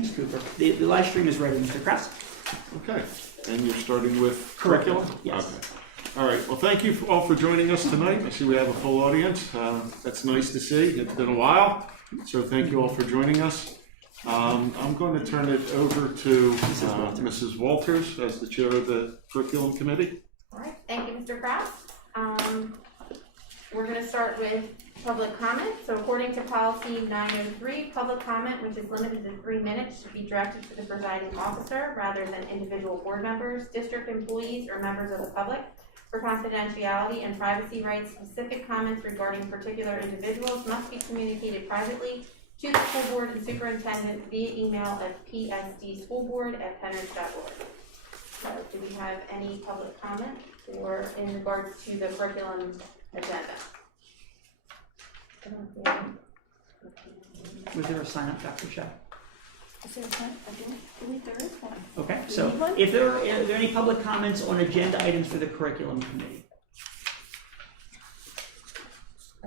Thanks, Cooper. The live stream is ready, Mr. Krause. Okay, and you're starting with curriculum? Yes. Okay. All right, well, thank you all for joining us tonight. I see we have a full audience. That's nice to see. It's been a while, so thank you all for joining us. I'm going to turn it over to Mrs. Walters as the chair of the curriculum committee. All right, thank you, Mr. Krause. We're going to start with public comment. So according to policy 903, public comment, which is limited to 3 minutes, should be directed to the presiding officer rather than individual board members, district employees, or members of the public. For confidentiality and privacy rights, specific comments regarding particular individuals must be communicated privately to the school board and superintendent via email at psdschoolboard@penridge.org. So do we have any public comment or in regards to the curriculum agenda? Was there a sign up, Dr. Shah? Is there a sign? I believe there is one. Okay, so if are there any public comments on agenda items for the curriculum committee?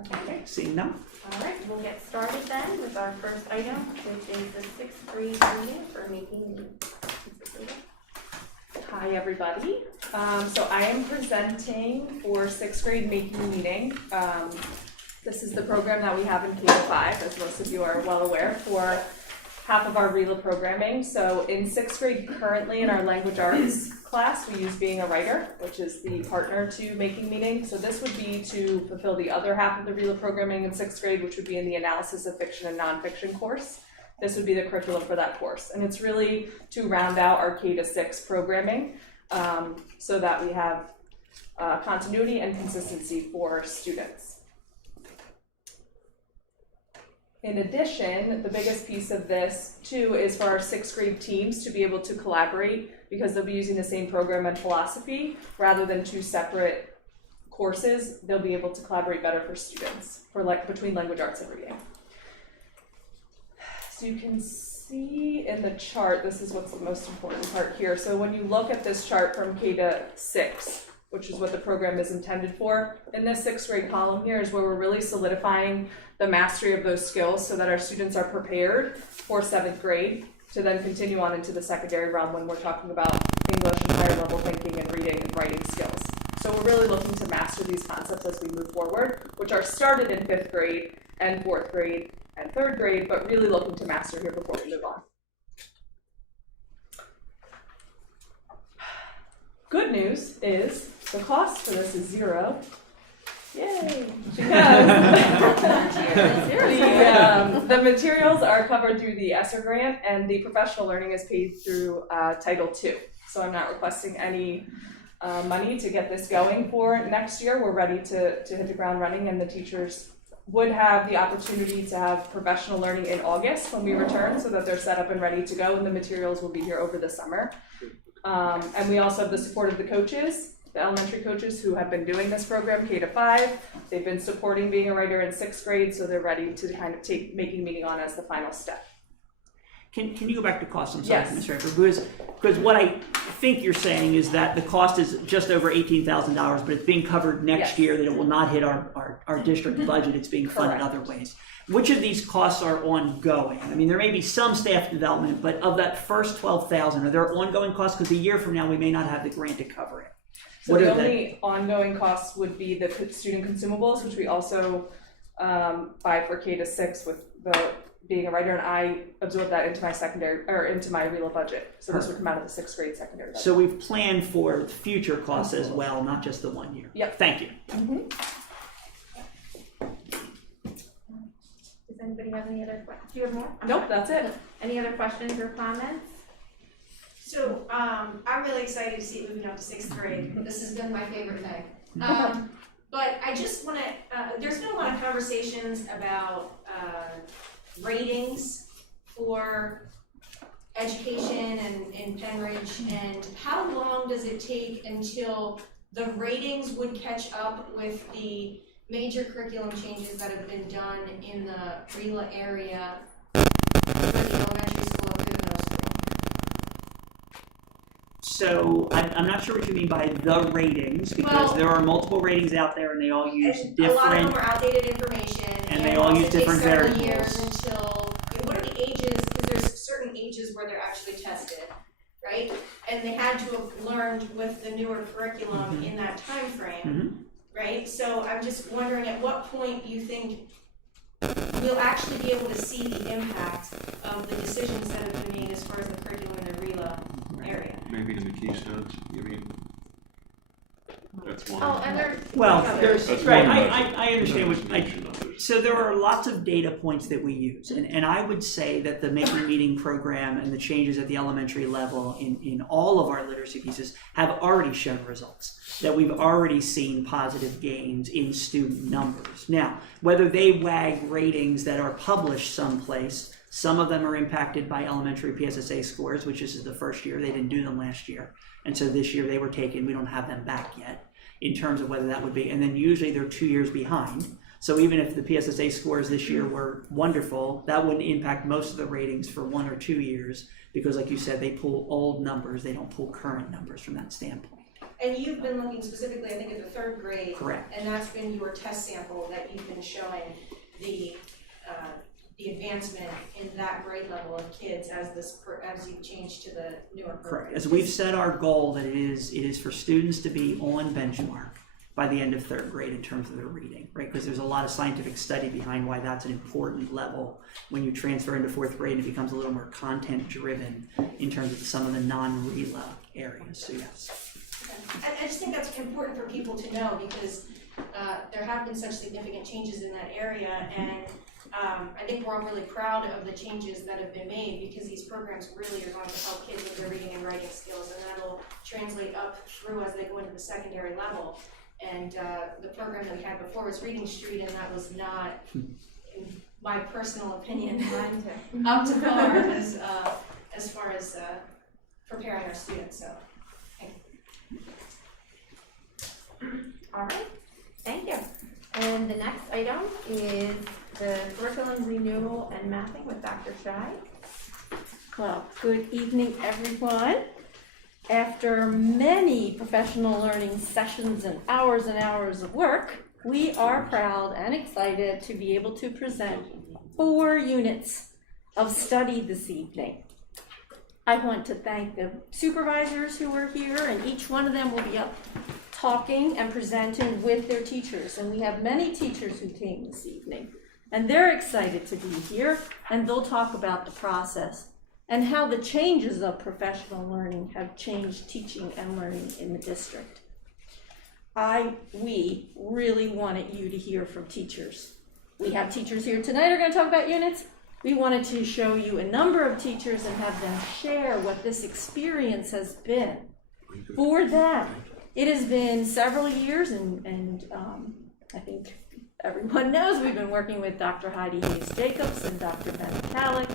Okay, seeing none. All right, we'll get started then with our first item, which is the 6th grade meeting for making. Hi, everybody. So I am presenting for 6th grade making meeting. This is the program that we have in K-5, as most of you are well aware, for half of our RELA programming. So in 6th grade currently in our language arts class, we use Being a Writer, which is the partner to Making Meaning. So this would be to fulfill the other half of the RELA programming in 6th grade, which would be in the analysis of fiction and nonfiction course. This would be the curriculum for that course. And it's really to round out our K-6 programming so that we have continuity and consistency for students. In addition, the biggest piece of this too is for our 6th grade teams to be able to collaborate because they'll be using the same program and philosophy rather than 2 separate courses. They'll be able to collaborate better for students between language arts and reading. So you can see in the chart, this is what's the most important part here. So when you look at this chart from K-6, which is what the program is intended for, in this 6th grade column here is where we're really solidifying the mastery of those skills so that our students are prepared for 7th grade to then continue on into the secondary realm when we're talking about English and higher level thinking and reading and writing skills. So we're really looking to master these concepts as we move forward, which are started in 5th grade and 4th grade and 3rd grade, but really looking to master here before we move on. Good news is the cost for this is 0. Yay! Because the materials are covered through the ESSER grant and the professional learning is paid through Title II. So I'm not requesting any money to get this going for next year. We're ready to hit the ground running, and the teachers would have the opportunity to have professional learning in August when we return so that they're set up and ready to go, and the materials will be here over the summer. And we also have the support of the coaches, the elementary coaches who have been doing this program K-5. They've been supporting Being a Writer in 6th grade, so they're ready to kind of take Making Meaning on as the final step. Can you go back to cost? I'm sorry, Yes. Ms. Raper, because what I think you're saying is that the cost is just over $18,000, but it's being covered next Yes. year, that it will not hit our district budget. It's being funded Correct. other ways. Which of these costs are ongoing? I mean, there may be some staff development, but of that first $12,000, are there ongoing costs? Because a year from now, we may not have the grant to cover it. So the only ongoing costs would be the student consumables, which we also buy for K-6 with the Being a Writer, and I absorb that into my into my RELA budget. So this would come out of the 6th grade secondary budget. So we've planned for future costs as well, not just the 1 year. Yep. Thank you. Mm-hmm. Does anybody have any other questions? Do you have more? Nope, that's it. Any other questions or comments? So I'm really excited to see it moving up to 6th grade. This has been my favorite thing. But I just want to, there's been a lot of conversations about ratings for education in Penridge, and how long does it take until the ratings would catch up with the major curriculum changes that have been done in the RELA area for the elementary school and through the middle school? So I'm not sure what you mean by the ratings, because there are multiple ratings out there and they all use different. A lot of them are outdated information, and they all use different variables. variables. Years until, what are the ages? Because there's certain certain ages where they're actually tested, right? And they had to have learned with the newer curriculum in that time frame, right? So I'm just wondering at what point you think we'll actually be able to see the impact of the decisions that have been made as far as the curriculum in the RELA area. Maybe in the keystones, you mean? That's one. Oh, and there's. Well, others. there's, That's right, one I understand what, mention of it. so there are lots of data points that we use, and I would say that the Making Meeting program and the changes at the elementary level in all of our literacy pieces have already shown results, that we've already seen positive gains in student numbers. Now, whether they wag ratings that are published someplace, some of them are impacted by elementary PSSA scores, which this is the first year, they didn't do them last year. And so this year they were taken, we don't have them back yet in terms of whether that would be, and then usually they're 2 years behind. So even if the PSSA scores this year were wonderful, that wouldn't impact most of the ratings for 1 or 2 years because like you said, they pull old numbers, they don't pull current numbers from that standpoint. And you've been looking specifically, I think, at the third grade. Correct. And that's been your test sample that you've been showing the advancement in that grade level of kids as you change to the newer program. Correct. As we've set our goal that it is for students to be on benchmark by the end of third grade in terms of their reading, right? Because there's a lot of scientific study behind why that's an important level. When you transfer into fourth grade, it becomes a little more content driven in terms of some of the non-RELA areas, so yes. I just think that's important for people to know because there have been such significant changes in that area, and I think we're all really proud of the changes that have been made because these programs really are going to help kids with their reading and writing skills, and that'll translate up through as they go into the secondary level. And the program that we had before was Reading Street, and that was not, in my personal opinion, up to par as far as preparing our students. So, All right, thank you. And the next item is the curriculum renewal and mapping with Dr. Shai. Well, good evening, everyone. After many professional learning sessions and hours of work, we are proud and excited to be able to present 4 units of study this evening. I want to thank the supervisors who are here, and each one of them will be up talking and presenting with their teachers. And we have many teachers who came this evening, and they're excited to be here, and they'll talk about the process and how the changes of professional learning have changed teaching and learning in the district. We really wanted you to hear from teachers. We have teachers here tonight who are going to talk about units. We wanted to show you a number of teachers and have them share what this experience has been for them. It has been several years, and I think everyone knows we've been working with Dr. Heidi Hayes-Jacobs and Dr. Ben Kallick,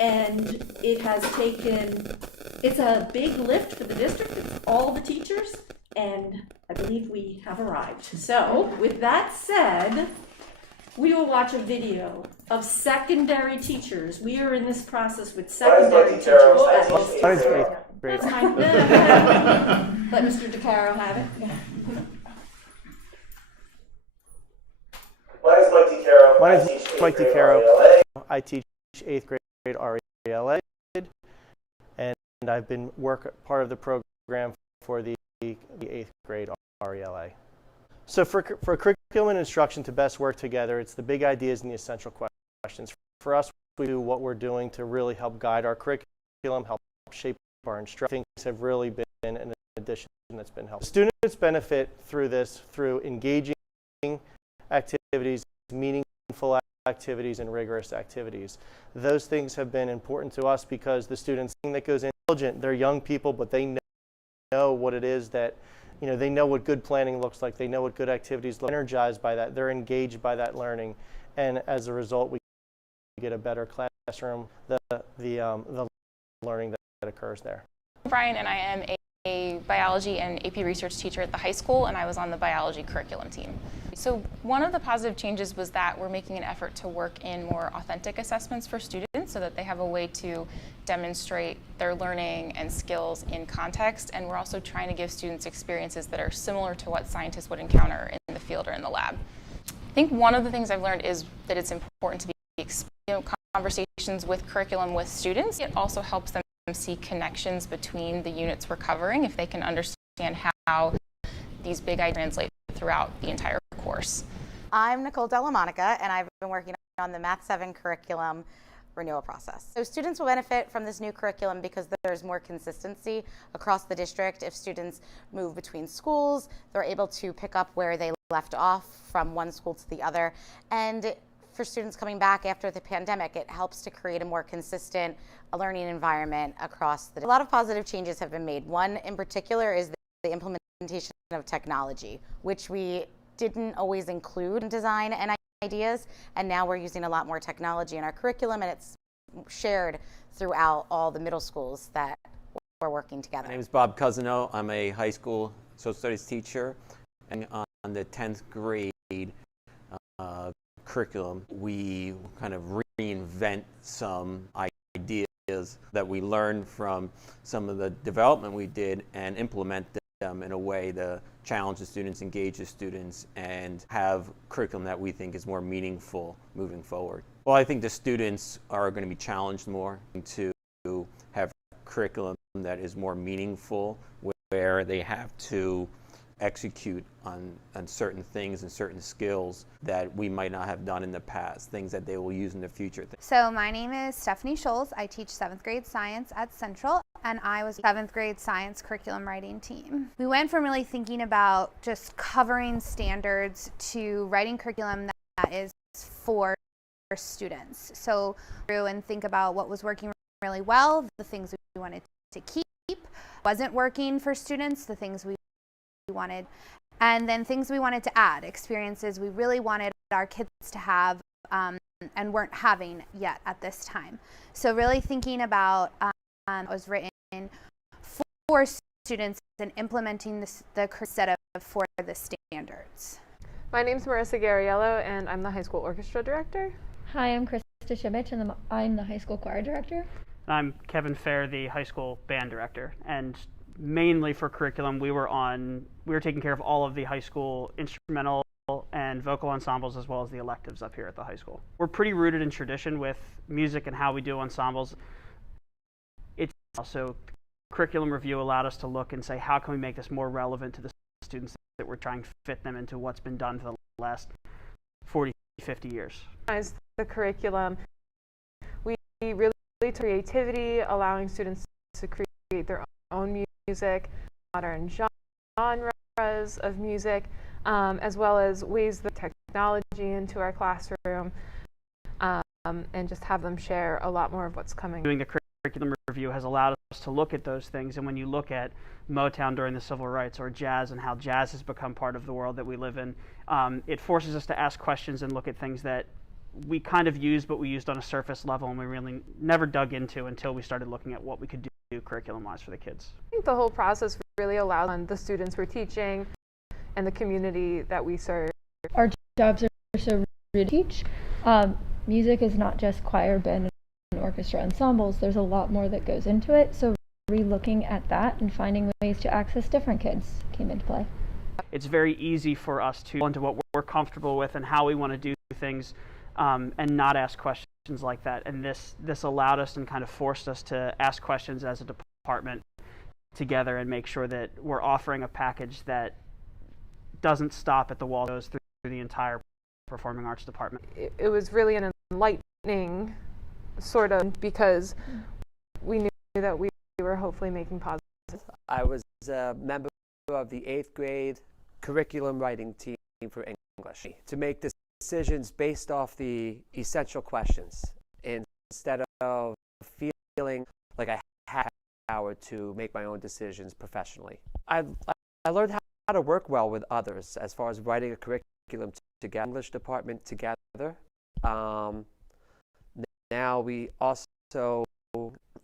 and it's a big lift for the district. It's all the teachers, and I believe we have arrived. So, with that said, we will watch a video of secondary teachers. We are in this process with secondary teachers. That's fine. Let Mr. DeCaro have it. My name is Mike DeCaro. My name is Mike DeCaro. I teach 8th grade RELA, and I've been part of the program for the 8th grade RELA. So for curriculum and instruction to best work together, it's the big ideas and the essential questions. For us, we do what we're doing to really help guide our curriculum, help shape our instruction. Things have really been an addition that's been helpful. Students benefit through this through engaging activities, meaningful activities, and rigorous activities. Those things have been important to us because the students that goes intelligent, they're young people, but they know what it is that, they know what good planning looks like. They know what good activities look like. They're energized by that. They're engaged by that learning. And as a result, we get a better classroom, the learning that occurs there. Brian, and I am a biology and AP research teacher at the high school, and I was on the biology curriculum team. So one of the positive changes was that we're making an effort to work in more authentic assessments for students so that they have a way to demonstrate their learning and skills in context, and we're also trying to give students experiences that are similar to what scientists would encounter in the field or in the lab. I think one of the things I've learned is that it's important to be conversations with curriculum with students. It also helps them see connections between the units we're covering if they can understand how these big ideas translate throughout the entire course. I'm Nicole Delamonica, and I've been working on the Math 7 curriculum renewal process. So students will benefit from this new curriculum because there's more consistency across the district. If students move between schools, they're able to pick up where they left off from one school to the other. And for students coming back after the pandemic, it helps to create a more consistent learning environment across the. A lot of positive changes have been made. One in particular is the implementation of technology, which we didn't always include in design and ideas, and now we're using a lot more technology in our curriculum, and it's shared throughout all the middle schools that we're working together. My name is Bob Cousineau. I'm a high school social studies teacher, and on the 10th grade curriculum, we kind of reinvent some ideas that we learned from some of the development we did and implement them in a way to challenge the students, engage the students, and have curriculum that we think is more meaningful moving forward. Well, I think the students are going to be challenged more to have curriculum that is more meaningful, where they have to execute on certain things and certain skills that we might not have done in the past, things that they will use in the future. So my name is Stephanie Scholes. I teach 7th grade science at Central, and I was 7th grade science curriculum writing team. We went from really thinking about just covering standards to writing curriculum that is for students. So through and think about what was working really well, the things we wanted to keep, wasn't working for students, the things we wanted, and then things we wanted to add, experiences we really wanted our kids to have and weren't having yet at this time. So really thinking about was written for students and implementing the set of for the standards. My name's Marissa Gariello, and I'm the high school orchestra director. Hi, I'm Krista Shimich, and I'm the high school choir director. I'm Kevin Fair, the high school band director, and mainly for curriculum, we were taking care of all of the high school instrumental and vocal ensembles, as well as the electives up here at the high school. We're pretty rooted in tradition with music and how we do ensembles. It's also curriculum review allowed us to look and say, how can we make this more relevant to the students that we're trying to fit them into what's been done for the last 40, 50 years. As the curriculum, we really took creativity, allowing students to create their own music, modern genres of music, as well as ways the technology into our classroom, and just have them share a lot more of what's coming. Doing the curriculum review has allowed us to look at those things, and when you look at Motown during the civil rights or jazz and how jazz has become part of the world that we live in, it forces us to ask questions and look at things that we kind of used, but we used on a surface level, and we really never dug into until we started looking at what we could do curriculum-wise for the kids. I think the whole process really allowed the students we're teaching and the community that we serve. Our jobs are so rooted to teach. Music is not just choir, band, and orchestra ensembles. There's a lot more that goes into it, so re-looking at that and finding ways to access different kids came into play. It's very easy for us to go into what we're comfortable with and how we want to do things, and not ask questions like that. And this allowed us and kind of forced us to ask questions as a department together and make sure that we're offering a package that doesn't stop at the wall, goes through the entire performing arts department. It was really an enlightening sort of, because we knew that we were hopefully making positive. I was a member of the 8th grade curriculum writing team for English to make decisions based off the essential questions instead of feeling like I had power to make my own decisions professionally. I learned how to work well with others as far as writing a curriculum together, English department together. Now we also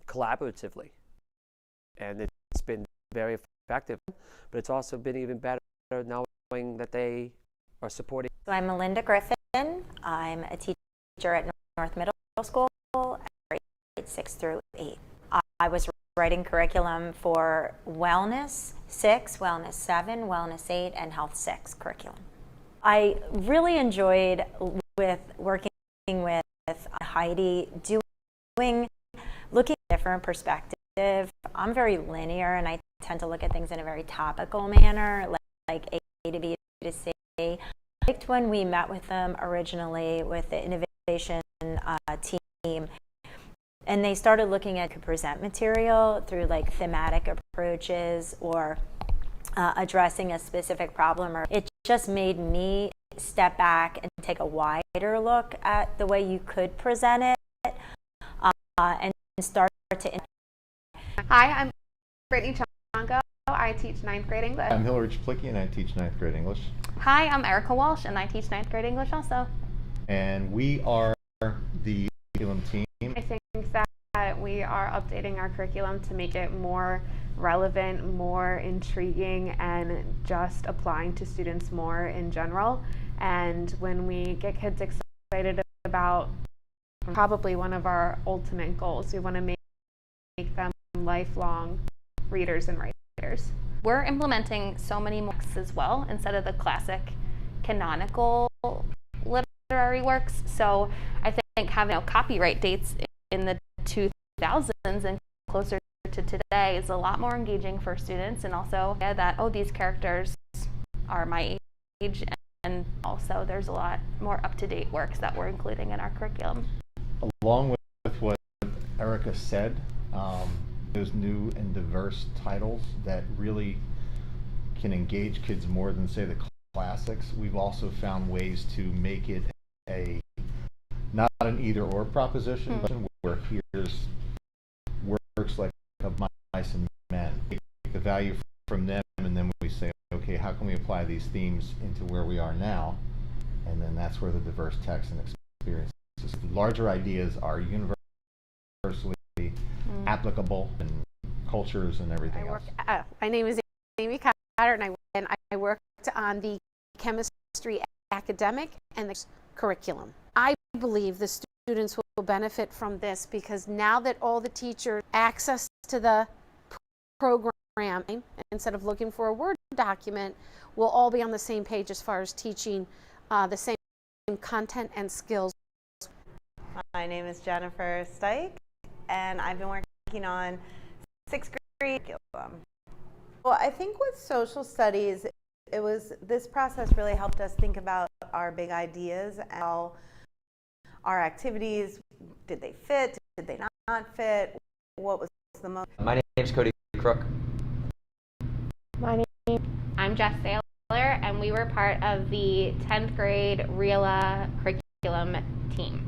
collaboratively, and it's been very effective, but it's also been even better knowing that they are supporting. So I'm Melinda Griffin. I'm a teacher at North Middle School, grades 6 through 8. I was writing curriculum for Wellness 6, Wellness 7, Wellness 8, and Health 6 curriculum. I really enjoyed working with Heidi looking at a different perspective. I'm very linear and I tend to look at things in a very topical manner, like A to B to C. I liked when we met with them originally with the innovation team, and they started looking at present material through like thematic approaches or addressing a specific problem. Or it just made me step back and take a wider look at the way you could present it and start to. Hi, I'm Brittany Chongo. I teach 9th grade English. I'm Hillary Chaplicki and I teach 9th grade English. Hi, I'm Erica Walsh and I teach 9th grade English also. And we are the curriculum team. I think that we are updating our curriculum to make it more relevant, more intriguing, and just applying to students more in general. And when we get kids excited about probably one of our ultimate goals, we want to make them lifelong readers and writers. We're implementing so many more works as well instead of the classic canonical literary works. So I think having copyright dates in the 2000s and closer to today is a lot more engaging for students, and also that these characters are my age, and also there's a lot more up-to-date works that we're including in our curriculum. Along with what Erica said, those new and diverse titles that really can engage kids more than say the classics, we've also found ways to make it not an either-or proposition, but where here's works like Of Mice and Men. We take the value from them, and then we say, okay, how can we apply these themes into where we are now? And then that's where the diverse text and experiences. The larger ideas are universally applicable in cultures and everything else. My name is Amy Cotter, and I worked on the chemistry academic and the curriculum. I believe the students will benefit from this because now that all the teachers access to the program, instead of looking for a Word document, we'll all be on the same page as far as teaching the same content and skills. My name is Jennifer Stike, and I've been working on 6th grade curriculum. Well, I think with social studies, this process really helped us think about our big ideas and how our activities, did they fit, did they not fit, what was the most. My name is Cody Crook. I'm Jess Saylor, and we were part of the 10th grade REALA curriculum team.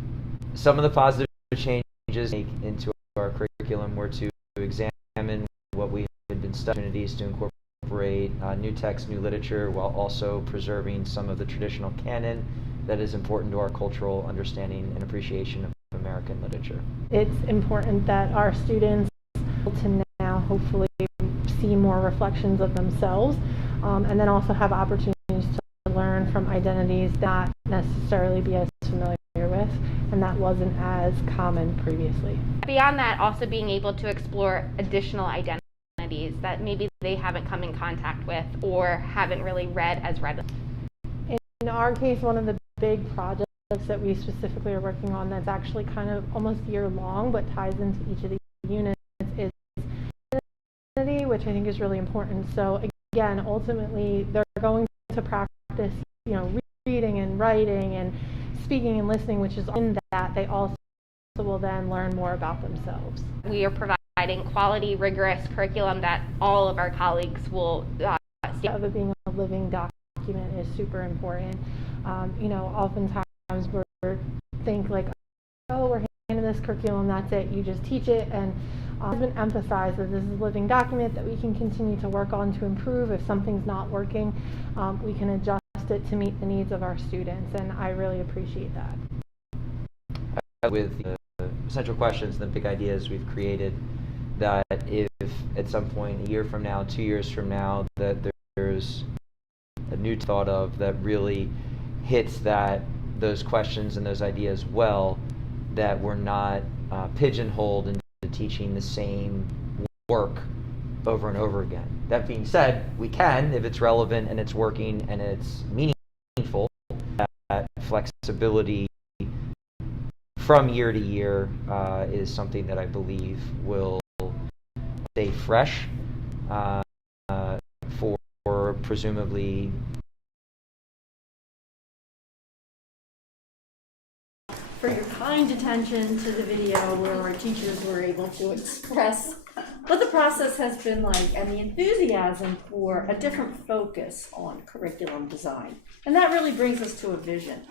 Some of the positive changes into our curriculum were to examine what we had been studying, opportunities to incorporate new text, new literature, while also preserving some of the traditional canon that is important to our cultural understanding and appreciation of American literature. It's important that our students to now hopefully see more reflections of themselves, and then also have opportunities to learn from identities that not necessarily be as familiar with and that wasn't as common previously. Beyond that, also being able to explore additional identities that maybe they haven't come in contact with or haven't really read as read. In our case, one of the big projects that we specifically are working on that's actually kind of almost year-long but ties into each of the units is identity, which I think is really important. So again, ultimately, they're going to practice, reading and writing and speaking and listening, which is in that they also will then learn more about themselves. We are providing quality, rigorous curriculum that all of our colleagues will see. Of it being a living document is super important. Oftentimes we're think like, we're handing this curriculum, that's it, you just teach it, and it's been emphasized that this is a living document that we can continue to work on to improve. If something's not working, we can adjust it to meet the needs of our students, and I really appreciate that. With the central questions and the big ideas we've created, that if at some point, a year from now, 2 years from now, that there's a new thought of that really hits those questions and those ideas well, that we're not pigeonholed into teaching the same work over and over again. That being said, we can, if it's relevant and it's working and it's meaningful, that flexibility from year to year is something that I believe will stay fresh for presumably for your kind attention to the video where our teachers were able to express what the process has been like and the enthusiasm for a different focus on curriculum design. And that really brings us to a vision.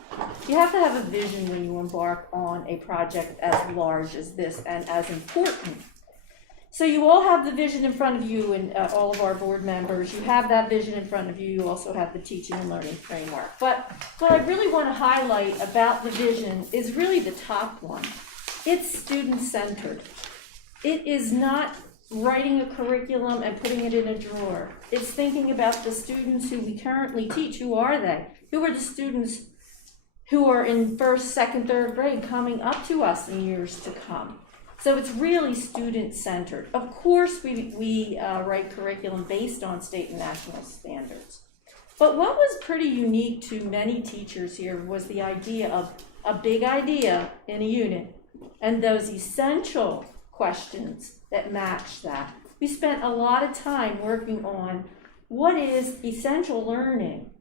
You have to have a vision when you embark on a project as large as this and as important. So you all have the vision in front of you, and all of our board members, you have that vision in front of you. You also have the teaching and learning framework. But what I really want to highlight about the vision is really the top one. It's student-centered. It is not writing a curriculum and putting it in a drawer. It's thinking about the students who we currently teach. Who are they? Who are the students who are in first, second, third grade coming up to us in years to come? So it's really student-centered. Of course, we write curriculum based on state and national standards. But what was pretty unique to many teachers here was the idea of a big idea in a unit and those essential questions that match that. We spent a lot of time working on what is essential learning.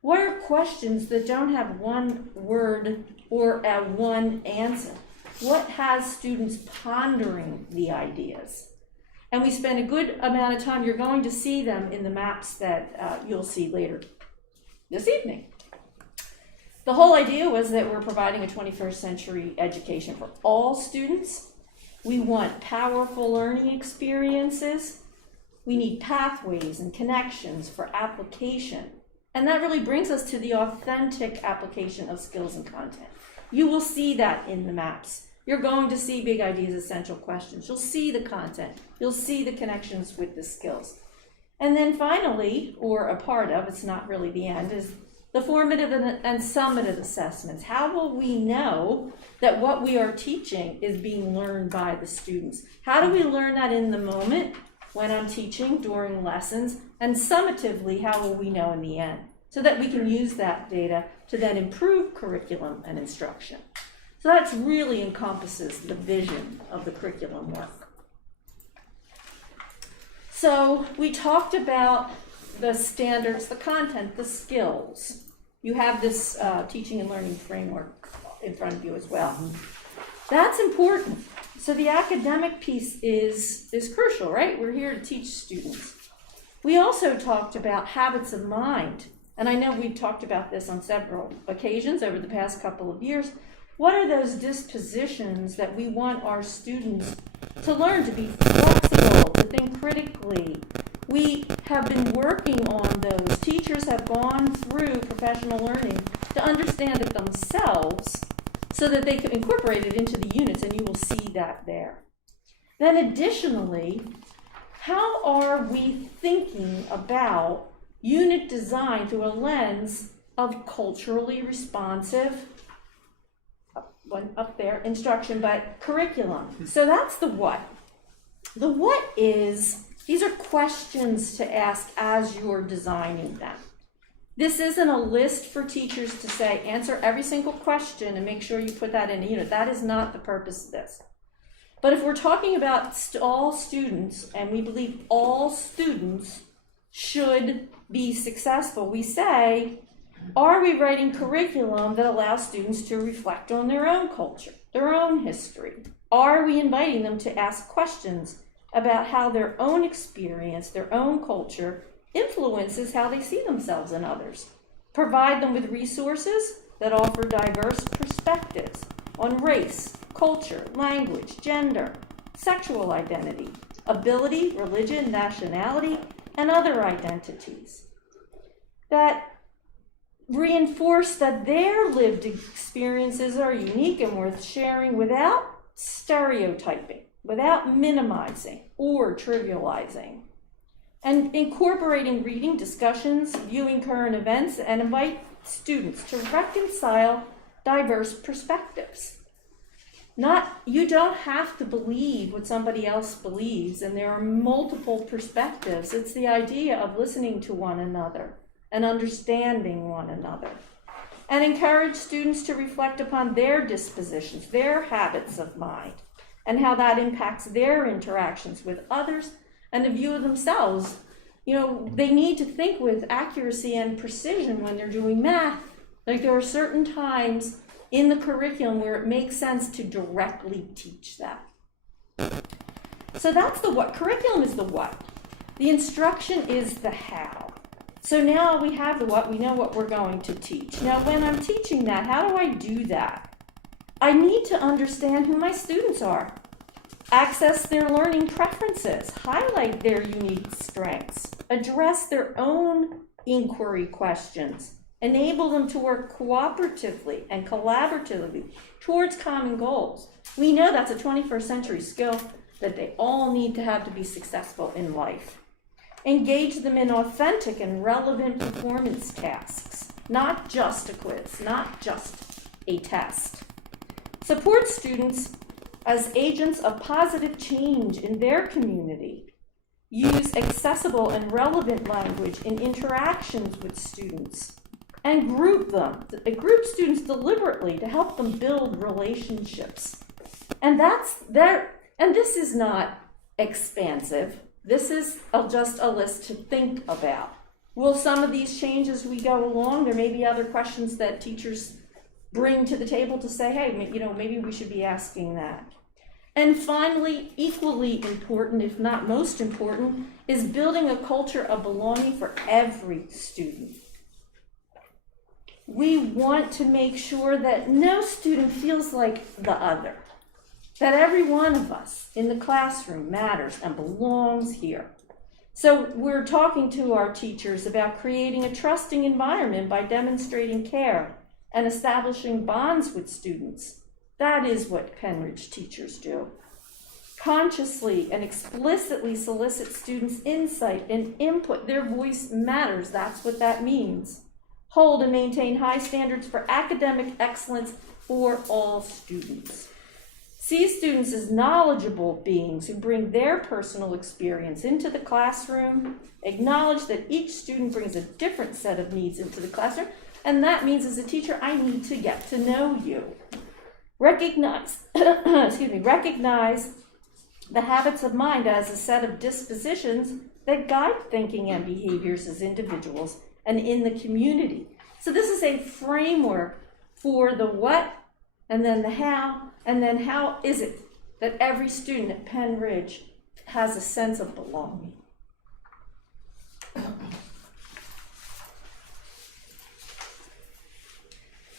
What are questions that don't have one word or one answer? What has students pondering the ideas? And we spent a good amount of time. You're going to see them in the maps that you'll see later this evening. The whole idea was that we're providing a 21st century education for all students. We want powerful learning experiences. We need pathways and connections for application. And that really brings us to the authentic application of skills and content. You will see that in the maps. You're going to see big ideas, essential questions. You'll see the content. You'll see the connections with the skills. And then finally, or a part of, it's not really the end, is the formative and summative assessments. How will we know that what we are teaching is being learned by the students? How do we learn that in the moment when I'm teaching during lessons? And summatively, how will we know in the end? So that we can use that data to then improve curriculum and instruction. So that really encompasses the vision of the curriculum work. So we talked about the standards, the content, the skills. You have this teaching and learning framework in front of you as well. That's important. So the academic piece is crucial, right? We're here to teach students. We also talked about habits of mind. And I know we've talked about this on several occasions over the past couple of years. What are those dispositions that we want our students to learn, to be flexible, to think critically? We have been working on those. Teachers have gone through professional learning to understand it themselves so that they can incorporate it into the units, and you will see that there. Then additionally, how are we thinking about unit design through a lens of culturally responsive, one up there, instruction, but curriculum? So that's the what. The what is, these are questions to ask as you're designing them. This isn't a list for teachers to say, answer every single question and make sure you put that in a unit. That is not the purpose of this. But if we're talking about all students, and we believe all students should be successful, we say, are we writing curriculum that allows students to reflect on their own culture, their own history? Are we inviting them to ask questions about how their own experience, their own culture, influences how they see themselves and others? Provide them with resources that offer diverse perspectives on race, culture, language, gender, sexual identity, ability, religion, nationality, and other identities. That reinforce that their lived experiences are unique and worth sharing without stereotyping, without minimizing or trivializing, and incorporating reading, discussions, viewing current events, and invite students to reconcile diverse perspectives. You don't have to believe what somebody else believes, and there are multiple perspectives. It's the idea of listening to one another and understanding one another. and encourage students to reflect upon their dispositions, their habits of mind, and how that impacts their interactions with others and the view of themselves. You know, they need to think with accuracy and precision when they're doing math. Like, there are certain times in the curriculum where it makes sense to directly teach that. So that's the what. Curriculum is the what. The instruction is the how. So now we have the what, we know what we're going to teach. Now when I'm teaching that, how do I do that? I need to understand who my students are, access their learning preferences, highlight their unique strengths, address their own inquiry questions, enable them to work cooperatively and collaboratively towards common goals. We know that's a 21st century skill that they all need to have to be successful in life. Engage them in authentic and relevant performance tasks, not just a quiz, not just a test. Support students as agents of positive change in their community. Use accessible and relevant language in interactions with students. And group students deliberately to help them build relationships. And this is not expansive. This is just a list to think about. Will some of these change as we go along? There may be other questions that teachers bring to the table to say, hey, you know, maybe we should be asking that. And finally, equally important, if not most important, is building a culture of belonging for every student. We want to make sure that no student feels like the other, that every one of us in the classroom matters and belongs here. So we're talking to our teachers about creating a trusting environment by demonstrating care and establishing bonds with students. That is what Penridge teachers do. Consciously and explicitly solicit students' insight and input. Their voice matters. That's what that means. Hold and maintain high standards for academic excellence for all students. See students as knowledgeable beings who bring their personal experience into the classroom. Acknowledge that each student brings a different set of needs into the classroom, and that means as a teacher, I need to get to know you. Recognize, recognize the habits of mind as a set of dispositions that guide thinking and behaviors as individuals and in the community. So this is a framework for the what, and then the how, and then how is it that every student at Penn Ridge has a sense of belonging.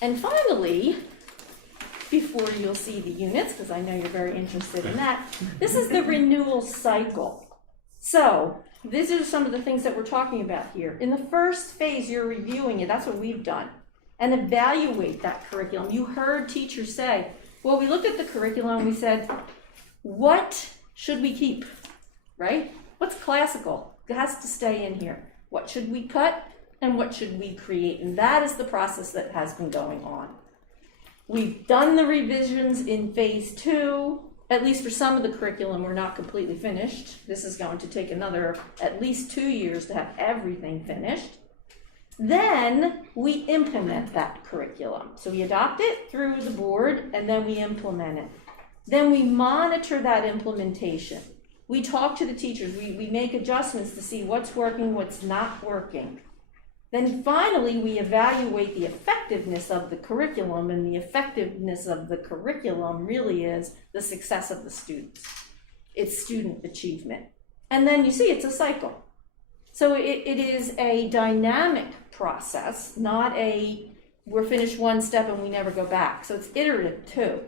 And finally, before you'll see the units, because I know you're very interested in that, this is the renewal cycle. So these are some of the things that we're talking about here. In the first phase, you're reviewing it. That's what we've done. And evaluate that curriculum. You heard teachers say, well, we looked at the curriculum and we said, what should we keep, right? What's classical? It has to stay in here. What should we cut and what should we create? And that is the process that has been going on. We've done the revisions in phase 2. At least for some of the curriculum, we're not completely finished. This is going to take another at least 2 years to have everything finished. Then we implement that curriculum. So we adopt it through the board and then we implement it. Then we monitor that implementation. We talk to the teachers. We make adjustments to see what's working, what's not working. Then finally, we evaluate the effectiveness of the curriculum, and the effectiveness of the curriculum really is the success of the students. It's student achievement. And then you see it's a cycle. So it is a dynamic process, not a we're finished one step and we never go back. So it's iterative too.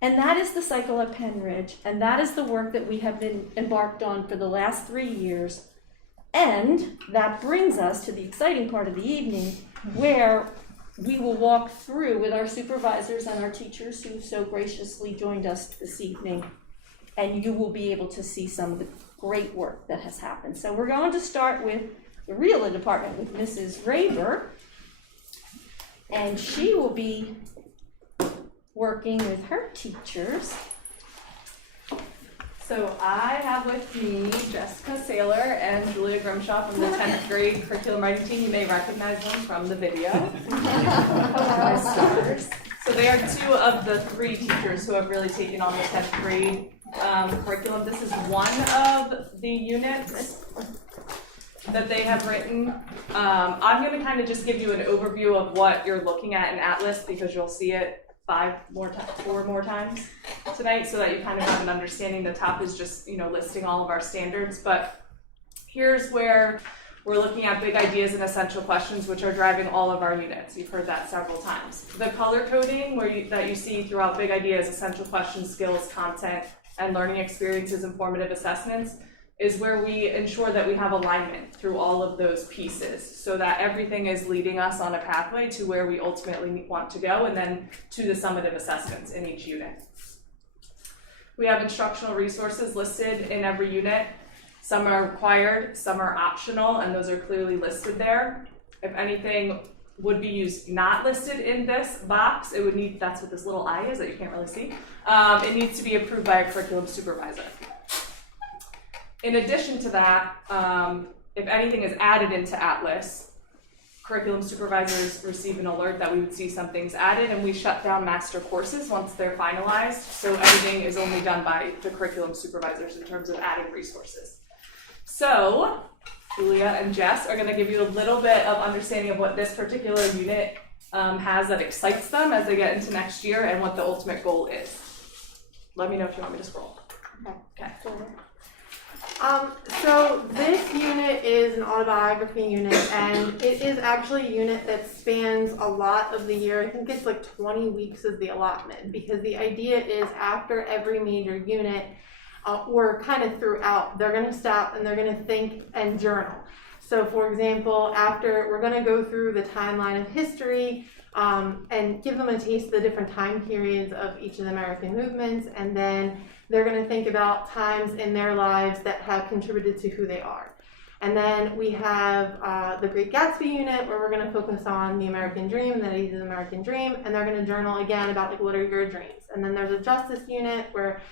And that is the cycle at Penn Ridge, and that is the work that we have been embarked on for the last 3 years. And that brings us to the exciting part of the evening, where we will walk through with our supervisors and our teachers who so graciously joined us this evening, and you will be able to see some of the great work that has happened. So we're going to start with the REALA department with Mrs. Raber, and she will be working with her teachers. So I have with me Jessica Taylor and Julia Grimshaw from the 10th grade curriculum writing team. You may recognize them from the video. My stars. So they are 2 of the 3 teachers who have really taken on the 10th grade curriculum. This is one of the units that they have written. I'm going to kind of just give you an overview of what you're looking at in Atlas, because you'll see it 4 more times tonight, so that you kind of have an understanding. The top is just, listing all of our standards, but here's where we're looking at big ideas and essential questions, which are driving all of our units. You've heard that several times. The color coding that you see throughout big ideas, essential questions, skills, content, and learning experiences, and formative assessments is where we ensure that we have alignment through all of those pieces, so that everything is leading us on a pathway to where we ultimately want to go, and then to the summative assessments in each unit. We have instructional resources listed in every unit. Some are required, some are optional, and those are clearly listed there. If anything would be used not listed in this box, it would need, that's what this little I is that you can't really see, it needs to be approved by a curriculum supervisor. In addition to that, if anything is added into Atlas, curriculum supervisors receive an alert that we would see some things added, and we shut down master courses once they're finalized. So editing is only done by the curriculum supervisors in terms of adding resources. So Julia and Jess are going to give you a little bit of understanding of what this particular unit has that excites them as they get into next year, and what the ultimate goal is. Let me know if you want me to scroll. Okay. So this unit is an autobiography unit, and it is actually a unit that spans a lot of the year. I think it's like 20 weeks is the allotment, because the idea is after every major unit, or kind of throughout, they're going to stop and they're going to think and journal. So for example, after we're going to go through the timeline of history, and give them a taste of the different time periods of each of the American movements, and then they're going to think about times in their lives that have contributed to who they are. And then we have the Great Gatsby unit, where we're going to focus on the American dream, the 80s American dream, and they're going to journal again about like, what are your dreams? And then there's a justice unit where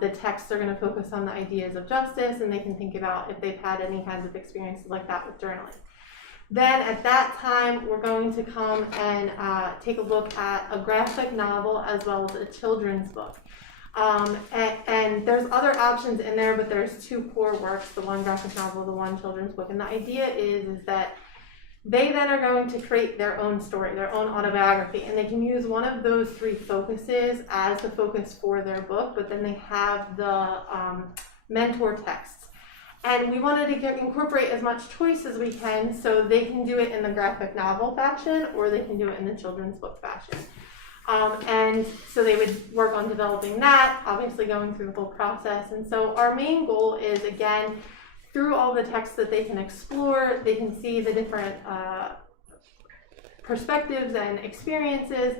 the texts are going to focus on the ideas of justice, and they can think about if they've had any kinds of experiences like that with journaling. Then at that time, we're going to come and take a look at a graphic novel as well as a children's book. And there's other options in there, but there's 2 core works, the one graphic novel, the one children's book. And the idea is that they then are going to create their own story, their own autobiography, and they can use one of those 3 focuses as the focus for their book, but then they have the mentor texts. And we wanted to incorporate as much choice as we can, so they can do it in the graphic novel fashion, or they can do it in the children's book fashion. And so they would work on developing that, obviously going through the whole process. And so our main goal is, again, through all the texts that they can explore, they can see the different perspectives and experiences.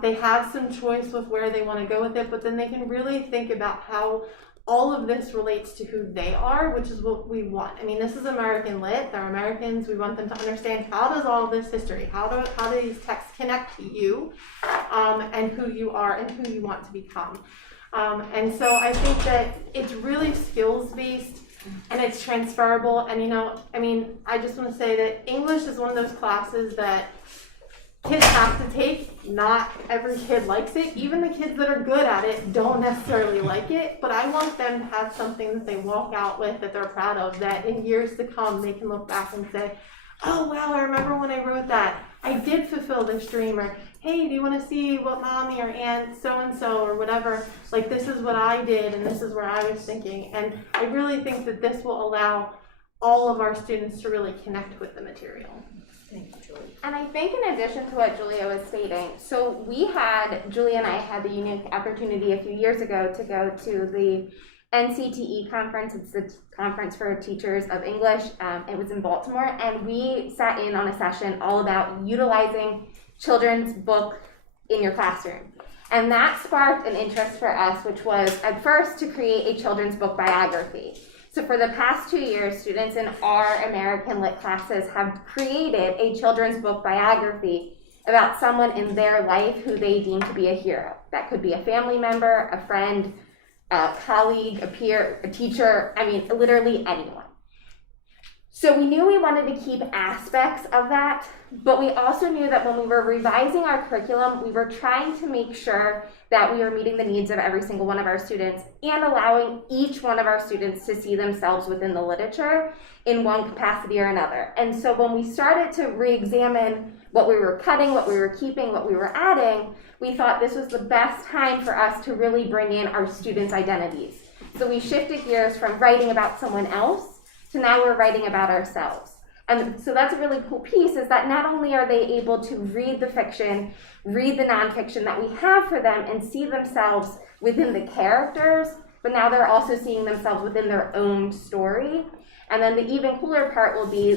They have some choice with where they want to go with it, but then they can really think about how all of this relates to who they are, which is what we want. I mean, this is American Lit. They're Americans. We want them to understand, how does all of this history, how do these texts connect to you, and who you are and who you want to become. And so I think that it's really skills-based, and it's transferable. And I just want to say that English is one of those classes that kids have to take. Not every kid likes it. Even the kids that are good at it don't necessarily like it, but I want them to have something that they walk out with that they're proud of, that in years to come they can look back and say, oh wow, I remember when I wrote that. I did fulfill this dream. Or, hey, do you want to see what mommy or aunt so-and-so or whatever, like this is what I did and this is where I was thinking. And I really think that this will allow all of our students to really connect with the material. Thank you, Julie. And I think in addition to what Julia was stating, so Julia and I had the unique opportunity a few years ago to go to the NCTE conference. It's the conference for teachers of English. It was in Baltimore, and we sat in on a session all about utilizing children's book in your classroom. And that sparked an interest for us, which was at first to create a children's book biography. So for the past 2 years, students in our American Lit classes have created a children's book biography about someone in their life who they deem to be a hero. That could be a family member, a friend, a colleague, a peer, a teacher, I mean, literally anyone. So we knew we wanted to keep aspects of that, but we also knew that when we were revising our curriculum, we were trying to make sure that we were meeting the needs of every single one of our students and allowing each one of our students to see themselves within the literature in one capacity or another. And so when we started to re-examine what we were cutting, what we were keeping, what we were adding, we thought this was the best time for us to really bring in our students' identities. So we shifted gears from writing about someone else to now we're writing about ourselves. And so that's a really cool piece, is that not only are they able to read the fiction, read the nonfiction that we have for them and see themselves within the characters, but now they're also seeing themselves within their own story. And then the even cooler part will be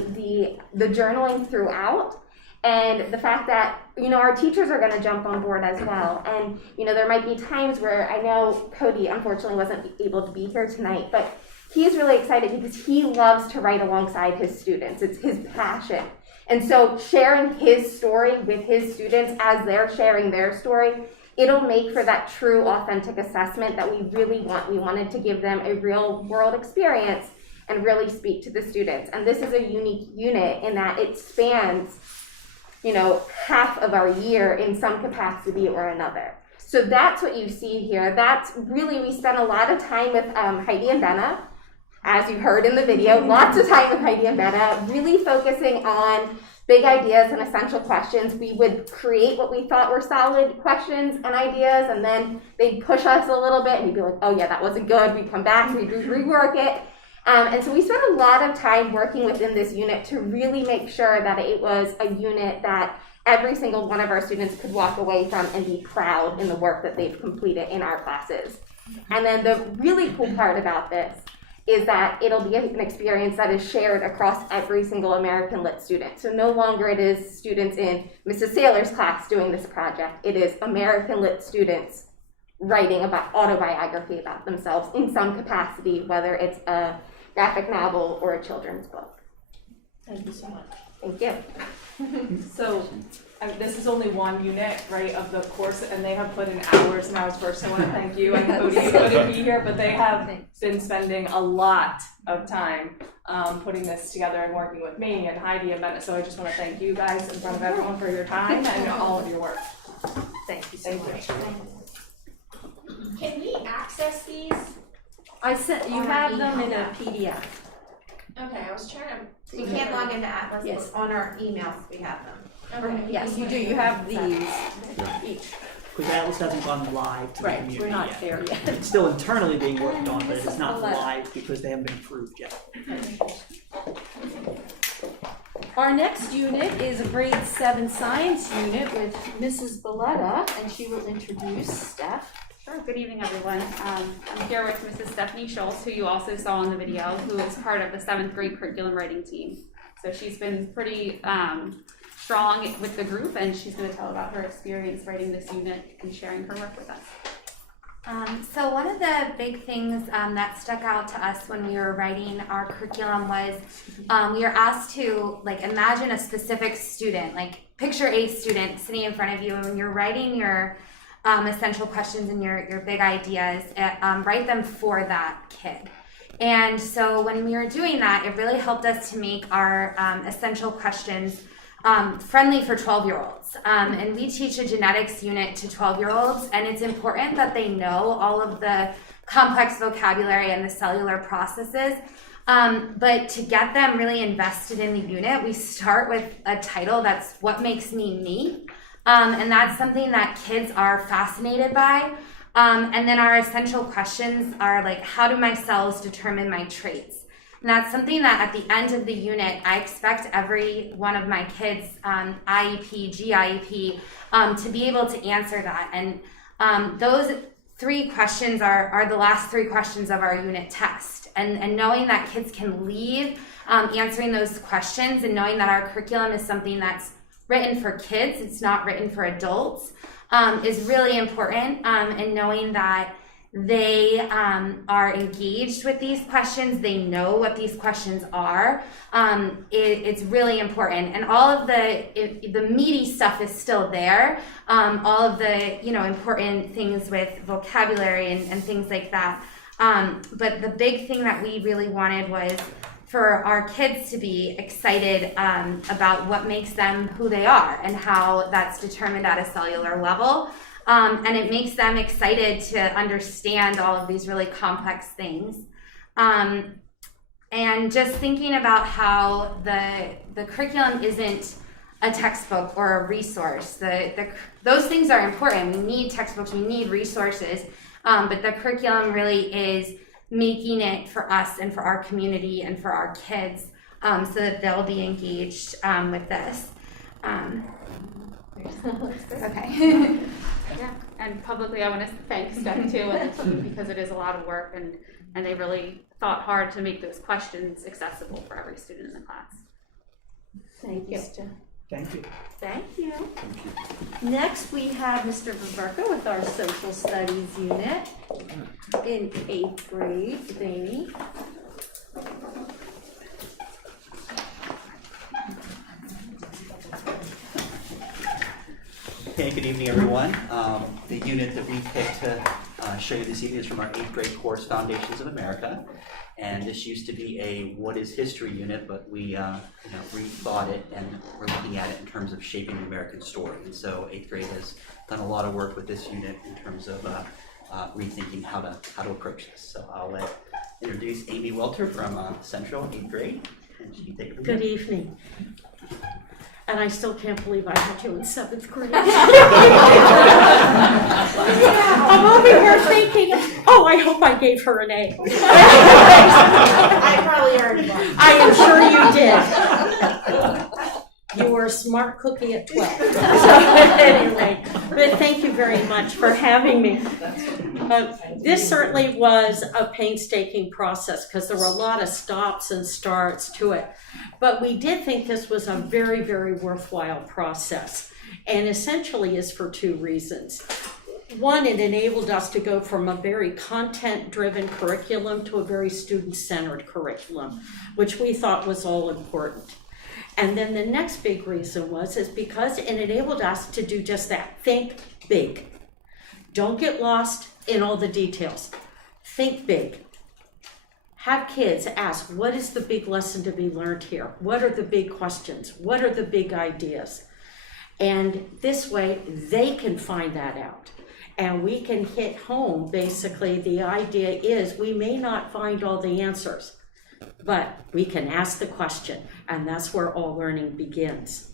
the journaling throughout, and the fact that, you know, our teachers are going to jump on board as well. And, you know, there might be times where, I know Cody unfortunately wasn't able to be here tonight, but he's really excited because he loves to write alongside his students. It's his passion. And so sharing his story with his students as they're sharing their story, it'll make for that true, authentic assessment that we really want. We wanted to give them a real world experience and really speak to the students. And this is a unique unit in that it spans, you know, half of our year in some capacity or another. So that's what you see here. That's really, we spent a lot of time with Heidi and Benna, as you heard in the video, lots of time with Heidi and Benna, really focusing on big ideas and essential questions. We would create what we thought were solid questions and ideas, and then they'd push us a little bit, and we'd be like, oh yeah, that wasn't good. We'd come back, we'd rework it. And so we spent a lot of time working within this unit to really make sure that it was a unit that every single one of our students could walk away from and be proud in the work that they've completed in our classes. And then the really cool part about this is that it'll be an experience that is shared across every single American Lit student. So no longer it is students in Mrs. Saylor's class doing this project. It is American Lit students writing about autobiography about themselves in some capacity, whether it's a graphic novel or a children's book. Thank you so much. Thank you. So this is only one unit, right, of the course, and they have put in hours and hours first. I want to thank you. And Cody, you couldn't be here, but they have been spending a lot of time putting this together and working with me and Heidi and Bennett. So I just want to thank you guys in front of everyone for your time and all of your work. Thank you so much. Can we access these? I sent, you have them in a PDF. Okay, I was trying to. You can't log into Atlas, Yes. but on our emails we have them. Okay. Yes, you do. You have these each. Because Atlas hasn't gone live to the Right, community we're not yet. there yet. It's still internally being worked on, but it's not 11. live because they haven't been approved yet. Our next unit is a grade 7 science unit with Mrs. Belletta, and she will introduce Steph. Sure. Good evening, everyone. I'm here with Mrs. Stephanie Schultz, who you also saw in the video, who is part of the 7th grade curriculum writing team. So she's been pretty strong with the group, and she's going to tell about her experience writing this unit and sharing her work with us. So one of the big things that stuck out to us when we were writing our curriculum was we were asked to imagine a specific student, picture a student sitting in front of you, and when you're writing your essential questions and your big ideas, write them for that kid. And so when we were doing that, it really helped us to make our essential questions friendly for 12-year-olds. And we teach a genetics unit to 12-year-olds, and it's important that they know all of the complex vocabulary and the cellular processes. But to get them really invested in the unit, we start with a title that's What Makes Me Me? And that's something that kids are fascinated by. And then our essential questions are how do my cells determine my traits? And that's something that at the end of the unit, I expect every one of my kids, IEP, GIEP, to be able to answer that. And those 3 questions are the last 3 questions of our unit test. And knowing that kids can leave answering those questions, and knowing that our curriculum is something that's written for kids, it's not written for adults, is really important. And knowing that They are engaged with these questions. They know what these questions are. It's really important, and all of the meaty stuff is still there. All of the important things with vocabulary and things like that. But the big thing that we really wanted was for our kids to be excited about what makes them who they are and how that's determined at a cellular level. And it makes them excited to understand all of these really complex things. And just thinking about how the curriculum isn't a textbook or a resource. Those things are important. We need textbooks, we need resources, but the curriculum really is making it for us and for our community and for our kids so that they'll be engaged with this. Okay. Yeah, and publicly I want to thank Steph too and the team because it is a lot of work and they really thought hard to make those questions accessible for every student in the class. Thank you. Thank you. Thank you. Next, we have Mr. Baverka with our social studies unit in 8th grade. Danny. Okay, good evening, everyone. The unit that we picked to show you this evening is from our 8th grade course, Foundations of America. And this used to be a What is History unit, but we rethought it and we're looking at it in terms of shaping the American story. And so 8th grade has done a lot of work with this unit in terms of rethinking how to approach this. So I'll introduce Amy Welter from Central 8th grade. And she can take it from Good here. evening. And I still can't believe I had you in 7th grade. I'm over here thinking, oh, I hope I gave her an A. I probably earned one. I am sure you did. You were a smart cookie at 12. So anyway, but thank you very much for having me. This certainly was a painstaking process because there were a lot of stops and starts to it. But we did think this was a very, very worthwhile process, and essentially is for two reasons. One, it enabled us to go from a very content-driven curriculum to a very student-centered curriculum, which we thought was all important. And then the next big reason is because it enabled us to do just that, think big. Don't get lost in all the details. Think big. Have kids ask, what is the big lesson to be learned here? What are the big questions? What are the big ideas? And this way, they can find that out. And we can hit home, basically, the idea is we may not find all the answers, but we can ask the question, and that's where all learning begins.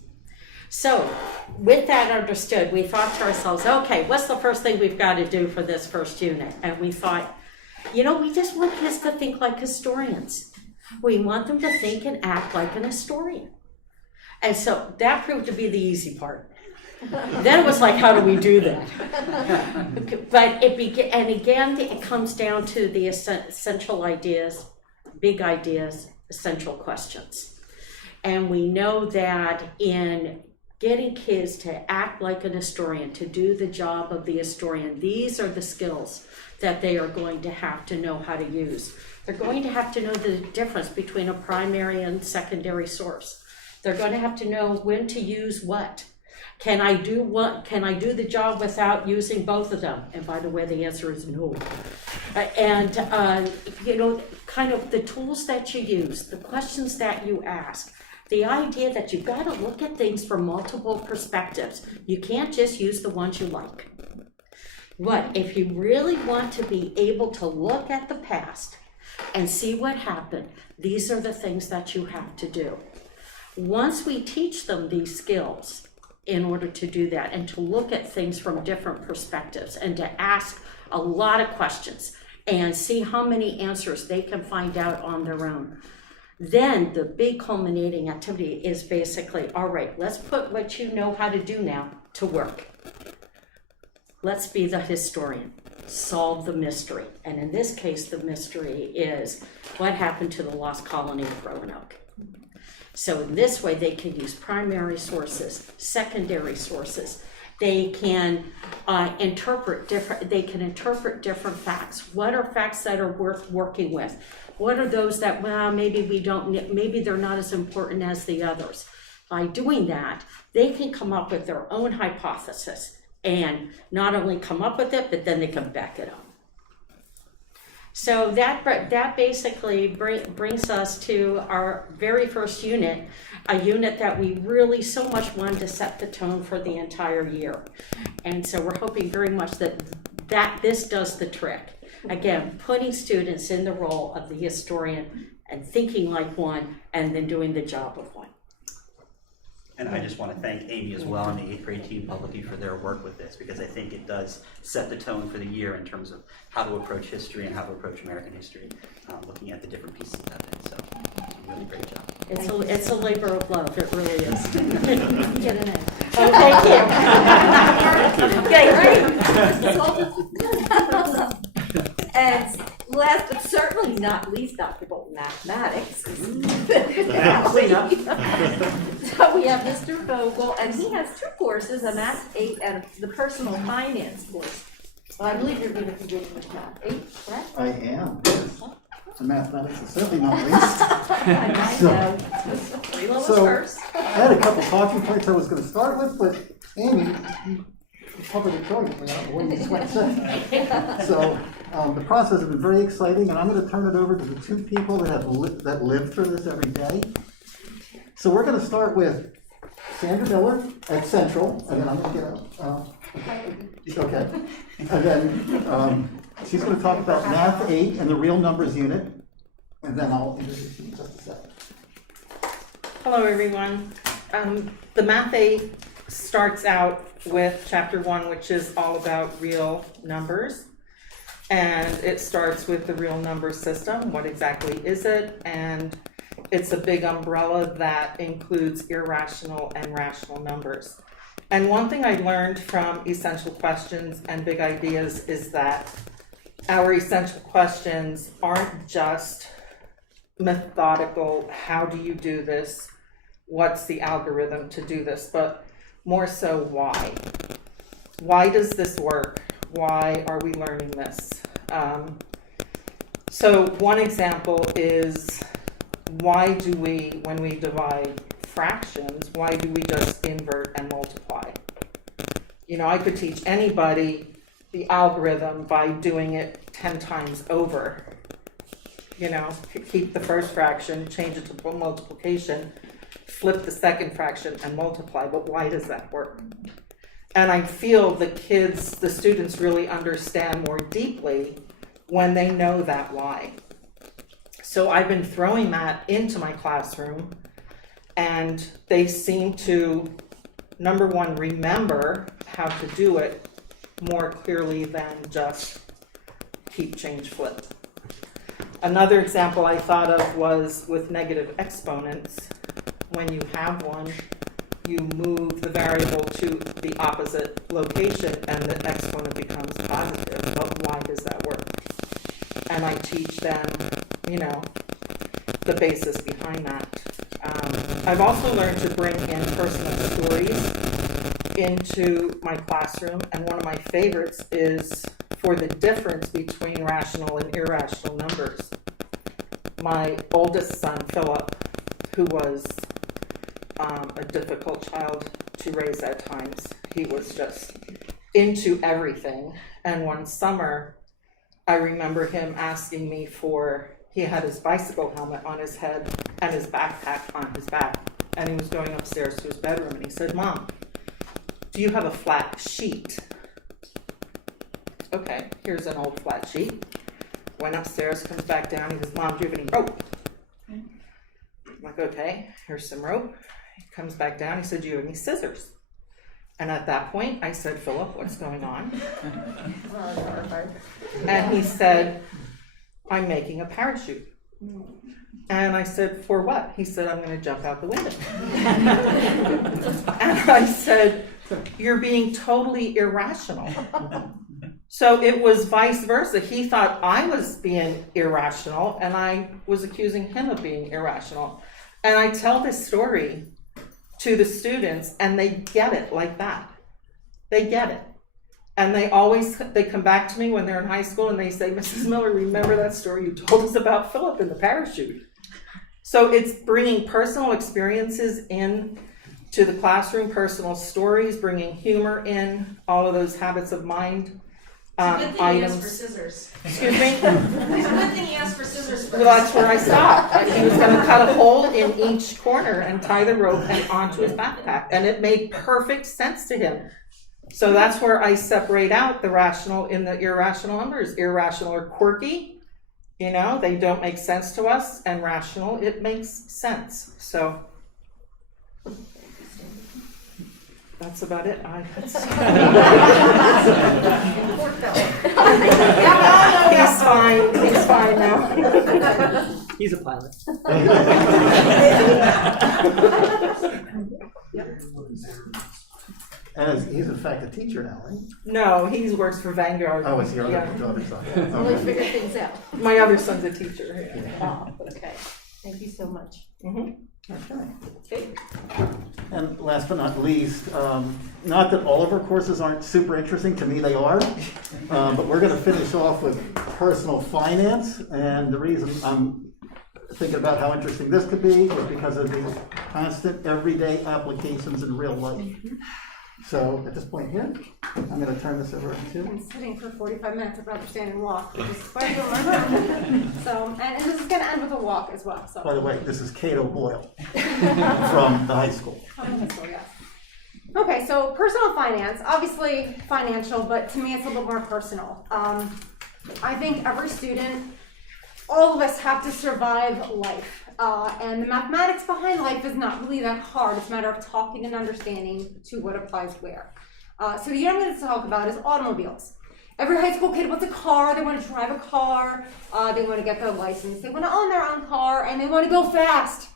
So, with that understood, we thought to ourselves, okay, what's the first thing we've got to do for this first unit? And we thought, we just want kids to think like historians. We want them to think and act like an historian. And so that proved to be the easy part. Then it was like, how do we do that? But it comes down to the essential ideas, big ideas, essential questions. And we know that in getting kids to act like an historian, to do the job of the historian, these are the skills that they are going to have to know how to use. They're going to have to know the difference between a primary and secondary source. They're going to have to know when to use what. Can I do the job without using both of them? And by the way, the answer is no. Kind of the tools that you use, the questions that you ask, the idea that you've got to look at things from multiple perspectives. You can't just use the ones you like. But if you really want to be able to look at the past and see what happened, these are the things that you have to do. Once we teach them these skills in order to do that and to look at things from different perspectives and to ask a lot of questions and see how many answers they can find out on their own, then the big culminating activity is basically, all right, let's put what you know how to do now to work. Let's be the historian, solve the mystery. And in this case, the mystery is what happened to the lost colony of Roanoke. So in this way, they can use primary sources, secondary sources, They can interpret different facts. What are facts that are worth working with? What are those that, well, maybe they're not as important as the others? By doing that, they can come up with their own hypothesis and not only come up with it, but then they can back it up. So that basically brings us to our very first unit, a unit that we really so much wanted to set the tone for the entire year. And so we're hoping very much that this does the trick. Again, putting students in the role of the historian and thinking like one and then doing the job of one. And I just want to thank Amy as well and the 8th grade team publicly for their work with this, because I think it does set the tone for the year in terms of how to approach history and how to approach American history, looking at the different pieces of it. So, really great job. It's a labor of love, it really is. Get in it. Oh, thank you. Okay, great. And last but certainly not least, Dr. Bolton, mathematics. Cleanup. So we have Mr. Vogel, and he has 2 courses, a Math 8 and the Personal Finance course. Well, I believe you're going to begin with Math 8, correct? I am, yes. The mathematics is certainly not least. I had a couple talking points I was going to start with, but Amy, you covered it brilliantly. I don't know what you just want to say. So the process has been very exciting, and I'm going to turn it over to the 2 people that live through this every day. So we're going to start with Sandra Miller at Central, and then I'm going to get okay. And then she's going to talk about Math 8 and the real numbers unit, and then I'll introduce you in just a second. Hello, everyone. The Math 8 starts out with Chapter 1, which is all about real numbers. And it starts with the real number system. What exactly is it? And it's a big umbrella that includes irrational and rational numbers. And one thing I learned from Essential Questions and Big Ideas is that our essential questions aren't just methodical, how do you do this? What's the algorithm to do this? But more so, why? Why does this work? Why are we learning this? So one example is, why do we, when we divide fractions, why do we just invert and multiply? You know, I could teach anybody the algorithm by doing it 10 times over. You know, keep the first fraction, change it to multiplication, flip the second fraction and multiply, but why does that work? And I feel the students really understand more deeply when they know that why. So I've been throwing that into my classroom, and they seem to, number one, remember how to do it more clearly than just keep, change, flip. Another example I thought of was with negative exponents. When you have one, you move the variable to the opposite location and the exponent becomes positive. But why does that work? And I teach them, you know, the basis behind that. I've also learned to bring in personal stories into my classroom, and one of my favorites is for the difference between rational and irrational numbers. My oldest son, Philip, who was a difficult child to raise at times, he was just into everything. And one summer, I remember him asking me he had his bicycle helmet on his head and his backpack on his back, and he was going upstairs to his bedroom, and he said, "Mom, do you have a flat sheet?" Okay, here's an old flat sheet. Went upstairs, comes back down, he says, "Mom, do you have any rope?" I'm like, okay, here's some rope. He comes back down, he said, "Do you have any scissors?" And at that point, I said, "Philip, what's going on?" And he said, "I'm making a parachute." And I said, "For what?" He said, "I'm going to jump out the window." And I said, "You're being totally irrational." So it was vice versa. He thought I was being irrational, and I was accusing him of being irrational. And I tell this story to the students, and they get it like that. They get it. And they come back to me when they're in high school and they say, Mrs. Miller, remember that story you told us about Philip in the parachute? So it's bringing personal experiences in to the classroom, personal stories, bringing humor in, all of those habits of mind It's a good thing items. he asked for scissors. Excuse me? It's a good thing he asked for scissors first. Well, that's where I stopped. He was going to cut a hole in each corner and tie the rope and onto his backpack. And it made perfect sense to him. So that's where I separate out the rational in the irrational numbers. Irrational are quirky, you know, they don't make sense to us, and rational, it makes sense. So that's about it. He's fine. He's fine now. He's a pilot. And he's in fact a teacher now, right? No, he works for Vanguard. Oh, is he on the Yeah. other side? Really Okay. figure things out. My other son's a teacher. Yeah. Oh, okay. Thank you so much. Okay. And last but not least, not that all of our courses aren't super interesting, to me they are, but we're going to finish off with personal finance, and the reason I'm thinking about how interesting this could be is because of the constant everyday applications in real life. So at this point here, I'm going to turn this over to. I'm sitting for 45 minutes. I'd rather stand and walk, which is quite a bit. So, and this is going to end with a walk as well. So. By the way, this is Cato Boyle from the high school. Yes. Okay, so personal finance, obviously financial, but to me it's a little more personal. I think every student, all of us have to survive life. And the mathematics behind life is not really that hard. It's a matter of talking and understanding to what applies where. So the unit I'm going to talk about is automobiles. Every high school kid wants a car. They want to drive a car. They want to get their license. They want to own their own car, and they want to go fast.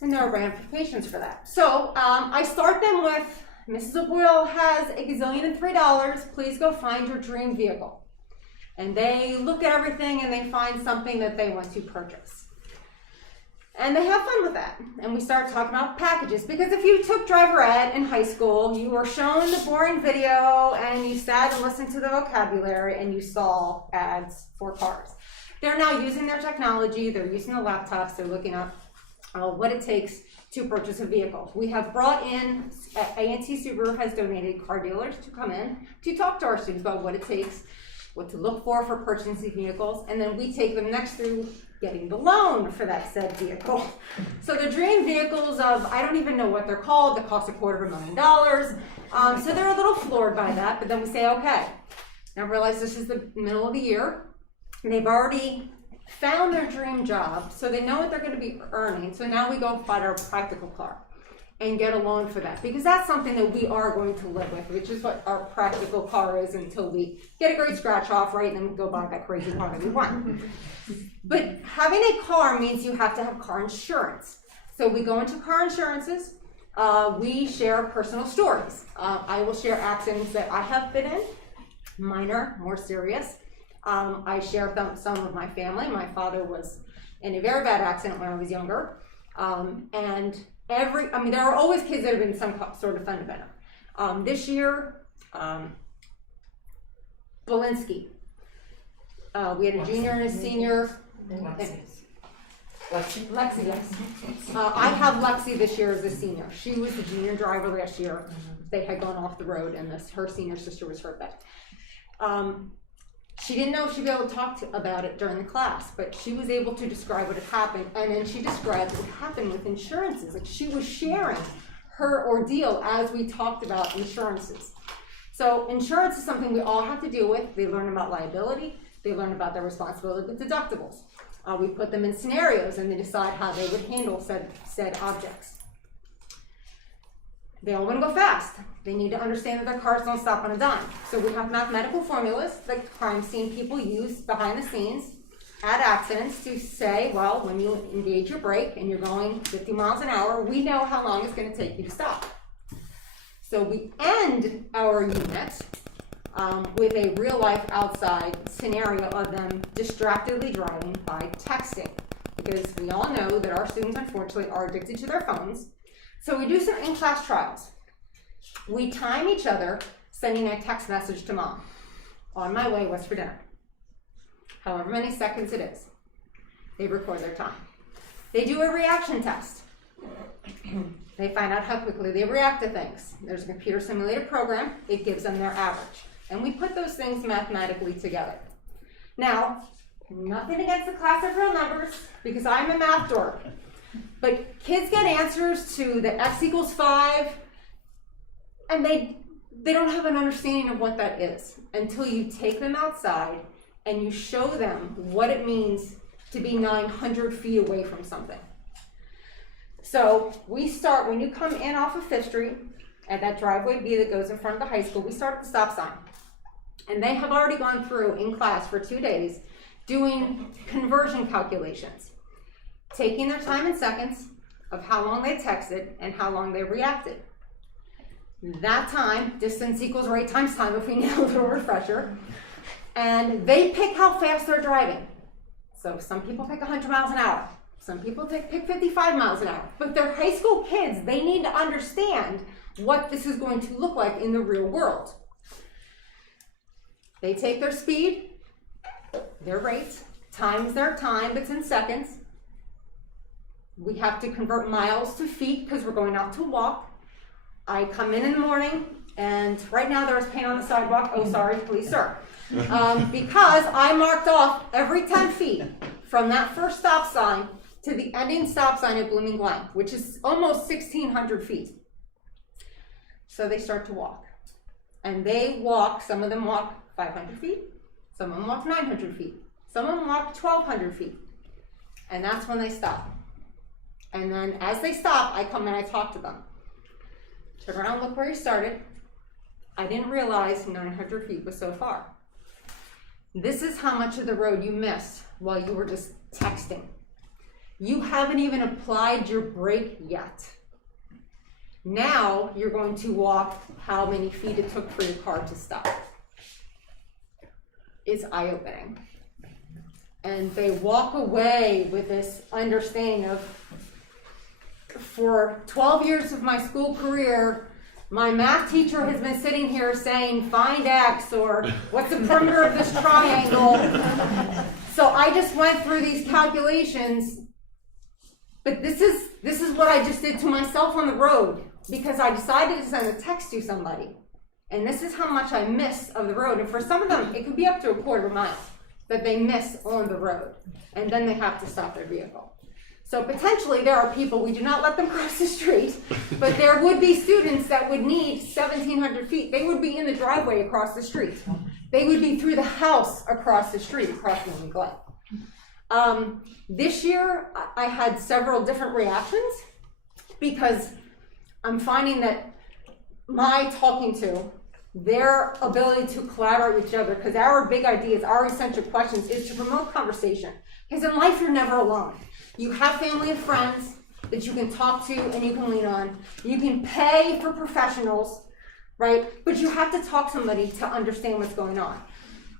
And there are ramifications for that. So I start them with, Mrs. O'Boyle has a gazillion and $3. Please go find your dream vehicle. And they look at everything and they find something that they want to purchase. And they have fun with that. And we start talking about packages. Because if you took driver ed in high school, you were shown the boring video and you sat and listened to the vocabulary and you saw ads for cars. They're now using their technology. They're using the laptops. They're looking up what it takes to purchase a vehicle. We have brought in, A&T Subaru has donated car dealers to come in to talk to our students about what it takes, what to look for purchasing vehicles, and then we take them next through getting the loan for that said vehicle. So the dream vehicles of, I don't even know what they're called, that cost $250,000. So they're a little floored by that, but then we say, okay, now realize this is the middle of the year, and they've already found their dream job, so they know what they're going to be earning. So now we go find our practical car and get a loan for that, because that's something that we are going to live with, which is what our practical car is until we get a great scratch off, right, and then we go buy that crazy car that we want. But having a car means you have to have car insurance. So we go into car insurances. We share personal stories. I will share accidents that I have been in, minor, more serious. I share some with my family. My father was in a very bad accident when I was younger. And there are always kids that have been some sort of fender bender. This year, Belinsky. We had a junior and a senior. Lexi, yes. I have Lexi this year as a senior. She was the junior driver last year. They had gone off the road, and her senior sister was hurt bad. She didn't know if she'd be able to talk about it during the class, but she was able to describe what had happened, and then she described what happened with insurances. Like, she was sharing her ordeal as we talked about insurances. So insurance is something we all have to deal with. They learn about liability. They learn about their responsibility with deductibles. We put them in scenarios, and they decide how they would handle said objects. They all want to go fast. They need to understand that their cars don't stop on a dime. So we have mathematical formulas that crime scene people use behind the scenes at accidents to say, well, when you engage your brake and you're going 50 miles an hour, we know how long it's going to take you to stop. So we end our unit with a real life outside scenario of them distractedly driving by texting. Because we all know that our students, unfortunately, are addicted to their phones. So we do some in-class trials. We time each other sending a text message to mom. On my way, what's for dinner? However many seconds it is. They record their time. They do a reaction test. They find out how quickly they react to things. There's a computer simulated program. It gives them their average. And we put those things mathematically together. Now, nothing against the class of real numbers, because I'm a math dork. But kids get answers to the x equals 5, and they don't have an understanding of what that is until you take them outside and you show them what it means to be 900 feet away from something. So we start, when you come in off of 5th Street, at that driveway B that goes in front of the high school, we start at the stop sign. And they have already gone through in class for 2 days doing conversion calculations, taking their time in seconds of how long they texted and how long they reacted. That time, distance equals rate times time if we need a little refresher. And they pick how fast they're driving. So some people pick 100 miles an hour. Some people pick 55 miles an hour. But they're high school kids. They need to understand what this is going to look like in the real world. They take their speed, their rate, times their time, but it's in seconds. We have to convert miles to feet because we're going out to walk. I come in the morning, and right now there is paint on the sidewalk. Oh, sorry, please, sir. Because I marked off every 10 feet from that first stop sign to the ending stop sign at Blooming Glen, which is almost 1,600 feet. So they start to walk. And they walk, some of them walk 500 feet, some of them walk 900 feet, some of them walk 1,200 feet. And that's when they stop. And then as they stop, I come and I talk to them. Turn around, look where you started. I didn't realize 900 feet was so far. This is how much of the road you missed while you were just texting. You haven't even applied your brake yet. Now you're going to walk how many feet it took for your car to stop. It's eye-opening. And they walk away with this understanding of, for 12 years of my school career, my math teacher has been sitting here saying, find X, or what's the perimeter of this triangle? So I just went through these calculations, but this is what I just did to myself on the road, because I decided to send a text to somebody. And this is how much I miss of the road. And for some of them, it could be up to a quarter mile that they miss on the road. And then they have to stop their vehicle. So potentially there are people, we do not let them cross the street, but there would be students that would need 1,700 feet. They would be in the driveway across the street. They would be through the house across the street, across Blooming Glen. This year, I had several different reactions because I'm finding that my talking to, their ability to collaborate with each other, because our big ideas, our essential questions is to promote conversation. Because in life, you're never alone. You have family and friends that you can talk to and you can lean on. You can pay for professionals, right? But you have to talk to somebody to understand what's going on.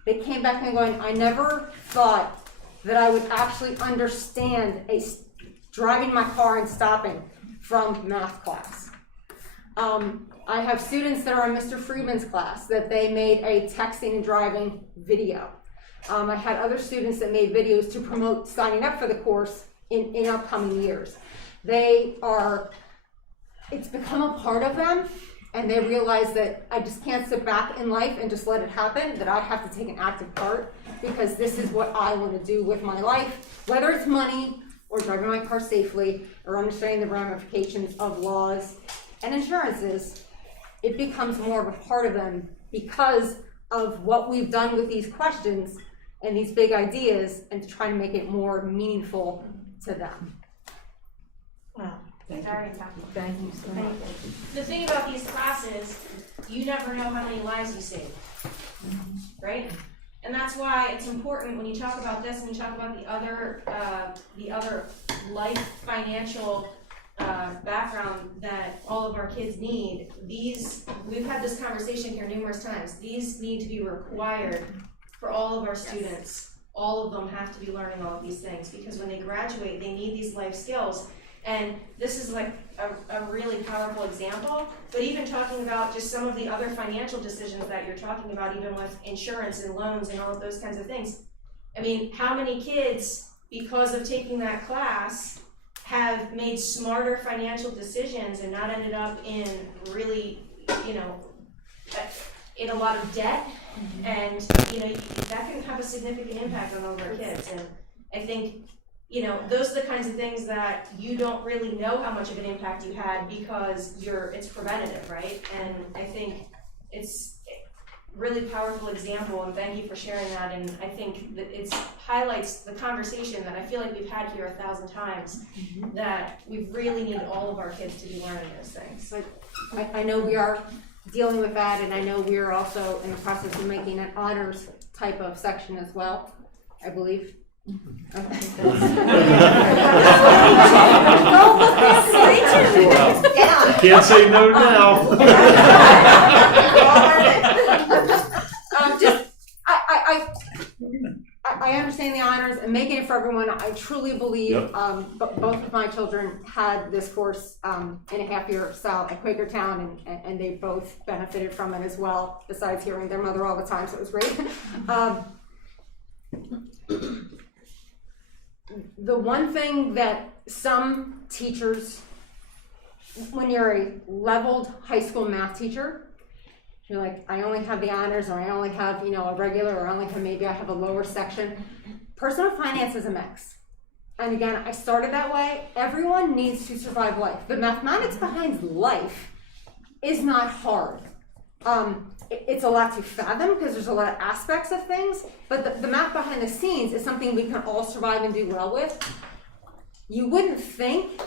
They came back and going, I never thought that I would actually understand driving my car and stopping from math class. I have students that are in Mr. Friedman's class that they made a texting and driving video. I had other students that made videos to promote signing up for the course in upcoming years. It's become a part of them, and they realize that I just can't sit back in life and just let it happen, that I have to take an active part, because this is what I want to do with my life, whether it's money or driving my car safely or understanding the ramifications of laws and insurances. It becomes more of a part of them because of what we've done with these questions and these big ideas, and to try to make it more meaningful to them. Wow. Thank you. Thank you so much. The thing about these classes, you never know how many lives you save, right? And that's why it's important when you talk about this and you talk about the other life financial background that all of our kids need. We've had this conversation here numerous times. These need to be required for all of our students. All of them have to be learning all of these things, because when they graduate, they need these life skills. And this is like a really powerful example, but even talking about just some of the other financial decisions that you're talking about, even with insurance and loans and all of those kinds of things. I mean, how many kids, because of taking that class, have made smarter financial decisions and not ended up in really, you know, in a lot of debt? And, you know, that can have a significant impact on all of our kids. And I think, you know, those are the kinds of things that you don't really know how much of an impact you had because it's preventative, right? And I think it's a really powerful example, and thank you for sharing that. And I think that it highlights the conversation that I feel like we've had here 1,000 times, that we really need all of our kids to be learning those things. But I know we are dealing with that, and I know we are also in the process of making an honors type of section as well, I believe. You can't say no now. I understand the honors and making it for everyone. I truly believe both of my children had this course in a half-year style at Quakertown, and they both benefited from it as well, besides hearing their mother all the time, so it was great. The one thing that some teachers, when you're a leveled high school math teacher, you're like, I only have the honors, or I only have, you know, a regular, or maybe I have a lower section. Personal finance is a mix. And again, I started that way. Everyone needs to survive life. The mathematics behind life is not hard. It's a lot to fathom because there's a lot of aspects of things, but the math behind the scenes is something we can all survive and do well with. You wouldn't think,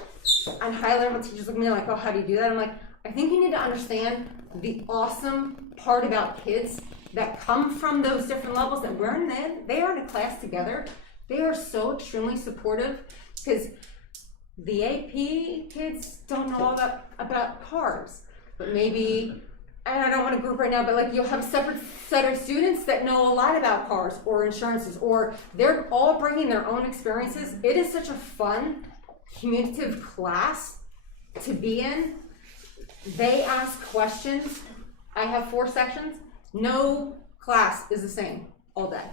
and high level teachers look at me like, oh, how do you do that? I'm like, I think you need to understand the awesome part about kids that come from those different levels that we're in. They are in a class together. They are so extremely supportive because the AP kids don't know all about cars, but maybe, and I don't want to group right now, but like you'll have a separate set of students that know a lot about cars or insurances, or they're all bringing their own experiences. It is such a fun, communicative class to be in. They ask questions. I have 4 sections. No class is the same all day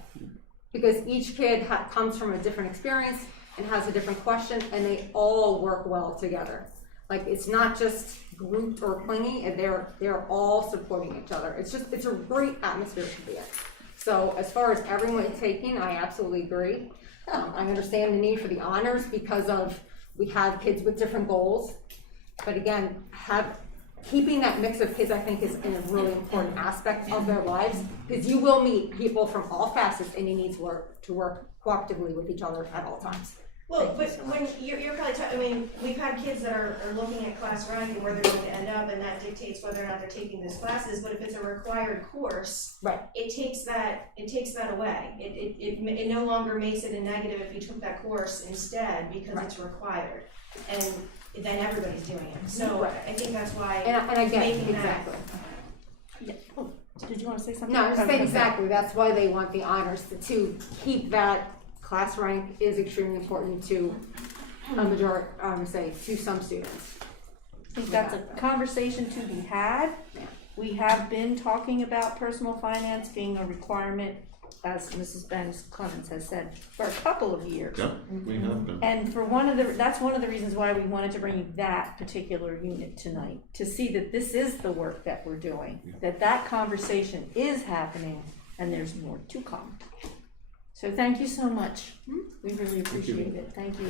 because each kid comes from a different experience and has a different question, and they all work well together. Like, it's not just grouped or clingy, and they're all supporting each other. It's a great atmosphere to be in. So as far as everyone taking, I absolutely agree. I understand the need for the honors because we have kids with different goals. But again, keeping that mix of kids, I think, is a really important aspect of their lives, because you will meet people from all facets, and you need to work cooperatively with each other at all times. Well, but when you're probably I mean, we've had kids that are looking at class rank and where they're going to end up, and that dictates whether or not they're taking those classes. But if it's a required course, right, it takes that away. It no longer makes it a negative if you took that course instead because it's required, and then everybody's doing it. So I think that's why. And I get it, making exactly. Yeah. Oh, did you want to say something? No, I was saying exactly. That's why they want the honors to keep that. Class rank is extremely important to a majority, to some students. I think that's a conversation to be had. Yeah. We have been talking about personal finance being a requirement, as Mrs. Benz Clemens has said, for a couple of years. Yeah, we have been. And that's one of the reasons why we wanted to bring you that particular unit tonight, to see that this is the work that we're doing, that conversation is happening, and there's more to come. So thank you so much. We really appreciate it. Thank you,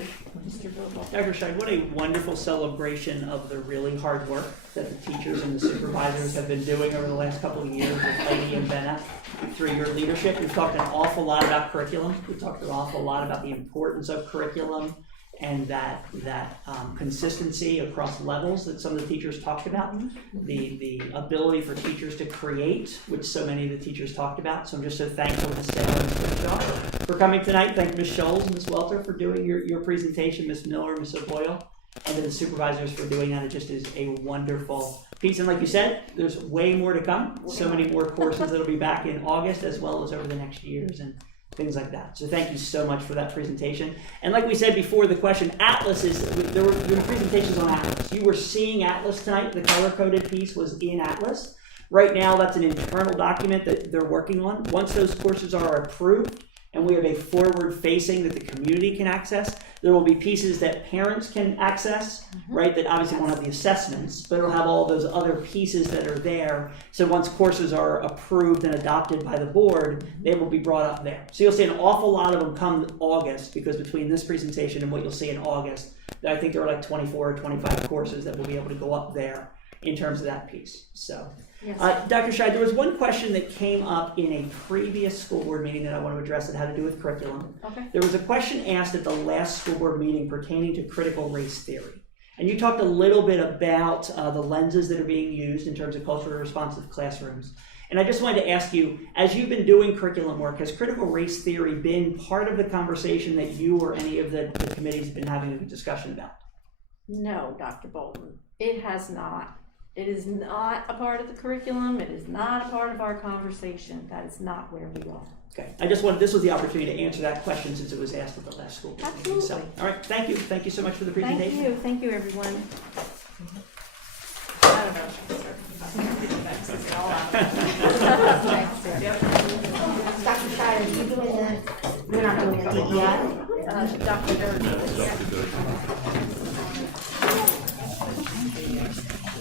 Mr. Bilbo. Dr. Scheid, what a wonderful celebration of the really hard work that the teachers and the supervisors have been doing over the last couple of years with Lady and Benna through your leadership. We've talked an awful lot about curriculum. We've talked an awful lot about the importance of curriculum and that consistency across levels that some of the teachers talked about, the ability for teachers to create, which so many of the teachers talked about. So I'm just so thankful to Sarah and Mr. Shaw for coming tonight. Thank Ms. Scholes and Ms. Welter for doing your presentation, Ms. Miller, Ms. O'Boyle, and then the supervisors for doing that. It just is a wonderful piece. And like you said, there's way more to come. So many more courses that'll be back in August as well as over the next years. And things like that. So thank you so much for that presentation. And like we said before, the question, Atlas is, there were presentations on Atlas. You were seeing Atlas tonight. The color-coded piece was in Atlas. Right now, that's an internal document that they're working on. Once those courses are approved, and we have a forward-facing that the community can access, there will be pieces that parents can access, right, that obviously won't have the assessments, but it'll have all those other pieces that are there. So once courses are approved and adopted by the board, they will be brought up there. So you'll see an awful lot of them come August, because between this presentation and what you'll see in August, I think there are like 24 or 25 courses that will be able to go up there in terms of that piece. So, Yes. Dr. Scheid, there was one question that came up in a previous school board meeting that I want to address that had to do with curriculum. Okay. There was a question asked at the last school board meeting pertaining to critical race theory. And you talked a little bit about the lenses that are being used in terms of culturally responsive classrooms. And I just wanted to ask you, as you've been doing curriculum work, has critical race theory been part of the conversation that you or any of the committees have been having a discussion about? No, Dr. Bolton, it has not. It is not a part of the curriculum. It is not a part of our conversation. That is not where we are. Okay, I just wanted, this was the opportunity to answer that question since it was asked at the last school board meeting. Absolutely. So, all right, thank you. Thank you so much for the presentation. Thank you everyone. I don't know. Dr. Scheid, are you doing the, we're not doing the DEI? Dr. Durden.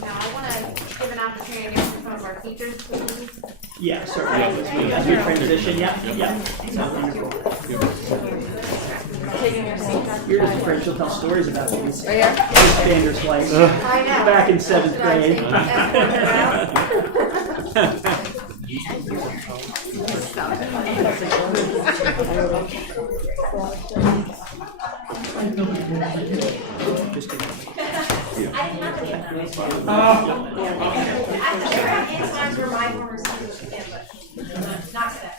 Now, I want to give an opportunity for some of our teachers, please. Yeah, certainly. As we transition, yeah. Here's a friend, she'll tell stories about you. Oh, yeah? Bander's place. I know. Back in 7th grade. I didn't have any of those. Oh. I have insides where my former students did, but not today.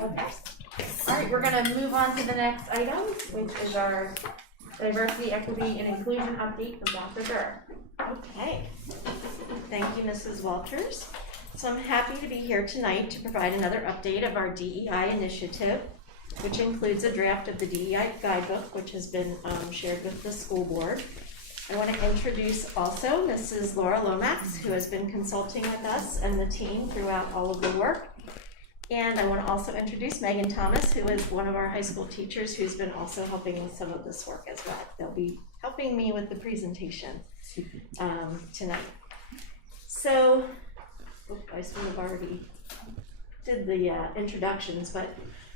Okay. All right, we're gonna move on to the next item, which is our diversity, equity, and inclusion update from Dr. Durr. Okay. Thank you, Mrs. Walters. So I'm happy to be here tonight to provide another update of our DEI initiative, which includes a draft of the DEI guidebook, which has been shared with the school board. I want to introduce also Mrs. Laura Lomax, who has been consulting with us and the team throughout all of the work. And I want to also introduce Megan Thomas, who is one of our high school teachers who's been also helping with some of this work as well. They'll be helping me with the presentation tonight. So, I sort of already did the introductions, but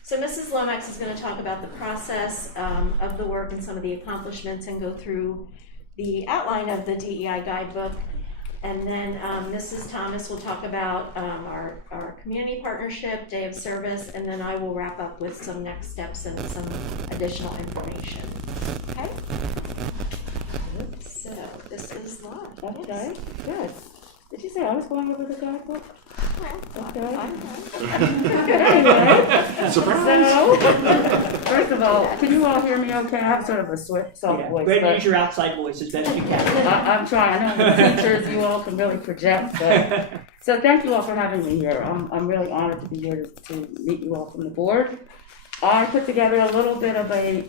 so Mrs. Lomax is going to talk about the process of the work and some of the accomplishments and go through the outline of the DEI guidebook. And then Mrs. Thomas will talk about our community partnership, day of service, and then I will wrap up with some next steps and some additional information. Okay? So this is Laura. Okay, good. Did you say I was going over the guidebook? Okay. Anyway, Surprise! so, first of all, can you all hear me okay? I have sort of a soft voice. Great to but use your outside voice as best you can. I'm trying. I know the teachers, you all can really project. But, so thank you all for having me here. I'm really honored to be here to meet you all from the board. I put together a little bit of a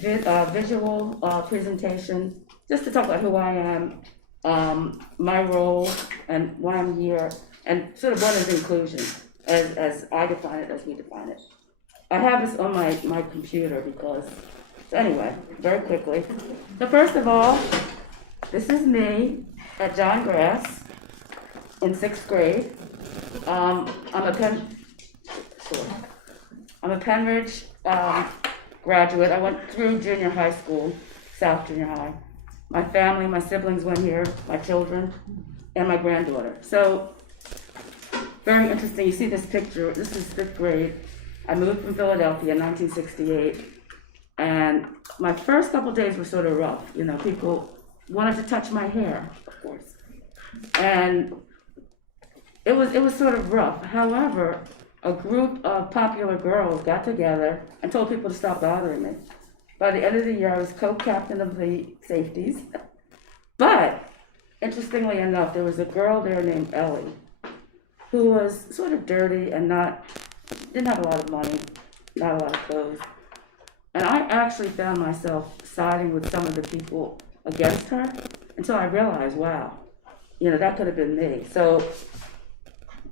visual presentation just to talk about who I am, my role, and why I'm here, and sort of what is inclusion, as I define it, as we define it. I have this on my computer because, so anyway, very quickly. So first of all, this is me at John Grass in 6th grade. I'm a Penridge graduate. I went through junior high school, South Junior High. My family, my siblings went here, my children, and my granddaughter. So, very interesting. You see this picture. This is 5th grade. I moved from Philadelphia in 1968. And my first couple days were sort of rough. You know, people wanted to touch my hair, of course. And it was sort of rough. However, a group of popular girls got together and told people to stop bothering me. By the end of the year, I was co-captain of the safeties. But, interestingly enough, there was a girl there named Ellie who was sort of dirty and didn't have a lot of money, not a lot of clothes. And I actually found myself siding with some of the people against her until I realized, wow, that could have been me. So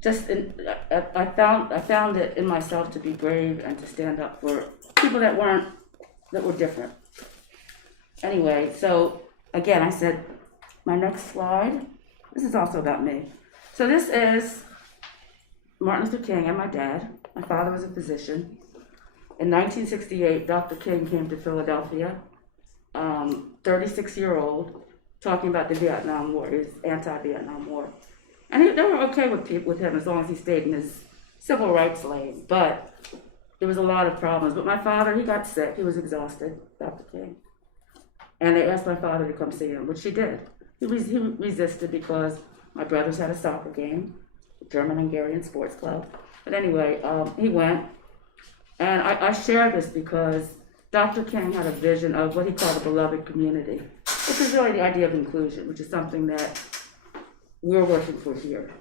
I found it in myself to be brave and to stand up for people that were different. Anyway, so again, I said, my next slide, this is also about me. So this is Martin Luther King and my dad. My father was a physician. In 1968, Dr. King came to Philadelphia, 36-year-old, talking about the Vietnam War, his anti-Vietnam War. And they were okay with him as long as he stayed in his civil rights lane, but there was a lot of problems. But my father, he got sick, he was exhausted, Dr. King. And they asked my father to come see him, which he did. He resisted because my brothers had a soccer game, German-Hungarian sports club. But anyway, he went. And I share this because Dr. King had a vision of what he called a beloved community, which is really the idea of inclusion, which is something that we're working for here.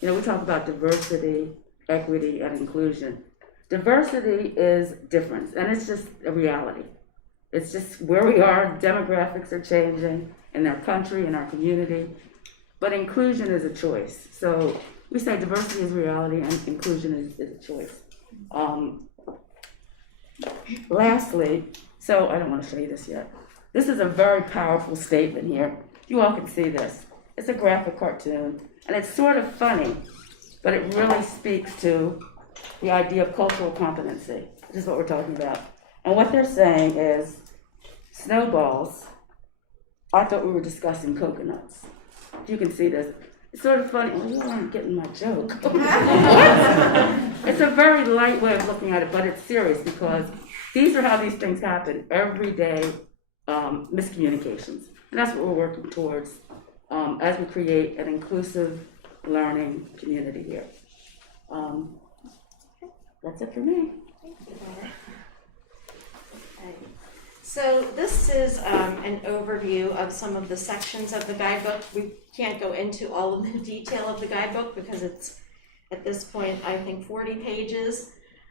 We talk about diversity, equity, and inclusion. Diversity is difference, and it's just a reality. It's just where we are, demographics are changing in our country, in our community, but inclusion is a choice. So we say diversity is reality and inclusion is a choice. Lastly, so I don't want to show you this yet. This is a very powerful statement here. You all can see this. It's a graphic cartoon, and it's sort of funny, but it really speaks to the idea of cultural competency, which is what we're talking about. And what they're saying is, snowballs, I thought we were discussing coconuts. If you can see this. It's sort of funny. Oh, you aren't getting my joke. It's a very light way of looking at it, but it's serious because these are how these things happen. Everyday miscommunications. And that's what we're working towards as we create an inclusive learning community here. That's it for me. Thank you, Laura. Okay. So this is an overview of some of the sections of the guidebook. We can't go into all of the detail of the guidebook because it's, at this point, I think 40 pages.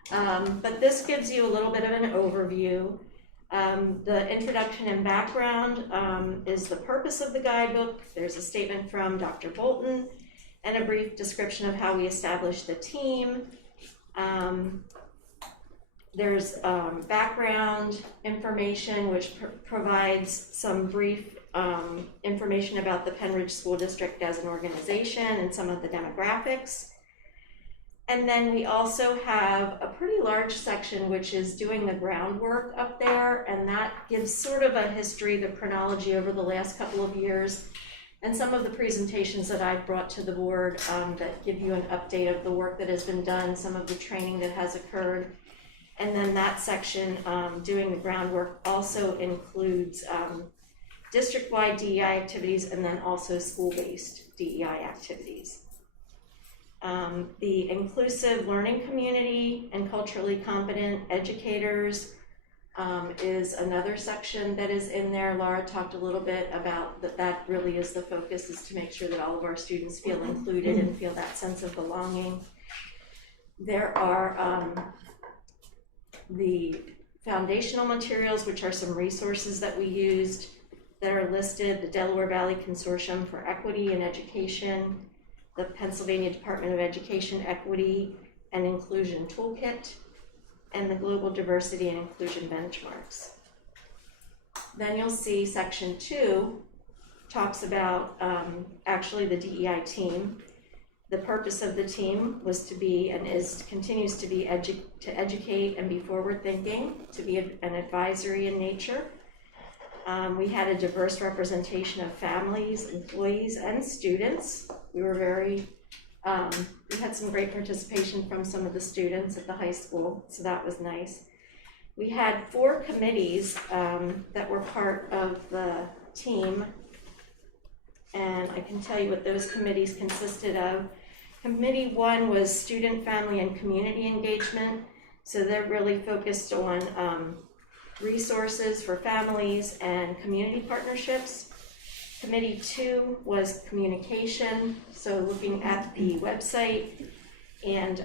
But this gives you a little bit of an overview. The introduction and background is the purpose of the guidebook. There's a statement from Dr. Bolton and a brief description of how we established the team. There's background information which provides some brief information about the Penridge School District as an organization and some of the demographics. And then we also have a pretty large section which is doing the groundwork up there, and that gives sort of a history, the chronology over the last couple of years, and some of the presentations that I've brought to the board that give you an update of the work that has been done, some of the training that has occurred. And then that section, doing the groundwork, also includes district-wide DEI activities and then also school-based DEI activities. The inclusive learning community and culturally competent educators is another section that is in there. Laura talked a little bit about that really is the focus, is to make sure that all of our students feel included and feel that sense of belonging. There are the foundational materials, which are some resources that we used that are listed: the Delaware Valley Consortium for Equity in Education, the Pennsylvania Department of Education Equity and Inclusion Toolkit, and the Global Diversity and Inclusion Benchmarks. Then you'll see section 2 talks about actually the DEI team. The purpose of the team was to be and continues to be to educate and be forward-thinking, to be an advisory in nature. We had a diverse representation of families, employees, and students. We were we had some great participation from some of the students at the high school, so that was nice. We had 4 committees that were part of the team, and I can tell you what those committees consisted of. Committee 1 was student, family, and community engagement. So they're really focused on resources for families and community partnerships. Committee 2 was communication, so looking at the website and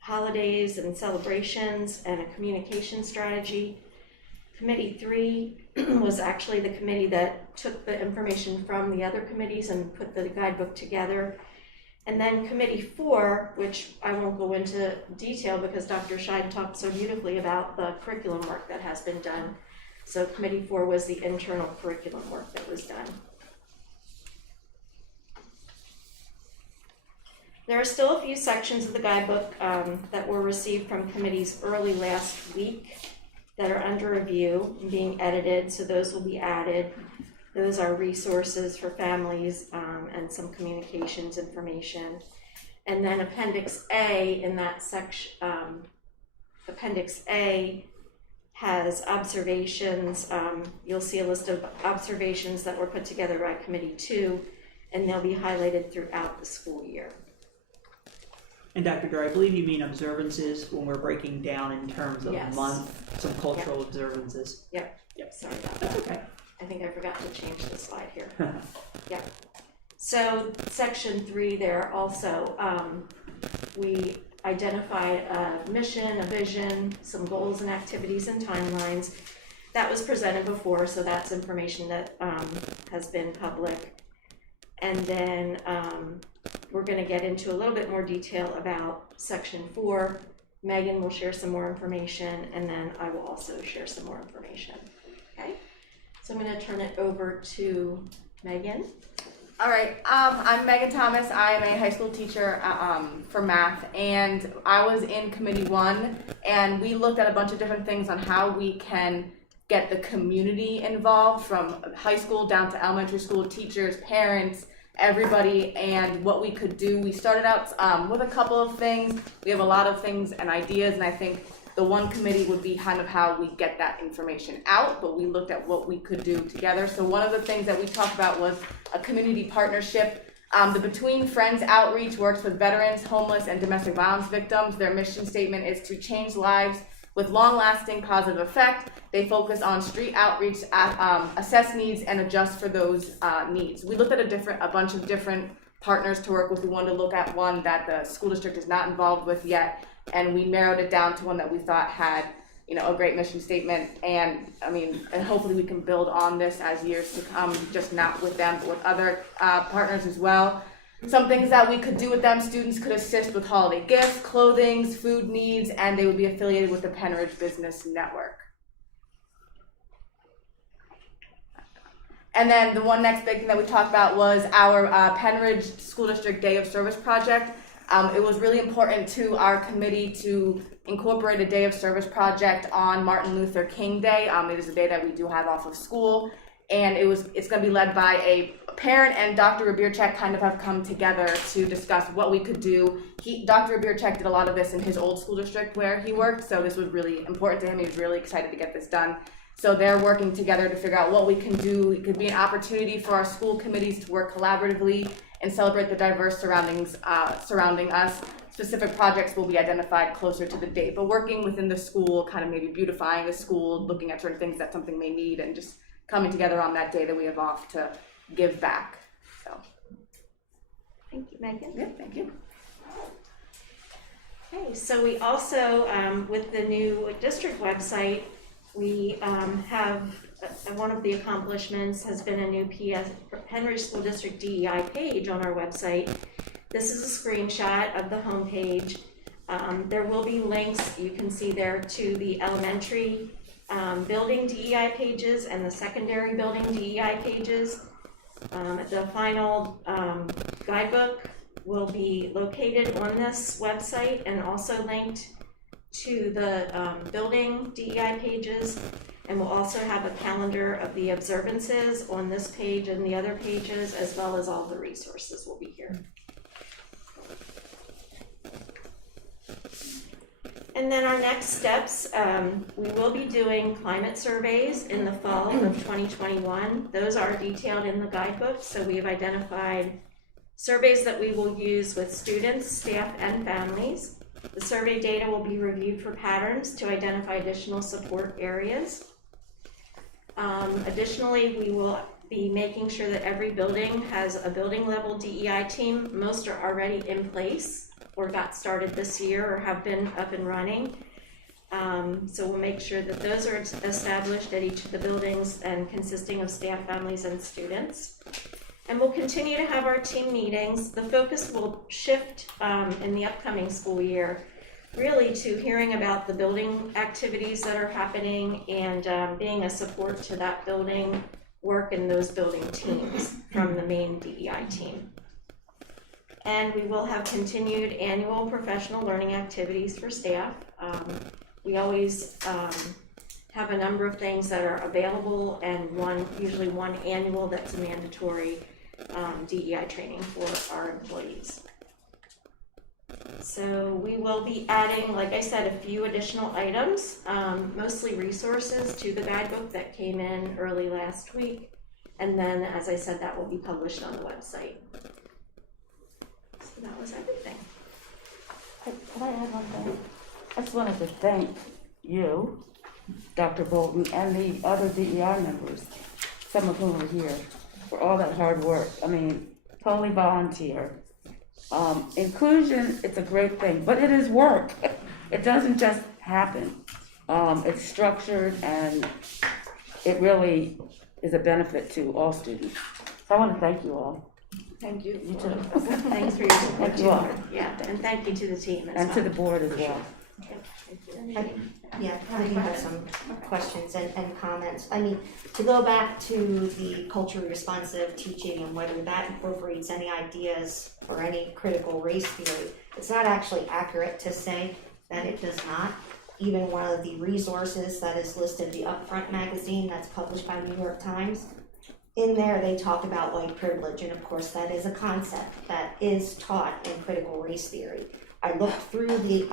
holidays and celebrations and a communication strategy. Committee 3 was actually the committee that took the information from the other committees and put the guidebook together. And then Committee 4, which I won't go into detail because Dr. Scheid talked so beautifully about the curriculum work that has been done. So Committee 4 was the internal curriculum work that was done. There are still a few sections of the guidebook that were received from committees early last week that are under review and being edited, so those will be added. Those are resources for families and some communications information. And then Appendix A in that section, Appendix A has observations. You'll see a list of observations that were put together by Committee 2, and they'll be highlighted throughout the school year. And Dr. Durr, I believe you mean observances when we're breaking down in terms of Yes. month, some cultural observances. Yep. Sorry about that. Okay. I think I forgot to change the slide here. Yep. So Section 3 there also, we identified a mission, a vision, some goals and activities and timelines. That was presented before, so that's information that has been public. And then we're going to get into a little bit more detail about Section 4. Megan will share some more information, and then I will also share some more information. Okay? So I'm going to turn it over to Megan. All right, I'm Megan Thomas. I am a high school teacher for math, and I was in Committee 1, and we looked at a bunch of different things on how we can get the community involved, from high school down to elementary school, teachers, parents, everybody, and what we could do. We started out with a couple of things. We have a lot of things and ideas, and I think the one committee would be kind of how we get that information out, but we looked at what we could do together. So one of the things that we talked about was a community partnership. The Between Friends outreach works with veterans, homeless, and domestic violence victims. Their mission statement is to change lives with long-lasting positive effect. They focus on street outreach, assess needs, and adjust for those needs. We looked at a bunch of different partners to work with. We wanted to look at one that the school district is not involved with yet, and we narrowed it down to one that we thought had, a great mission statement. And and hopefully we can build on this as years to come, just not with them, but with other partners as well. Some things that we could do with them: students could assist with holiday gifts, clothing, food needs, and they would be affiliated with the Penridge Business Network. And then the one next big thing that we talked about was our Penridge School District Day of Service project. It was really important to our committee to incorporate a Day of Service project on Martin Luther King Day. It is a day that we do have off of school, and it's going to be led by a parent, and Dr. Rabirchek kind of have come together to discuss what we could do. Dr. Rabirchek did a lot of this in his old school district where he worked, so this was really important to him. He was really excited to get this done. So they're working together to figure out what we can do. It could be an opportunity for our school committees to work collaboratively and celebrate the diverse surroundings surrounding us. Specific projects will be identified closer to the date, but working within the school, kind of maybe beautifying the school, looking at certain things that something may need, and just coming together on that day that we have off to give back. So, thank you, Megan. Yeah, thank you. Okay, so we also, with the new district website, we have one of the accomplishments has been a new Penridge School District DEI page on our website. This is a screenshot of the homepage. There will be links, you can see there, to the elementary building DEI pages and the secondary building DEI pages. The final guidebook will be located on this website and also linked to the building DEI pages, and we'll also have a calendar of the observances on this page and the other pages, as well as all the resources will be here. And then our next steps, we will be doing climate surveys in the fall of 2021. Those are detailed in the guidebook, so we have identified surveys that we will use with students, staff, and families. The survey data will be reviewed for patterns to identify additional support areas. Additionally, we will be making sure that every building has a building level DEI team. Most are already in place or got started this year or have been up and running. So we'll make sure that those are established at each of the buildings and consisting of staff, families, and students. And we'll continue to have our team meetings. The focus will shift in the upcoming school year really to hearing about the building activities that are happening and being a support to that building work and those building teams from the main DEI team. And we will have continued annual professional learning activities for staff. We always have a number of things that are available and usually one annual that's a mandatory DEI training for our employees. So we will be adding, like I said, a few additional items, mostly resources to the guidebook that came in early last week. And then, as I said, that will be published on the website. So that was everything. Can I add one thing? I just wanted to thank you, Dr. Bolton, and the other DEI members, some of whom are here, for all that hard work. I mean, totally volunteer. Inclusion, it's a great thing, but it is work. It doesn't just happen. It's structured and it really is a benefit to all students. So I want to thank you all. Thank you. You too. Thanks for your support. Thank you all. Yeah, and thank you to the team as And well. to the board as well. Yeah, I do have some questions and comments. I mean, to go back to the culturally responsive teaching and whether that incorporates any ideas or any critical race theory, it's not actually accurate to say that it does not. Even one of the resources that is listed, the Upfront magazine that's published by New York Times, in there they talk about white privilege, and of course that is a concept that is taught in critical race theory. I looked through the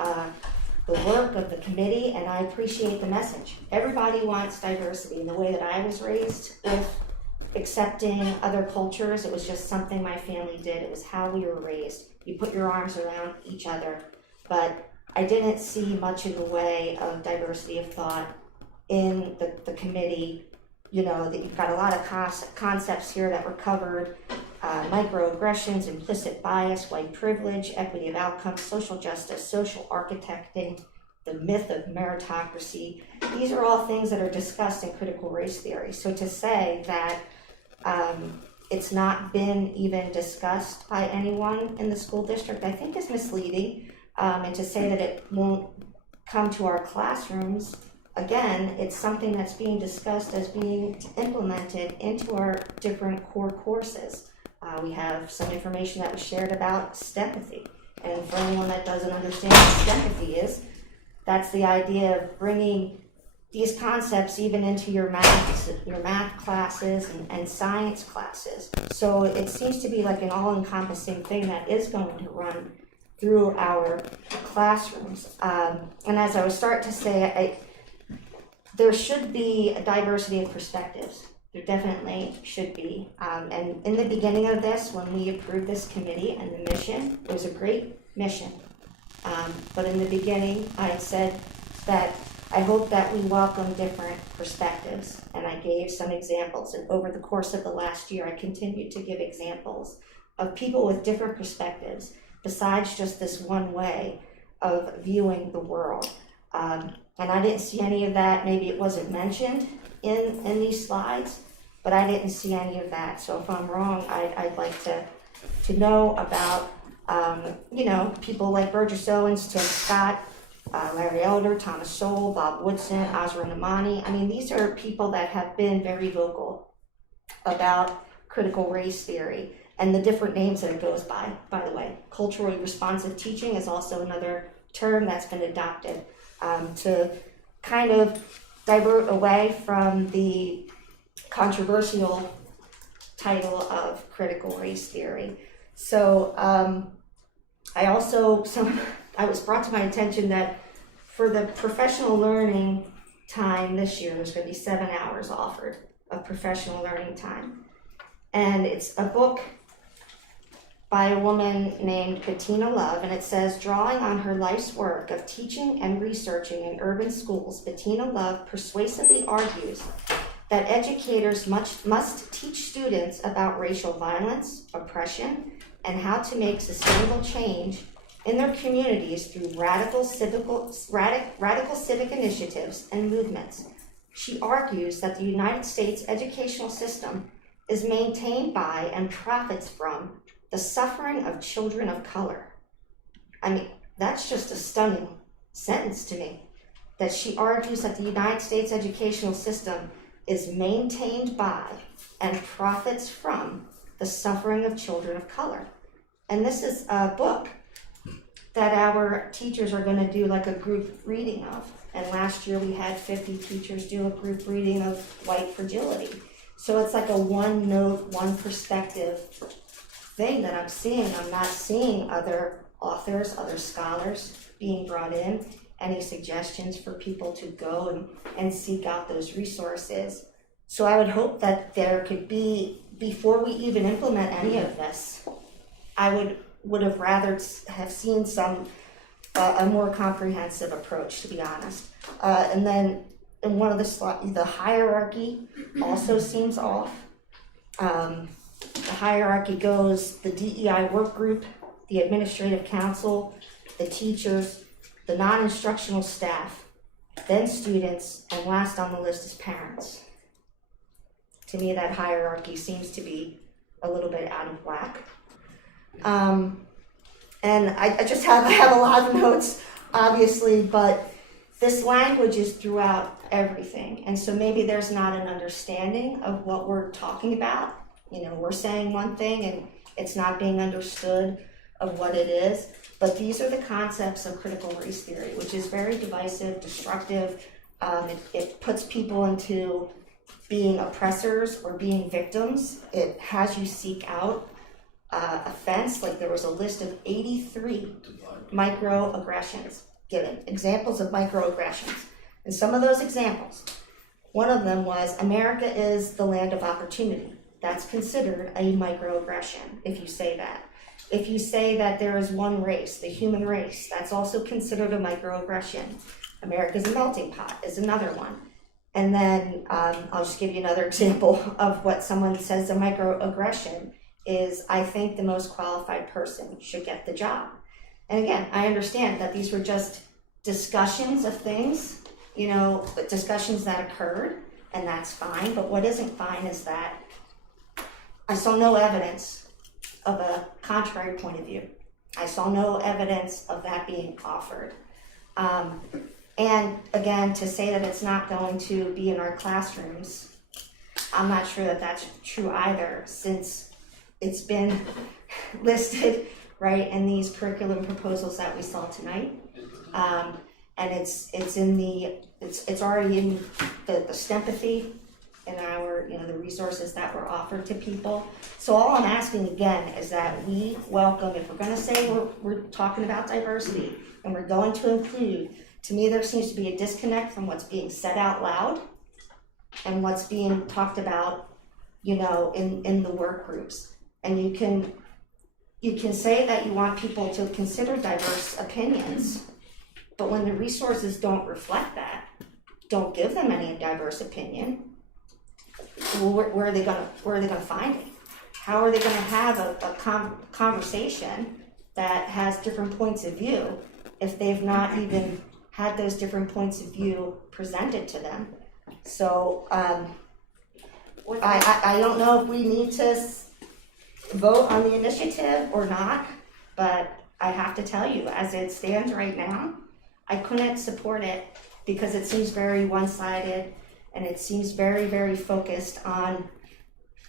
work of the committee, and I appreciate the message. Everybody wants diversity. In the way that I was raised with accepting other cultures, it was just something my family did. It was how we were raised. You put your arms around each other. But I didn't see much in the way of diversity of thought in the committee. You know, that you've got a lot of concepts here that were covered. Microaggressions, implicit bias, white privilege, equity of outcomes, social justice, social architecting, the myth of meritocracy. These are all things that are discussed in critical race theory. So to say that it's not been even discussed by anyone in the school district, I think is misleading. And to say that it won't come to our classrooms, again, it's something that's being discussed as being implemented into our different core courses. We have some information that was shared about STEPathy. And for anyone that doesn't understand what STEPathy is, that's the idea of bringing these concepts even into your math classes and science classes. So it seems to be like an all-encompassing thing that is going to run through our classrooms. And as I was starting to say, there should be a diversity of perspectives. There definitely should be. And in the beginning of this, when we approved this committee and the mission, it was a great mission. But in the beginning, I said that I hope that we welcome different perspectives. And I gave some examples. And over the course of the last year, I continued to give examples of people with different perspectives, besides just this one way of viewing the world. And I didn't see any of that. Maybe it wasn't mentioned in these slides, but I didn't see any of that. So if I'm wrong, I'd like to know about, people like Burgess Owens, Tim Scott, Larry Elder, Thomas Sowell, Bob Woodson, Azra Namani. I mean, these are people that have been very vocal about critical race theory and the different names that it goes by the way. Culturally responsive teaching is also another term that's been adopted to kind of divert away from the controversial title of critical race theory. So I was brought to my attention that for the professional learning time this year, there's going to be 7 hours offered of professional learning time. And it's a book by a woman named Bettina Love, and it says, drawing on her life's work of teaching and researching in urban schools, Bettina Love persuasively argues that educators must teach students about racial violence, oppression, and how to make sustainable change in their communities through radical civic initiatives and movements. She argues that the United States educational system is maintained by and profits from the suffering of children of color. I mean, that's just a stunning sentence to me, that she argues that the United States educational system is maintained by and profits from the suffering of children of color. And this is a book that our teachers are going to do like a group reading of. And last year we had 50 teachers do a group reading of White Fragility. So it's like a one note, one perspective thing that I'm seeing. I'm not seeing other authors, other scholars being brought in. Any suggestions for people to go and seek out those resources. So I would hope that there could be, before we even implement any of this, I would have rather have seen a more comprehensive approach, to be honest. And then in one of the slides, the hierarchy also seems off. The hierarchy goes the DEI work group, the administrative council, the teachers, the non-instructional staff, then students, and last on the list is parents. To me, that hierarchy seems to be a little bit out of whack. And I have a lot of notes, obviously, but this language is throughout everything. And so maybe there's not an understanding of what we're talking about. You know, we're saying one thing and it's not being understood of what it is. But these are the concepts of critical race theory, which is very divisive, destructive. It puts people into being oppressors or being victims. It has you seek out offense. Like there was a list of 83 microaggressions given, examples of microaggressions. And some of those examples, one of them was America is the land of opportunity. That's considered a microaggression if you say that. If you say that there is one race, the human race, that's also considered a microaggression. America's a melting pot is another one. And then I'll just give you another example of what someone says a microaggression is, I think the most qualified person should get the job. And again, I understand that these were just discussions of things, you know, discussions that occurred, and that's fine. But what isn't fine is that I saw no evidence of a contrary point of view. I saw no evidence of that being offered. And again, to say that it's not going to be in our classrooms, I'm not sure that that's true either, since it's been listed right in these curriculum proposals that we saw tonight. And it's already in the STEMpathy and our, you know, the resources that were offered to people. So all I'm asking again is that we welcome, if we're going to say we're talking about diversity and we're going to include, to me there seems to be a disconnect from what's being said out loud and what's being talked about, you know, in the work groups. And you can say that you want people to consider diverse opinions, but when the resources don't reflect that, don't give them any diverse opinion, well, where are they gonna find it? How are they gonna have a conversation that has different points of view if they've not even had those different points of view presented to them? So I don't know if we need to vote on the initiative or not, but I have to tell you, as it stands right now, I couldn't support it because it seems very one-sided. And it seems very, very focused on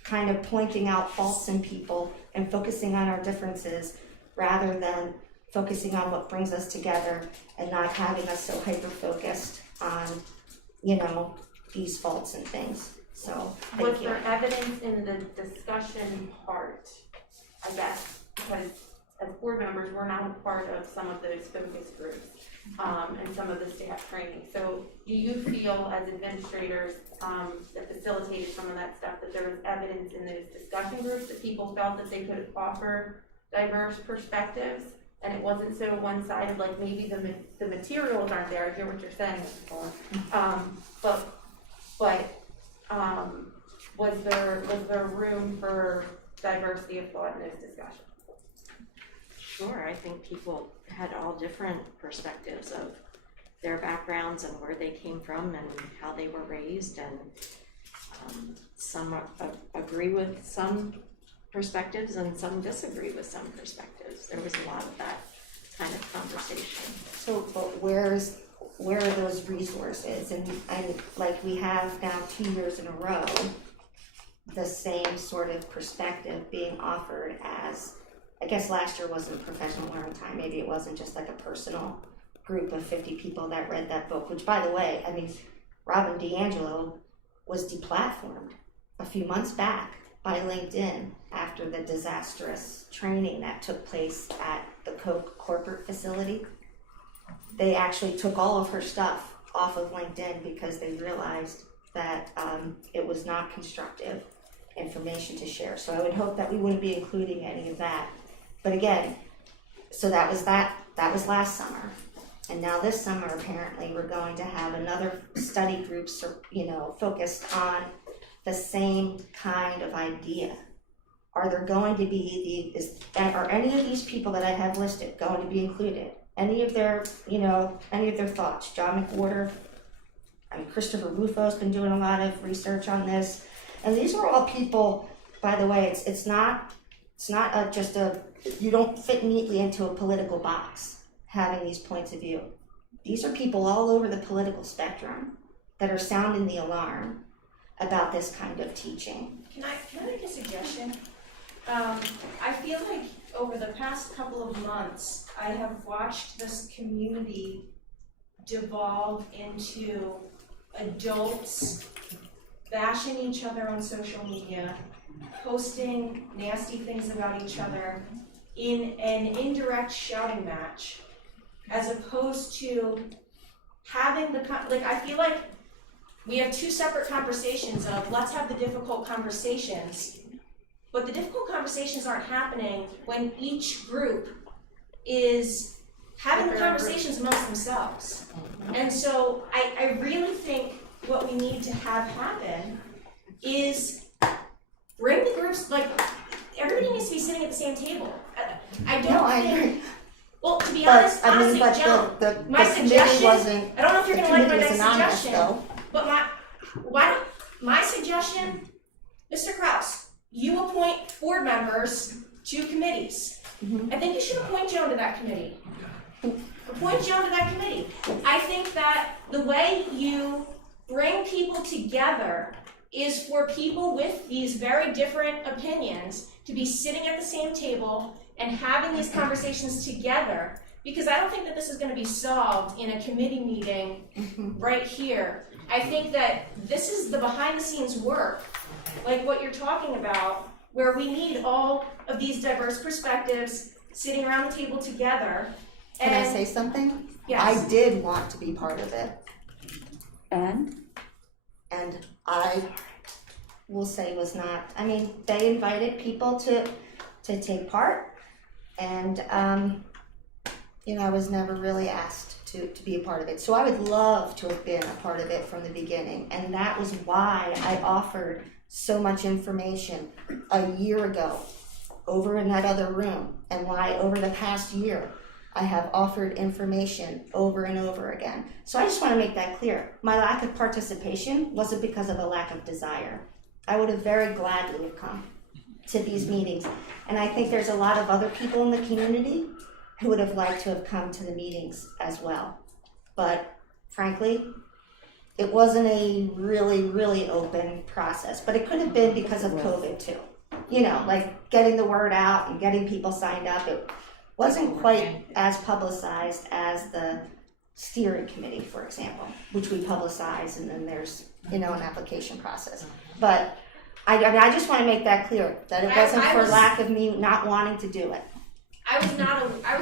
kind of pointing out faults in people and focusing on our differences rather than focusing on what brings us together and not having us so hyper-focused on, you know, these faults and things. So, was there evidence in the discussion part, I guess, because as board members, we're not a part of some of those focus groups and some of the staff training. So do you feel as administrators that facilitated some of that stuff that there was evidence in those discussion groups that people felt that they could offer diverse perspectives and it wasn't so one-sided, like maybe the materials aren't there, I hear what you're saying, but was there room for diversity of thought in this discussion? Sure, I think people had all different perspectives of their backgrounds and where they came from and how they were raised, and some agree with some perspectives and some disagree with some perspectives. There was a lot of that kind of conversation. So, but where are those resources? And like we have now 2 years in a row, the same sort of perspective being offered as, I guess last year wasn't professional learning time, maybe it wasn't just like a personal group of 50 people that read that book, which by the way, I mean, Robin DiAngelo was deplatformed a few months back by LinkedIn after the disastrous training that took place at the Coke corporate facility. They actually took all of her stuff off of LinkedIn because they realized that it was not constructive information to share. So I would hope that we wouldn't be including any of that. But again, so that was last summer. And now this summer, apparently, we're going to have another study group, focused on the same kind of idea. Are there going to be are any of these people that I have listed going to be included? Any of their thoughts? John McWhorter, Christopher Rufo's been doing a lot of research on this. And these are all people, by the way, it's not you don't fit neatly into a political box having these points of view. These are people all over the political spectrum that are sounding the alarm about this kind of teaching. Can I make a suggestion? I feel like over the past couple of months, I have watched this community devolve into adults bashing each other on social media, posting nasty things about each other in an indirect shouting match, as opposed to having I feel like we have two separate conversations of let's have the difficult conversations, but the difficult conversations aren't happening when each group is having the conversations amongst themselves. And so I really think what we need to have happen is bring the groups, everybody needs to be sitting at the same table. I don't think. Well, to be honest, honestly, Joan, my suggestion, I don't know if you're going to like my next suggestion, but my suggestion, Mr. Kraus, you appoint board members to committees. I think you should appoint Joan to that committee. Appoint Joan to that committee. I think that the way you bring people together is for people with these very different opinions to be sitting at the same table and having these conversations together, because I don't think that this is going to be solved in a committee meeting right here. I think that this is the behind the scenes work, like what you're talking about, where we need all of these diverse perspectives sitting around the table together. Can I say something? Yes. I did want to be part of it. And I will say was not, they invited people to take part, and I was never really asked to be a part of it. So I would love to have been a part of it from the beginning, and that was why I offered so much information a year ago over in that other room, and why over the past year I have offered information over and over again. So I just want to make that clear. My lack of participation wasn't because of a lack of desire. I would have very gladly have come to these meetings. And I think there's a lot of other people in the community who would have liked to have come to the meetings as well. But frankly, it wasn't a really, really open process. But it could have been because of COVID too. Like getting the word out and getting people signed up. It wasn't quite as publicized as the steering committee, for example, which we publicize, and then there's, an application process. But I just want to make that clear, that it wasn't for lack of me not wanting to do it. I was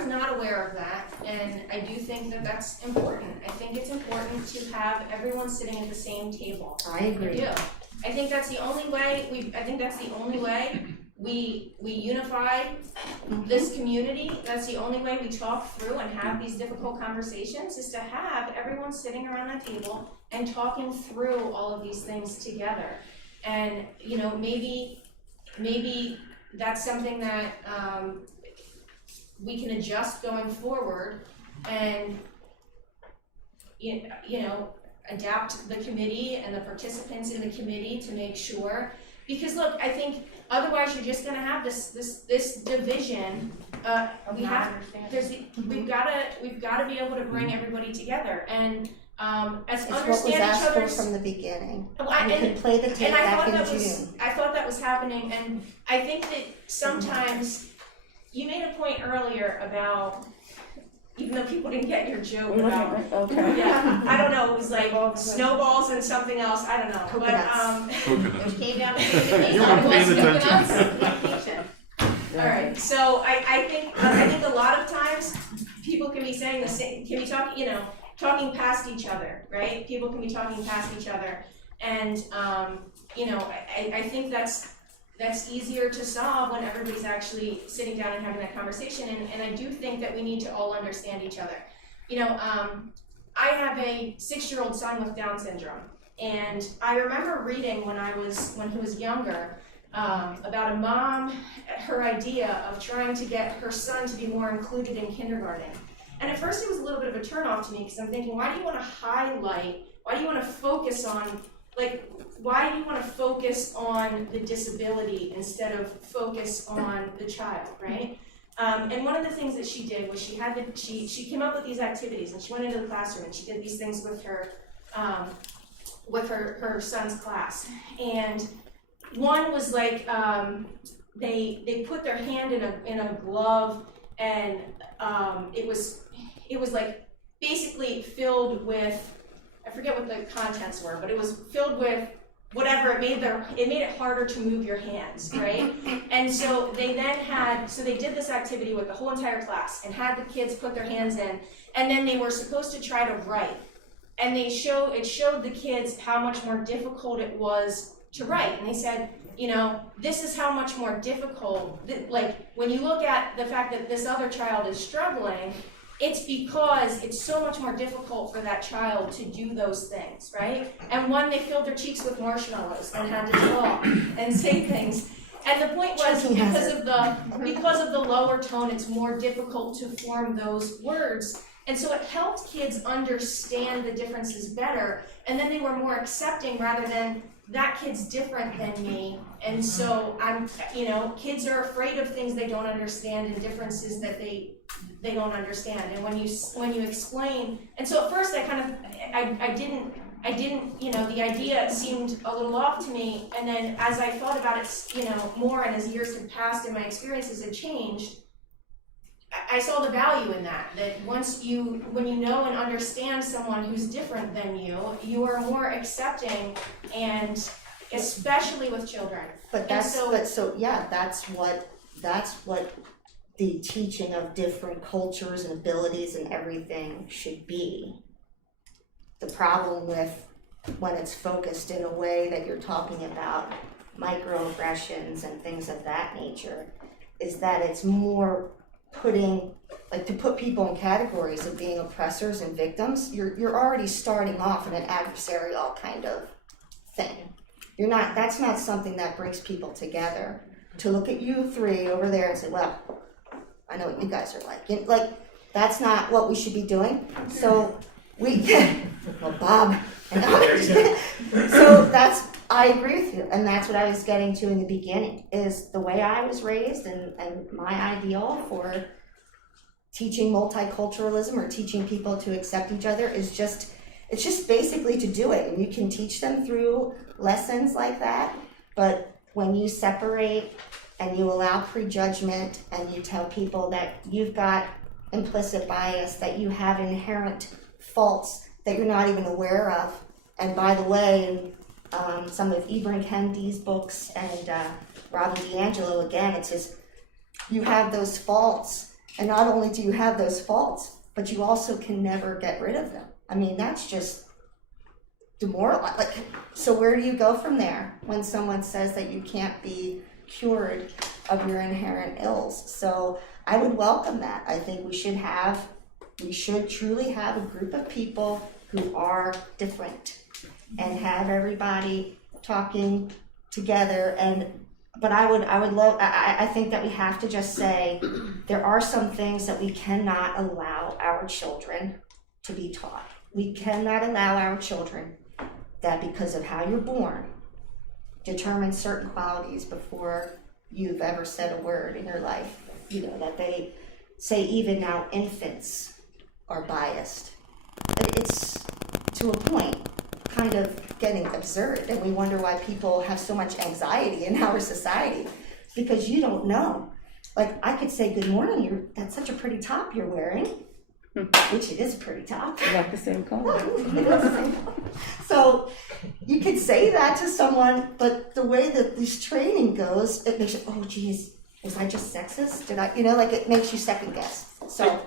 not aware of that, and I do think that that's important. I think it's important to have everyone sitting at the same table. I agree. I do. I think that's the only way we unify this community. That's the only way we talk through and have these difficult conversations, is to have everyone sitting around that table and talking through all of these things together. And, you know, maybe that's something that, we can adjust going forward and, you know, adapt the committee and the participants in the committee to make sure. Because look, I think otherwise you're just gonna have this division. We've gotta be able to bring everybody together and It's what was understand each asked for other's. from the beginning. Well, You can play the tape back in June. I thought that was happening, and I think that sometimes you made a point earlier about, even though people didn't get your joke about, yeah, I don't know, it was like snowballs and something else, I don't know, but It came down to You weren't paying attention. all right, so I think a lot of times people can be saying the same, can be talking, you know, talking past each other, right? People can be talking past each other, and you know, I think that's easier to solve when everybody's actually sitting down and having that conversation. And I do think that we need to all understand each other. You know, I have a 6-year-old son with Down syndrome, and I remember reading when he was younger about a mom, her idea of trying to get her son to be more included in kindergarten. And at first it was a little bit of a turnoff to me because I'm thinking, why do you want to highlight? Why do you want to focus on? Like, why do you want to focus on the disability instead of focus on the child, right? And one of the things that she did was she came up with these activities, and she went into the classroom and she did these things with her son's class. And one was like they put their hand in a glove, and it was like basically filled with, I forget what the contents were, but it was filled with whatever, it made it harder to move your hands, right? And so they did this activity with the whole entire class and had the kids put their hands in, and then they were supposed to try to write. And it showed the kids how much more difficult it was to write. And they said, you know, this is how much more difficult, like when you look at the fact that this other child is struggling, it's because it's so much more difficult for that child to do those things, right? And one, they filled their cheeks with marshmallows and had to talk and say things. And the point was, because of the lower tone, it's more difficult to form those words. And so it helped kids understand the differences better, and then they were more accepting rather than, that kid's different than me, and so kids are afraid of things they don't understand and differences that they don't understand. And when you explain, and so at first I didn't, you know, the idea seemed a little off to me, and then as I thought about it, you know, more, and as years had passed and my experiences had changed, I saw the value in that when you know and understand someone who's different than you are more accepting, and especially with children. But that's what the teaching of different cultures and abilities and everything should be. The problem with when it's focused in a way that you're talking about microaggressions and things of that nature is that it's more to put people in categories of being oppressors and victims. You're already starting off in an adversarial kind of thing. That's not something that brings people together. To look at you three over there and say, well, I know what you guys are like. Like, that's not what we should be doing. So Bob, so I agree with you, and that's what I was getting to in the beginning, is the way I was raised and my ideal for teaching multiculturalism or teaching people to accept each other is it's just basically to do it. And you can teach them through lessons like that, but when you separate and you allow prejudgment and you tell people that you've got implicit bias, that you have inherent faults that you're not even aware of, and by the way, some of Ibram Kendi's books and Robin DiAngelo, again, it says you have those faults, and not only do you have those faults, but you also can never get rid of them. I mean, that's just demoralizing. So where do you go from there when someone says that you can't be cured of your inherent ills? So I would welcome that. I think we should truly have a group of people who are different, and have everybody talking together, but I would love, I think that we have to just say, there are some things that we cannot allow our children to be taught. We cannot allow our children that because of how you're born, determine certain qualities before you've ever said a word in your life. You know, that they say even now infants are biased. It's, to a point, kind of getting absurd, and we wonder why people have so much anxiety in our society, because you don't know. Like, I could say, good morning, that's such a pretty top you're wearing, which it is a pretty top. You like the same color. So you could say that to someone, but the way that this training goes, it makes you, oh geez, was I just sexist? Did I, like it makes you second guess. So,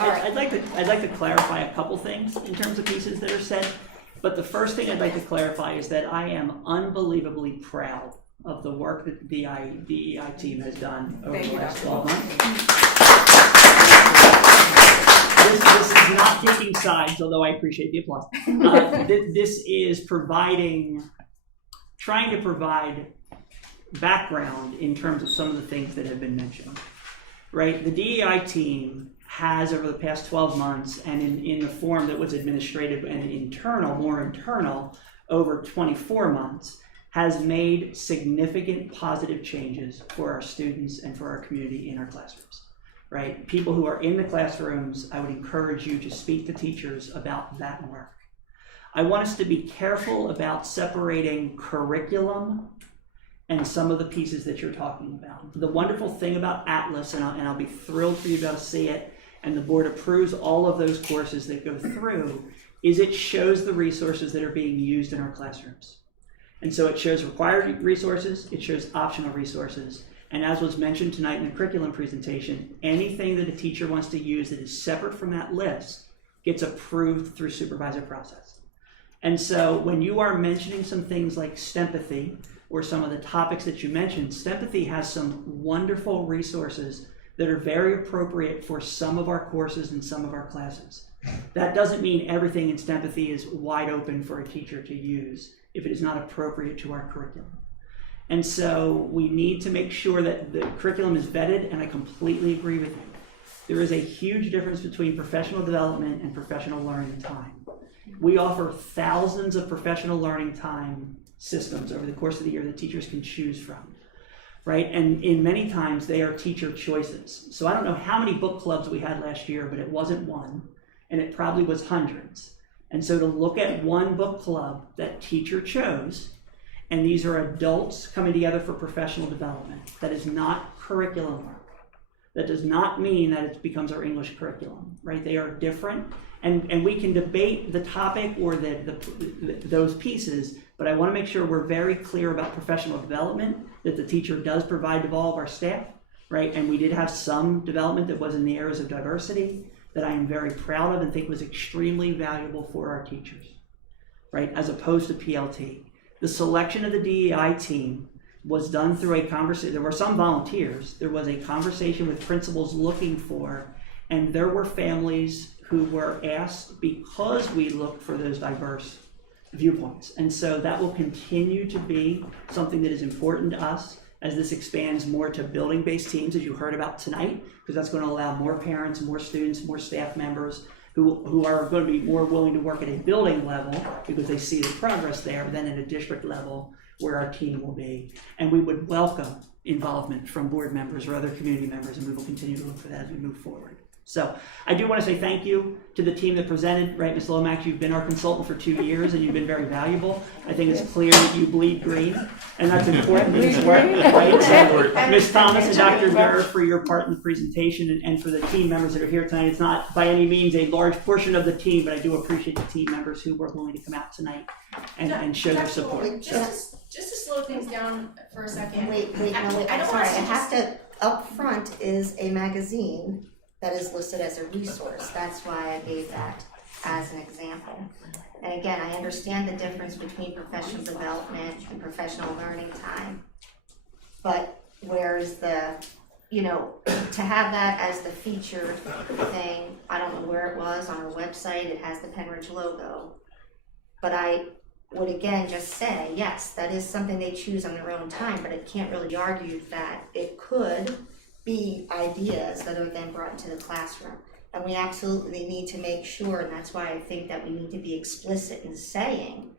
all right. I'd like to clarify a couple things in terms of pieces that are said. But the first thing I'd like to clarify is that I am unbelievably proud of the work that the DEI team has done over the last 12 months. This is not taking sides, although I appreciate the applause. This is trying to provide background in terms of some of the things that have been mentioned. Right? The DEI team has, over the past 12 months, and in the form that was administrative and more internal, over 24 months, has made significant positive changes for our students and for our community in our classrooms. Right? People who are in the classrooms, I would encourage you to speak to teachers about that work. I want us to be careful about separating curriculum and some of the pieces that you're talking about. The wonderful thing about Atlas, and I'll be thrilled for you to be able to see it, and the board approves all of those courses that go through, is it shows the resources that are being used in our classrooms. And so it shows required resources, it shows optional resources, and as was mentioned tonight in the curriculum presentation, anything that a teacher wants to use that is separate from that list gets approved through supervisor process. And so when you are mentioning some things like STEMpathy, or some of the topics that you mentioned, STEMpathy has some wonderful resources that are very appropriate for some of our courses and some of our classes. That doesn't mean everything in STEMpathy is wide open for a teacher to use if it is not appropriate to our curriculum. And so we need to make sure that the curriculum is vetted, and I completely agree with you. There is a huge difference between professional development and professional learning time. We offer thousands of professional learning time systems over the course of the year that teachers can choose from, right? And in many times they are teacher choices. So I don't know how many book clubs we had last year, but it wasn't one, and it probably was hundreds. And so to look at one book club that teacher chose, and these are adults coming together for professional development, that is not curriculum work. That does not mean that it becomes our English curriculum, right? They are different, and we can debate the topic or those pieces, but I want to make sure we're very clear about professional development that the teacher does provide to all of our staff, right? And we did have some development that was in the areas of diversity that I am very proud of and think was extremely valuable for our teachers, right? As opposed to PLT. The selection of the DEI team was done through a conversation. There were some volunteers. There was a conversation with principals looking for, and there were families who were asked because we looked for those diverse viewpoints. And so that will continue to be something that is important to us as this expands more to building-based teams, as you heard about tonight, because that's going to allow more parents, more students, more staff members who are going to be more willing to work at a building level because they see the progress there than at a district level where our team will be. And we would welcome involvement from board members or other community members, and we will continue to look for that as we move forward. So I do want to say thank you to the team that presented, right, Ms. Lomax, you've been our consultant for 2 years and you've been very valuable. I think it's clear that you bleed green, and that's important in this work, right? So, Ms. Thomas and Dr. Durr for your part in the presentation, and for the team members that are here tonight. It's not by any means a large portion of the team, but I do appreciate the team members who were willing to come out tonight and show their support. Just to slow things down for a second. Wait, no, I sorry, I have to, up front is a magazine that is listed as a resource. That's why I gave that as an example. And again, I understand the difference between professional development and professional learning time. But where's the, to have that as the featured thing, I don't know where it was on our website, it has the Penridge logo. But would again just say, yes, that is something they choose on their own time, but it can't really be argued that it could be ideas that are then brought into the classroom. And we absolutely need to make sure, and that's why I think that we need to be explicit in saying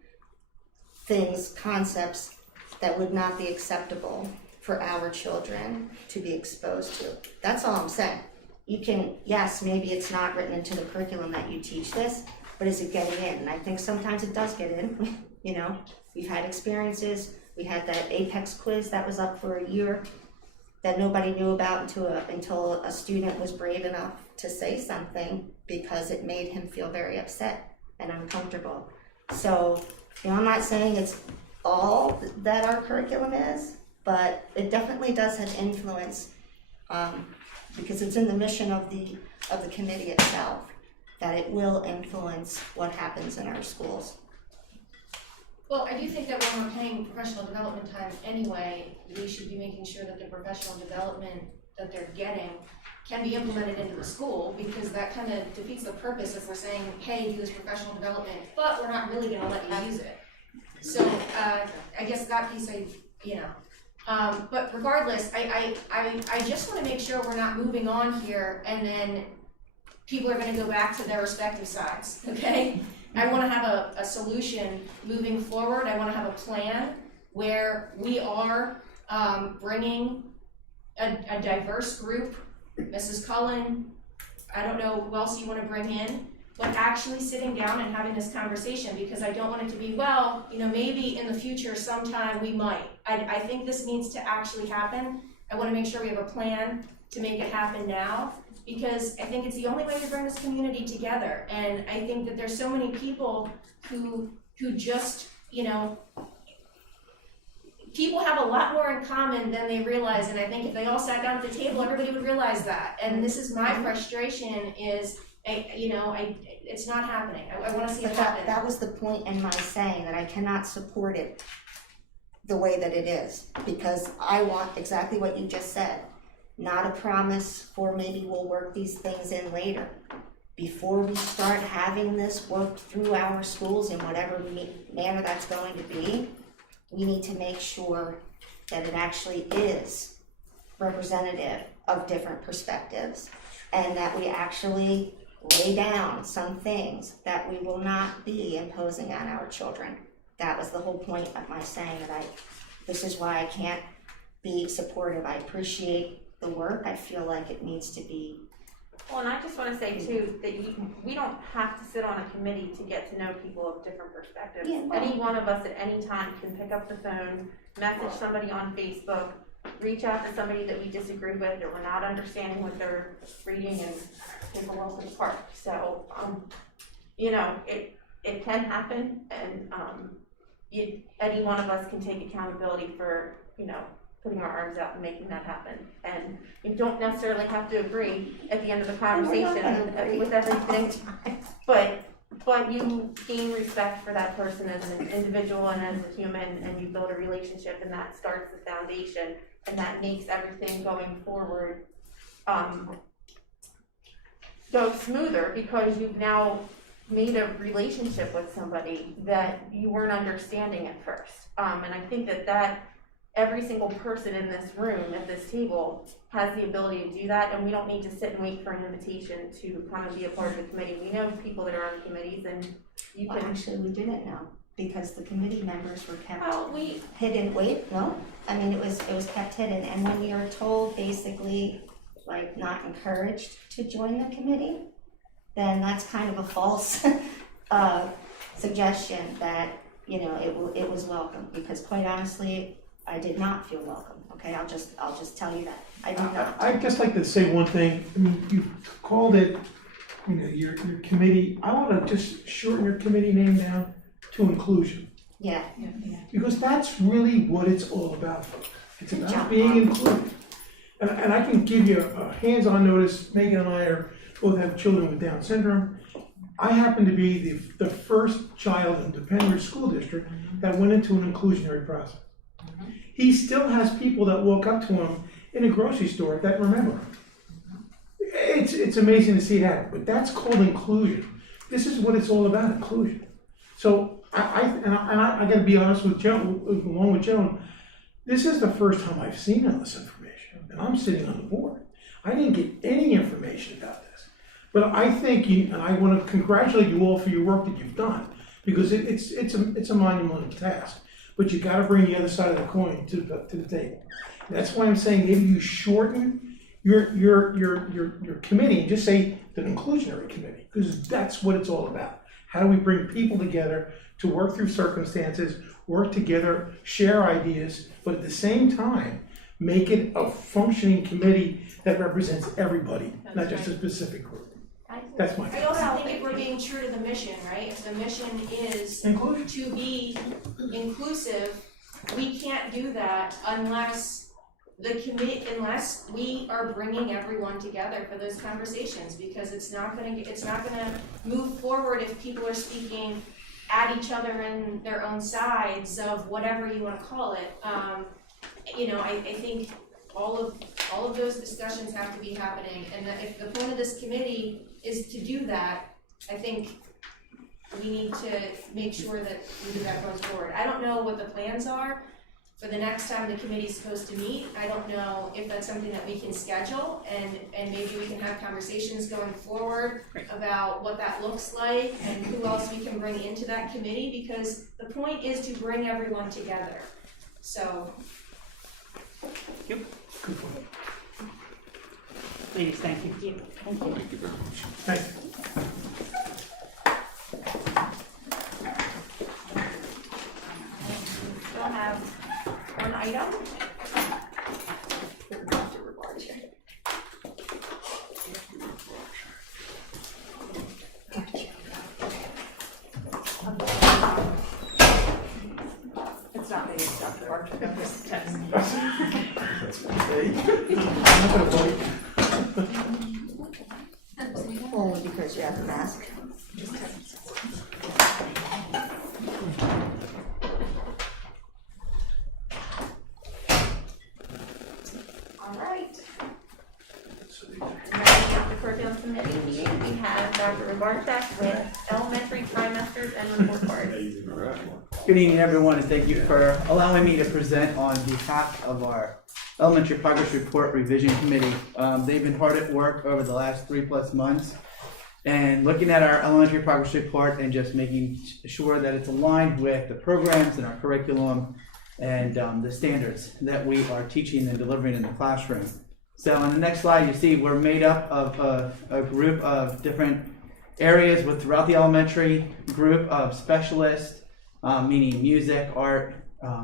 things, concepts that would not be acceptable for our children to be exposed to. That's all I'm saying. You can, yes, maybe it's not written into the curriculum that you teach this, but is it getting in? And I think sometimes it does get in. You know, we've had experiences. We had that Apex quiz that was up for a year that nobody knew about until a student was brave enough to say something because it made him feel very upset and uncomfortable. So, you know, I'm not saying it's all that our curriculum is, but it definitely does have influence because it's in the mission of the committee itself that it will influence what happens in our schools. Well, I do think that when we're paying professional development time anyway, we should be making sure that the professional development that they're getting can be implemented into the school, because that kind of defeats the purpose if we're saying, hey, do this professional development, but we're not really gonna let you use it. So I guess that piece but regardless, I just wanna make sure we're not moving on here and then people are gonna go back to their respective sides, okay? I wanna have a solution moving forward. I wanna have a plan where we are bringing a diverse group, Mrs. Cullen, I don't know who else you wanna bring in, but actually sitting down and having this conversation, because I don't want it to be, well, you know, maybe in the future sometime we might. I think this needs to actually happen. I wanna make sure we have a plan to make it happen now, because I think it's the only way to bring this community together. And I think that there's so many people who just, you know, people have a lot more in common than they realize, and I think if they all sat down at the table, everybody would realize that. And this is my frustration is, it's not happening. I wanna see it happen. That was the point in my saying that I cannot support it the way that it is, because I want exactly what you just said. Not a promise for maybe we'll work these things in later. Before we start having this worked through our schools in whatever manner that's going to be, we need to make sure that it actually is representative of different perspectives and that we actually lay down some things that we will not be imposing on our children. That was the whole point of my saying that this is why I can't be supportive. I appreciate the work. I feel like it needs to be. Well, and I just want to say too that we don't have to sit on a committee to get to know people of different perspectives. Yeah, any one of us at any time can pick up the phone, message somebody on Facebook, reach out to somebody that we disagree with or we're not understanding what they're reading, and take a walk in the park. So, you know, it can happen, and any one of us can take accountability for, you know, putting our arms out and making that happen. And you don't necessarily have to agree at the end of the conversation with everything, but you gain respect for that person as an individual and as a human, and you build a relationship, and that starts the foundation, and that makes everything going forward go smoother, because you've now made a relationship with somebody that you weren't understanding at first. And I think that every single person in this room at this table has the ability to do that, and we don't need to sit and wait for an invitation to kind of be a part of the committee. We know people that are on committees, and you can. Actually, we didn't know, because the committee members were kept hidden. Wait, no, I mean it was kept hidden, and when we are told basically like not encouraged to join the committee, then that's kind of a false suggestion that, you know, it was welcome, because quite honestly, I did not feel welcome. Okay, I'll just tell you that I did not. I'd just like to say one thing. I mean, you called it, you know, your committee. I want to just shorten your committee name down to inclusion. Yeah. Because that's really what it's all about, folks. It's Good about job, being Bob. included. And I can give you a hands-on notice. Megan and I both have children with Down syndrome. I happen to be the first child in the Penridge School District that went into an inclusionary process. He still has people that walk up to him in a grocery store that remember him. It's amazing to see that, but that's called inclusion. This is what it's all about, inclusion. So I gotta be honest with Joan, along with Joan, this is the first time I've seen all this information, and I'm sitting on the board. I didn't get any information about this. But I think and I want to congratulate you all for your work that you've done, because it's a monumental task. But you gotta bring the other side of the coin to the table. And that's why I'm saying maybe you shorten your committee and just say the inclusionary committee, because that's what it's all about. How do we bring people together to work through circumstances, work together, share ideas, but at the same time, make it a functioning committee that represents everybody, not just a specific group. That's my. I also think if we're being true to the mission, right? If the mission is to be inclusive, we can't do that unless unless we are bringing everyone together for those conversations, because it's not gonna move forward if people are speaking at each other in their own sides of whatever you want to call it. I think all of those discussions have to be happening, and that if the point of this committee is to do that, I think we need to make sure that we do that going forward. I don't know what the plans are for the next time the committee is supposed to meet. I don't know if that's something that we can schedule, and maybe we can have conversations going forward about what that looks like and who else we can bring into that committee, because the point is to bring everyone together. So. Yep. Ladies, thank you. Thank you very much. Thank you. Still have one item. It's not me, it's Dr. Barker. I'm just texting. I'm not gonna vote. Only because you have a mask. All right. Wrapping up the curriculum committee meeting, we have Dr. Barchak with elementary trimesters and report cards. Good evening, everyone, and thank you for allowing me to present on behalf of our Elementary Progress Report Revision Committee. They've been hard at work over the last 3+ months and looking at our elementary progress report and just making sure that it's aligned with the programs and our curriculum and the standards that we are teaching and delivering in the classroom. So on the next slide, you see we're made up of a group of different areas throughout the elementary, group of specialists, meaning music, art,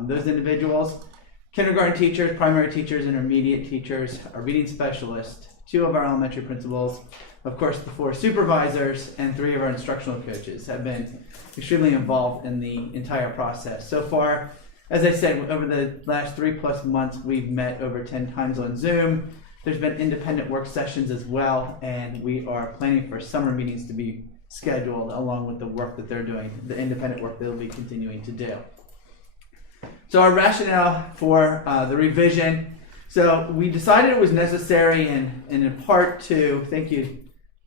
those individuals, kindergarten teachers, primary teachers, intermediate teachers, our reading specialists, 2 of our elementary principals, of course the 4 supervisors, and 3 of our instructional coaches have been extremely involved in the entire process. So far, as I said, over the last 3+ months, we've met over 10 times on Zoom. There's been independent work sessions as well, and we are planning for summer meetings to be scheduled along with the work that they're doing, the independent work they'll be continuing to do. So our rationale for the revision, so we decided it was necessary and in part to, thank you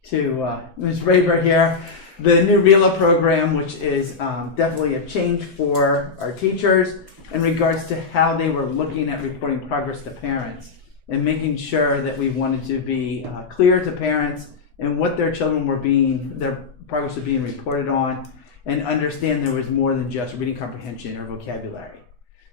to Ms. Raber here, the new RELA program, which is definitely a change for our teachers in regards to how they were looking at reporting progress to parents and making sure that we wanted to be clear to parents and what their children were their progress was being reported on, and understand there was more than just reading comprehension or vocabulary.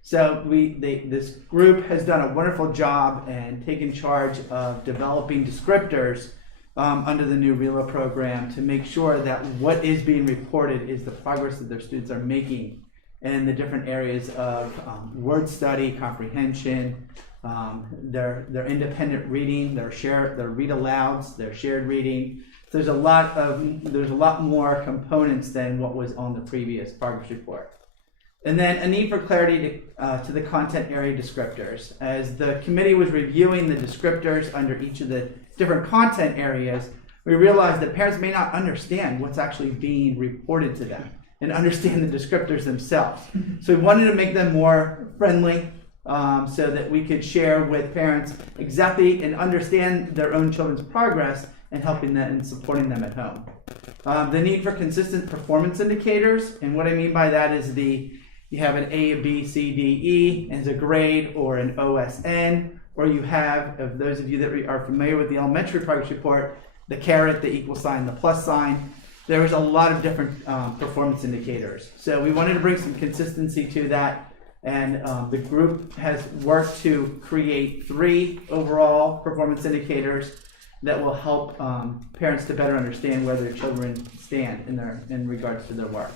So this group has done a wonderful job and taken charge of developing descriptors under the new RELA program to make sure that what is being reported is the progress that their students are making in the different areas of word study, comprehension, their independent reading, their read alouds, their shared reading. So there's a lot more components than what was on the previous progress report. And then a need for clarity to the content area descriptors. As the committee was reviewing the descriptors under each of the different content areas, we realized that parents may not understand what's actually being reported to them and understand the descriptors themselves. So we wanted to make them more friendly so that we could share with parents exactly and understand their own children's progress and helping them and supporting them at home. The need for consistent performance indicators, and what I mean by that is you have an A, B, C, D, E as a grade or an OSN, or you have, of those of you that are familiar with the elementary progress report, the caret, the equal sign, the plus sign. There was a lot of different performance indicators. So we wanted to bring some consistency to that, and the group has worked to create 3 overall performance indicators that will help parents to better understand where their children stand in regards to their work.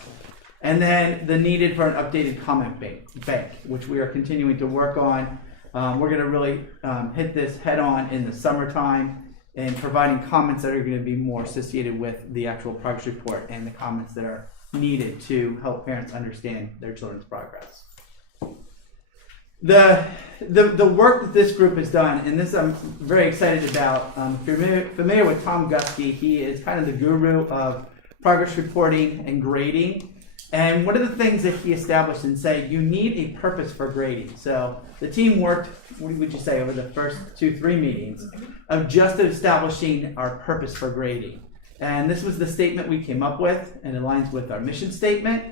And then the needed for an updated comment bank, which we are continuing to work on. We're going to really hit this head on in the summertime and providing comments that are going to be more associated with the actual progress report and the comments that are needed to help parents understand their children's progress. The work that this group has done, and this I'm very excited about. If you're familiar with Tom Gusky, he is kind of the guru of progress reporting and grading. And one of the things that he established and say, you need a purpose for grading. So the team worked, what would you say, over the first 2-3 meetings of just establishing our purpose for grading. And this was the statement we came up with, and it aligns with our mission statement.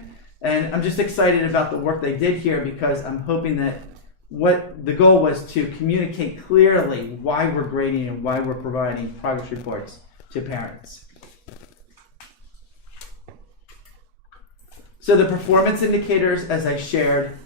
And I'm just excited about the work they did here because I'm hoping that what the goal was to communicate clearly why we're grading and why we're providing progress reports to parents. So the performance indicators, as I shared,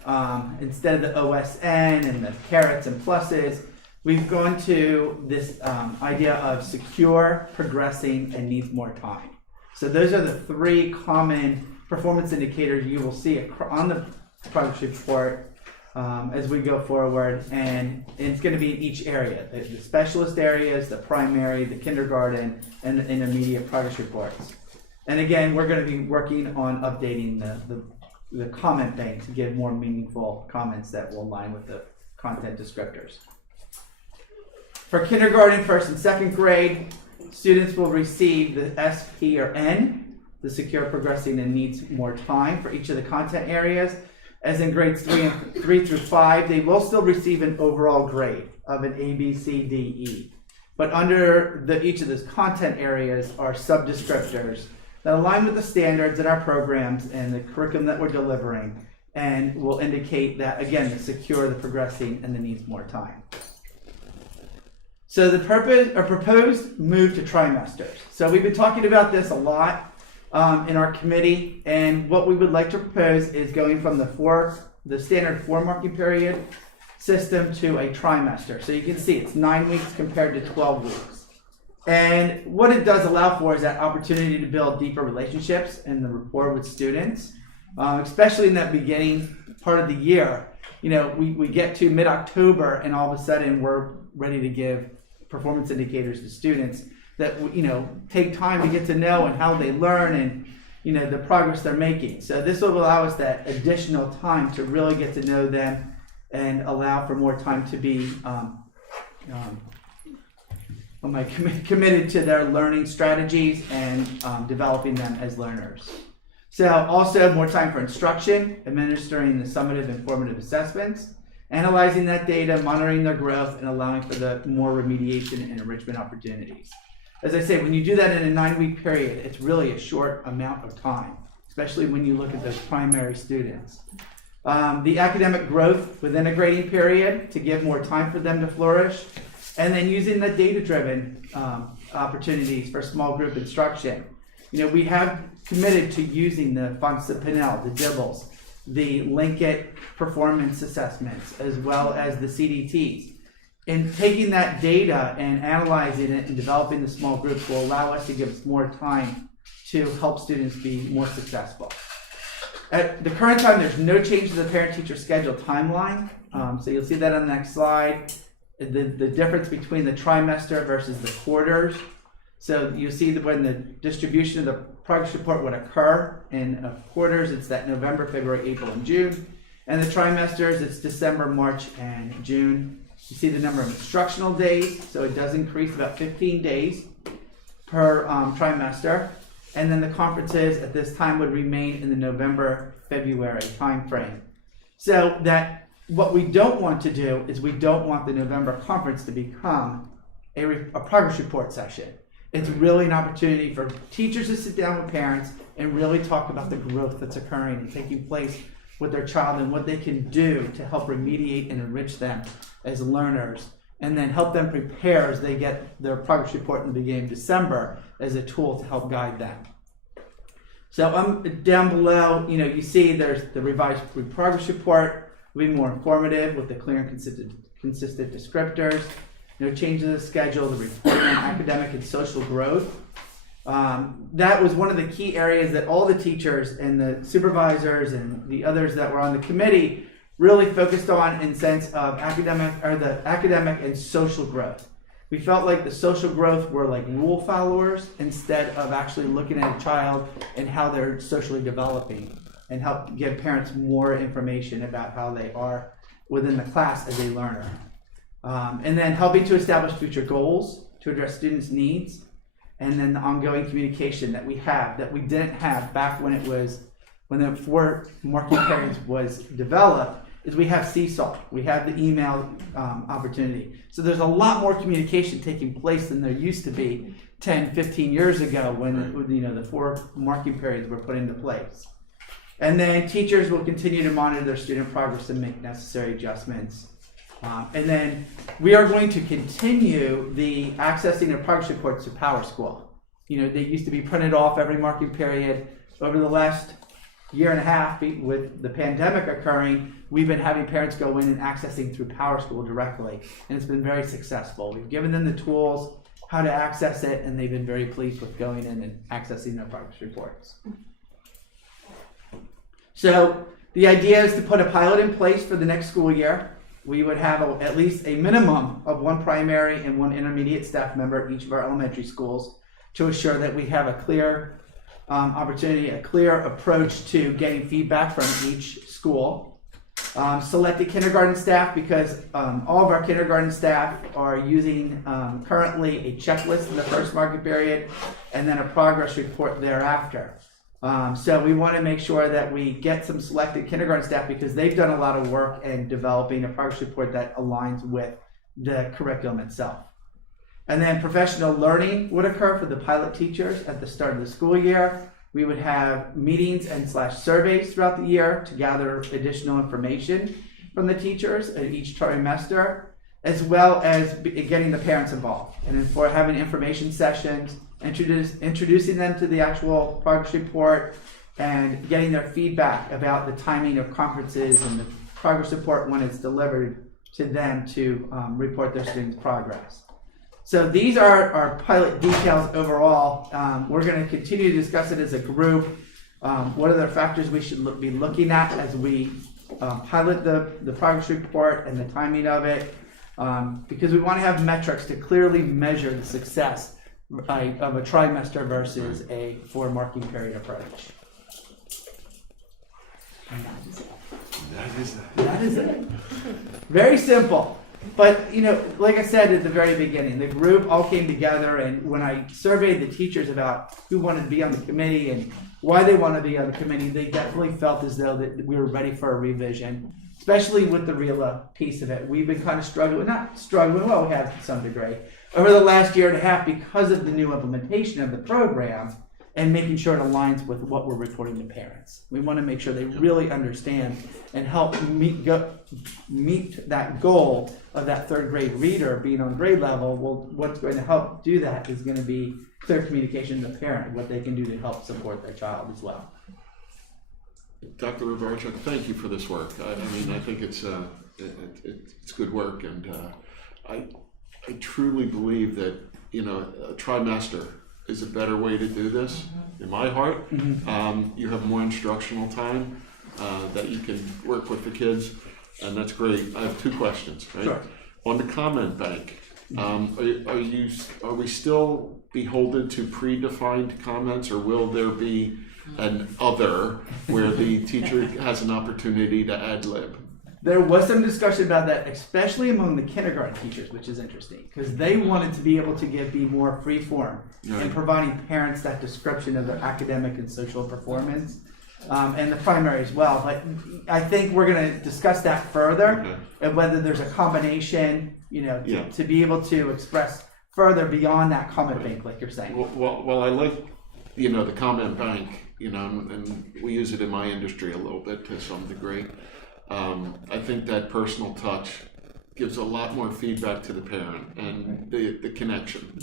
instead of the OSN and the carets and pluses, we've gone to this idea of secure, progressing, and needs more time. So those are the 3 common performance indicators you will see on the progress report as we go forward, and it's going to be in each area, the specialist areas, the primary, the kindergarten, and the intermediate progress reports. And again, we're going to be working on updating the comment bank to give more meaningful comments that will align with the content descriptors. For kindergarten, 1st and 2nd grade, students will receive the S, P, or N, the secure, progressing, and needs more time for each of the content areas. As in grades 3 through 5, they will still receive an overall grade of an A, B, C, D, E. But under each of those content areas are sub-descriptors that align with the standards in our programs and the curriculum that we're delivering, and will indicate that, again, the secure, the progressing, and the needs more time. So the proposed move to trimesters. So we've been talking about this a lot in our committee, and what we would like to propose is going from the standard 4 marking period system to a trimester. So you can see it's 9 weeks compared to 12 weeks. And what it does allow for is that opportunity to build deeper relationships and the rapport with students, especially in that beginning part of the year. You know, we get to mid-October and all of a sudden we're ready to give performance indicators to students that, you know, take time to get to know and how they learn and, you know, the progress they're making. So this will allow us that additional time to really get to know them and allow for more time to be committed to their learning strategies and developing them as learners. So also more time for instruction, administering the summative and formative assessments, analyzing that data, monitoring their growth, and allowing for the more remediation and enrichment opportunities. As I say, when you do that in a 9-week period, it's really a short amount of time, especially when you look at those primary students. The academic growth within a grading period to give more time for them to flourish, and then using the data-driven opportunities for small group instruction. You know, we have committed to using the Fonts de Pinel, the DIBELS, the Linkit performance assessments, as well as the CDTs. And taking that data and analyzing it and developing the small groups will allow us to give us more time to help students be more successful. At the current time, there's no change to the parent-teacher schedule timeline. So you'll see that on the next slide. The difference between the trimester versus the quarters. So you see that when the distribution of the progress report would occur in quarters, it's that November, February, April, and June. And the trimesters, it's December, March, and June. You see the number of instructional days, so it does increase about 15 days per trimester. And then the conferences at this time would remain in the November, February timeframe. So that what we don't want to do is we don't want the November conference to become a progress report session. It's really an opportunity for teachers to sit down with parents and really talk about the growth that's occurring and taking place with their child and what they can do to help remediate and enrich them as learners, and then help them prepare as they get their progress report in the beginning of December as a tool to help guide them. So down below, you see there's the revised progress report, will be more informative with the clear and consistent descriptors, no change in the schedule, the reporting on academic and social growth. That was one of the key areas that all the teachers and the supervisors and the others that were on the committee really focused on in sense of the academic and social growth. We felt like the social growth were like rule followers instead of actually looking at a child and how they're socially developing, and help give parents more information about how they are within the class as a learner. And then helping to establish future goals to address students' needs, and then the ongoing communication that we didn't have back when the 4 marking periods was developed, is we have Seesaw, we have the email opportunity. So there's a lot more communication taking place than there used to be 10, 15 years ago when the 4 marking periods were put into place. And then teachers will continue to monitor their student progress and make necessary adjustments. And then we are going to continue the accessing of progress reports to PowerSchool. They used to be printed off every marking period. Over the last year and a half, with the pandemic occurring, we've been having parents go in and accessing through PowerSchool directly, and it's been very successful. We've given them the tools, how to access it, and they've been very pleased with going in and accessing their progress reports. So the idea is to put a pilot in place for the next school year. We would have at least a minimum of 1 primary and 1 intermediate staff member at each of our elementary schools to assure that we have a clear opportunity, a clear approach to getting feedback from each school. Selected kindergarten staff, because all of our kindergarten staff are using currently a checklist in the first marking period and then a progress report thereafter. So we want to make sure that we get some selected kindergarten staff because they've done a lot of work in developing a progress report that aligns with the curriculum itself. And then professional learning would occur for the pilot teachers at the start of the school year. We would have meetings and /surveys throughout the year to gather additional information from the teachers at each trimester, as well as getting the parents involved. And then for having information sessions, introducing them to the actual progress report and getting their feedback about the timing of conferences and the progress report when it's delivered to them to report their students' progress. So these are our pilot details overall. We're going to continue to discuss it as a group. What are the factors we should be looking at as we pilot the progress report and the timing of it, because we want to have metrics to clearly measure the success of a trimester versus a 4 marking period approach. And that is it. Very simple. But, like I said at the very beginning, the group all came together, and when I surveyed the teachers about who wanted to be on the committee and why they want to be on the committee, they definitely felt as though that we were ready for a revision, especially with the RELA piece of it. We've been kind of we have to some degree, over the last year and a half because of the new implementation of the program and making sure it aligns with what we're reporting to parents. We want to make sure they really understand and help meet that goal of that 3rd grade reader being on grade level. Well, what's going to help do that is going to be clear communication to the parent, what they can do to help support their child as well. Dr. Rubarchuk, thank you for this work. I think it's good work, and I truly believe that a trimester is a better way to do this. In my heart, you have more instructional time that you can work with the kids, and that's great. I have 2 questions. Right? Sure. On the comment bank, are we still beholden to predefined comments, or will there be an other where the teacher has an opportunity to ad lib? There was some discussion about that, especially among the kindergarten teachers, which is interesting because they wanted to be able to be more free form in providing parents that description of their academic and social performance, and the primary as well. But I think we're going to discuss that further, and whether there's a combination, to be able to express further beyond that comment bank, like you're saying. Well, I like, the comment bank, and we use it in my industry a little bit to some degree. I think that personal touch gives a lot more feedback to the parent and the connection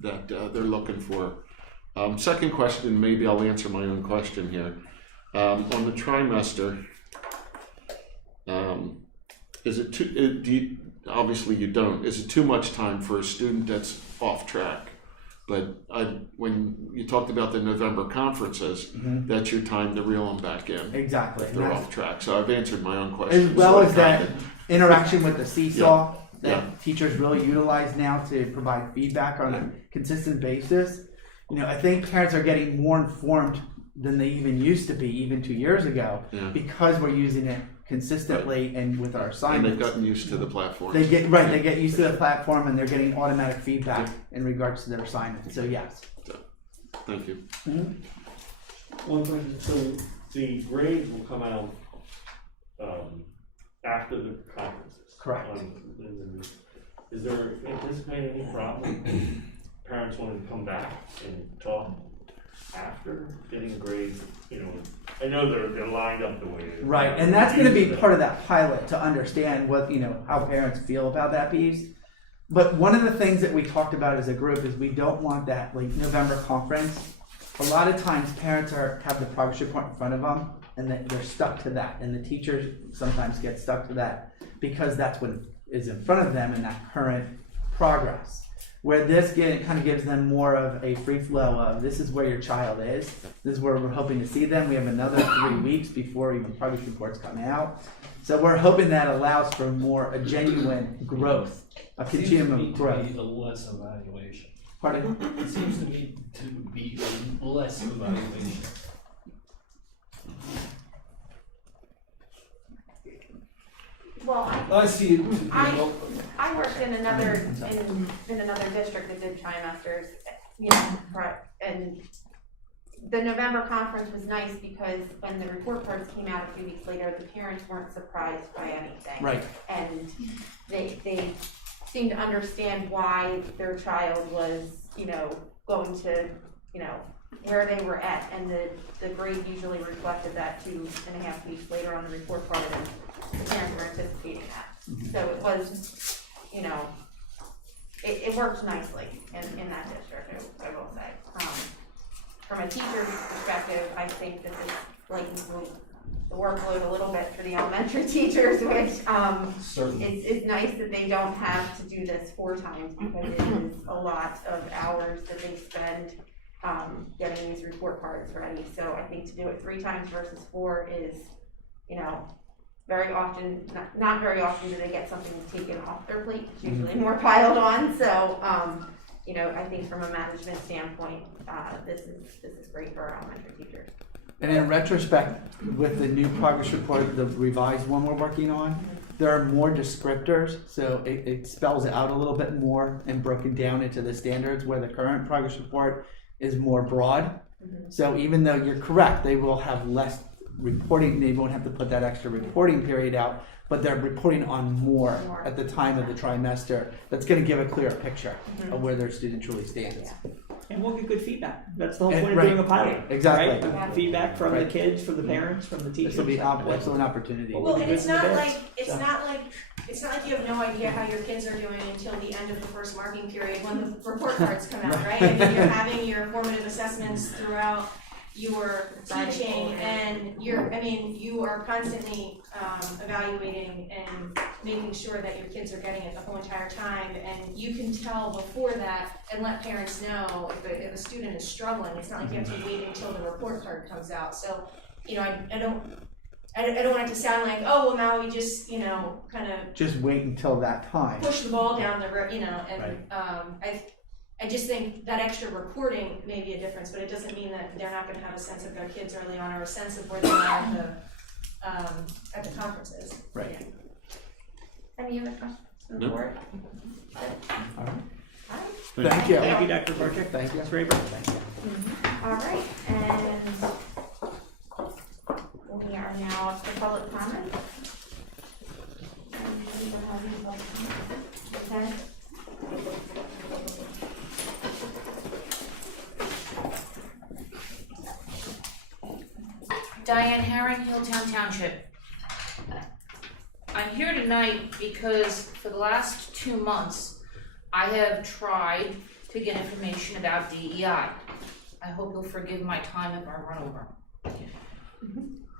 that they're looking for. Second question, maybe I'll answer my own question here. On the trimester, is it too, obviously you don't, is it too much time for a student that's off track? But when you talked about the November conferences, that's your time to reel them back in. Exactly. If they're off track. So I've answered my own question. As well as that interaction with the seesaw that teachers really utilize now to provide feedback on a consistent basis. I think parents are getting more informed than they even used to be, even 2 years ago, because we're using it consistently and with our assignments. And they've gotten used to the platform. They get used to the platform, and they're getting automatic feedback in regards to their assignments. So yes. Thank you. One question. So the grades will come out after the conferences. Correct. Is there anticipate any problem? Parents want to come back and talk after getting grades, I know they're lined up the way it is. Right, and that's going to be part of that pilot to understand what, how parents feel about that piece. But one of the things that we talked about as a group is we don't want that like November conference. A lot of times parents have the progress report in front of them and they're stuck to that, and the teachers sometimes get stuck to that because that's what is in front of them in that current progress. Where this kind of gives them more of a free flow of this is where your child is, this is where we're hoping to see them. We have another 3 weeks before even progress reports come out. So we're hoping that allows for a genuine growth, a continuum of growth. It seems to be a less evaluation. Pardon? It seems to me to be a less evaluation. Well, I see it. I worked in another district that did trimesters, and the November conference was nice because when the report cards came out a few weeks later, the parents weren't surprised by anything. Right. And they seemed to understand why their child was, going to, where they were at, and the grade usually reflected that 2.5 weeks later on the report card, and the parents were anticipating that. So it was, it worked nicely in that district, I will say. From a teacher's perspective, I think this is lightening the workload a little bit for the elementary teachers, which it's nice that they don't have to do this 4 times because it is a lot of hours that they spend getting these report cards ready. So I think to do it 3 times versus 4 is, very often, not very often do they get something taken off their plate. It's usually more piled on. So, I think from a management standpoint, this is great for our elementary teachers. And in retrospect, with the new progress report, the revised one we're working on, there are more descriptors, so it spells it out a little bit more and broken down into the standards, where the current progress report is more broad. So even though you're correct, they will have less reporting, they won't have to put that extra reporting period out, but they're reporting on more at the time of the trimester. That's going to give a clearer picture of where their student truly stands. And we'll get good feedback. That's the whole point of Right. doing a pilot. Exactly. Right? Feedback from Right. the kids, from the parents, from the teachers. This will be an excellent opportunity. Well, and it's not like you have no idea how your kids are doing until the end of the first marking period when the report cards come out, right? I mean, you're having your formative assessments throughout your teaching, and you are constantly evaluating and making sure that your kids are getting it the whole entire time, and you can tell before that and let parents know if a student is struggling. It's not like you have to wait until the report card comes out. So, I don't want it to sound like, oh, well, now we just, kind of Just wait until that time. push the ball down the road, and I just think that extra reporting may be a difference, but it doesn't mean that they're not going to have a sense of their kids early on, or a sense of where they are at the conferences. Right. Yeah. Any other questions from the No. board? All right. Thank you. Thank you, Dr. Barczyk. Thank you. That's very good. Thank you. All right, and we are now up to public comment. And we will have you public comment. Okay. Diane Herring, Hilltown Township. I'm here tonight because for the last 2 months, I have tried to get information about DEI. I hope you'll forgive my time if I run over.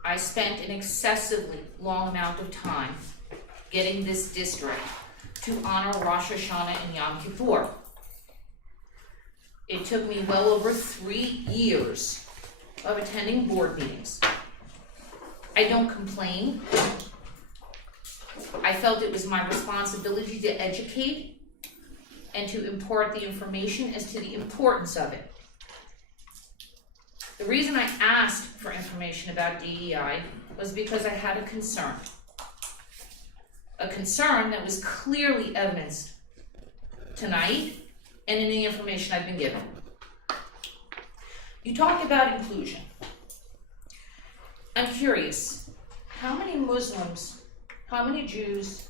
I spent an excessively long amount of time getting this district to honor Rosh Hashanah and Yom Kippur. It took me well over 3 years of attending board meetings. I don't complain. I felt it was my responsibility to educate and to impart the information as to the importance of it. The reason I asked for information about DEI was because I had a concern. A concern that was clearly evidenced tonight and in the information I've been given. You talked about inclusion. I'm curious, how many Muslims, how many Jews,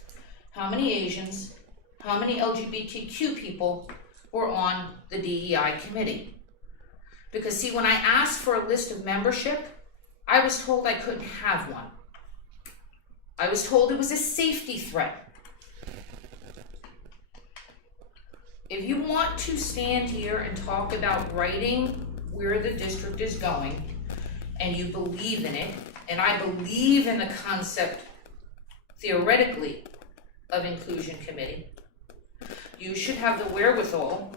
how many Asians, how many LGBTQ people were on the DEI committee? Because see, when I asked for a list of membership, I was told I couldn't have one. I was told it was a safety threat. If you want to stand here and talk about writing where the district is going, and you believe in it, and I believe in the concept, theoretically, of inclusion committee, you should have the wherewithal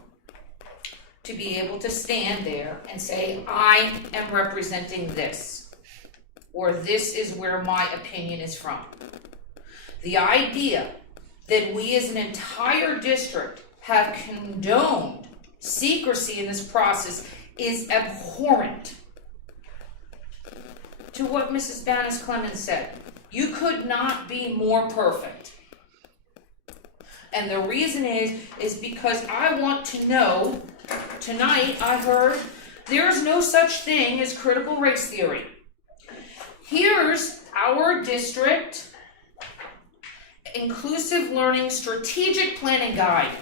to be able to stand there and say, I am representing this, or this is where my opinion is from. The idea that we as an entire district have condoned secrecy in this process is abhorrent. To what Mrs. Bannis Clemens said, you could not be more perfect. And the reason is because I want to know, tonight I heard there is no such thing as critical race theory. Here's our district inclusive learning strategic planning guide.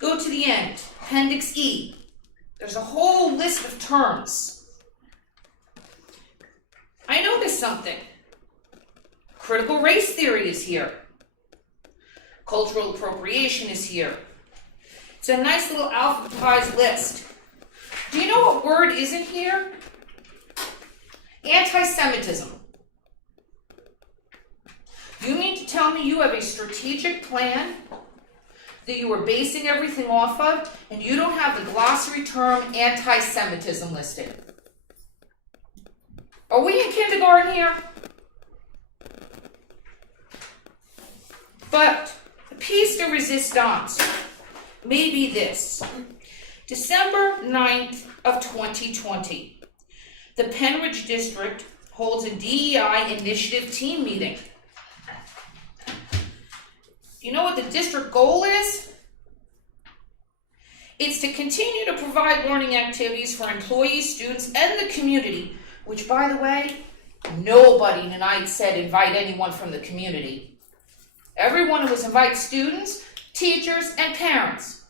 Go to the end, Appendix E. There's a whole list of terms. I noticed something. Critical race theory is here. Cultural appropriation is here. It's a nice little alphabetized list. Do you know what word isn't here? Anti-Semitism. You mean to tell me you have a strategic plan that you are basing everything off of, and you don't have the glossary term anti-Semitism listed? Are we in kindergarten here? But the piece de resistance may be this. December 9th of 2020, the Penridge District holds a DEI initiative team meeting. You know what the district goal is? It's to continue to provide learning activities for employees, students, and the community, which, by the way, nobody tonight said invite anyone from the community. Everyone was invite students, teachers, and parents.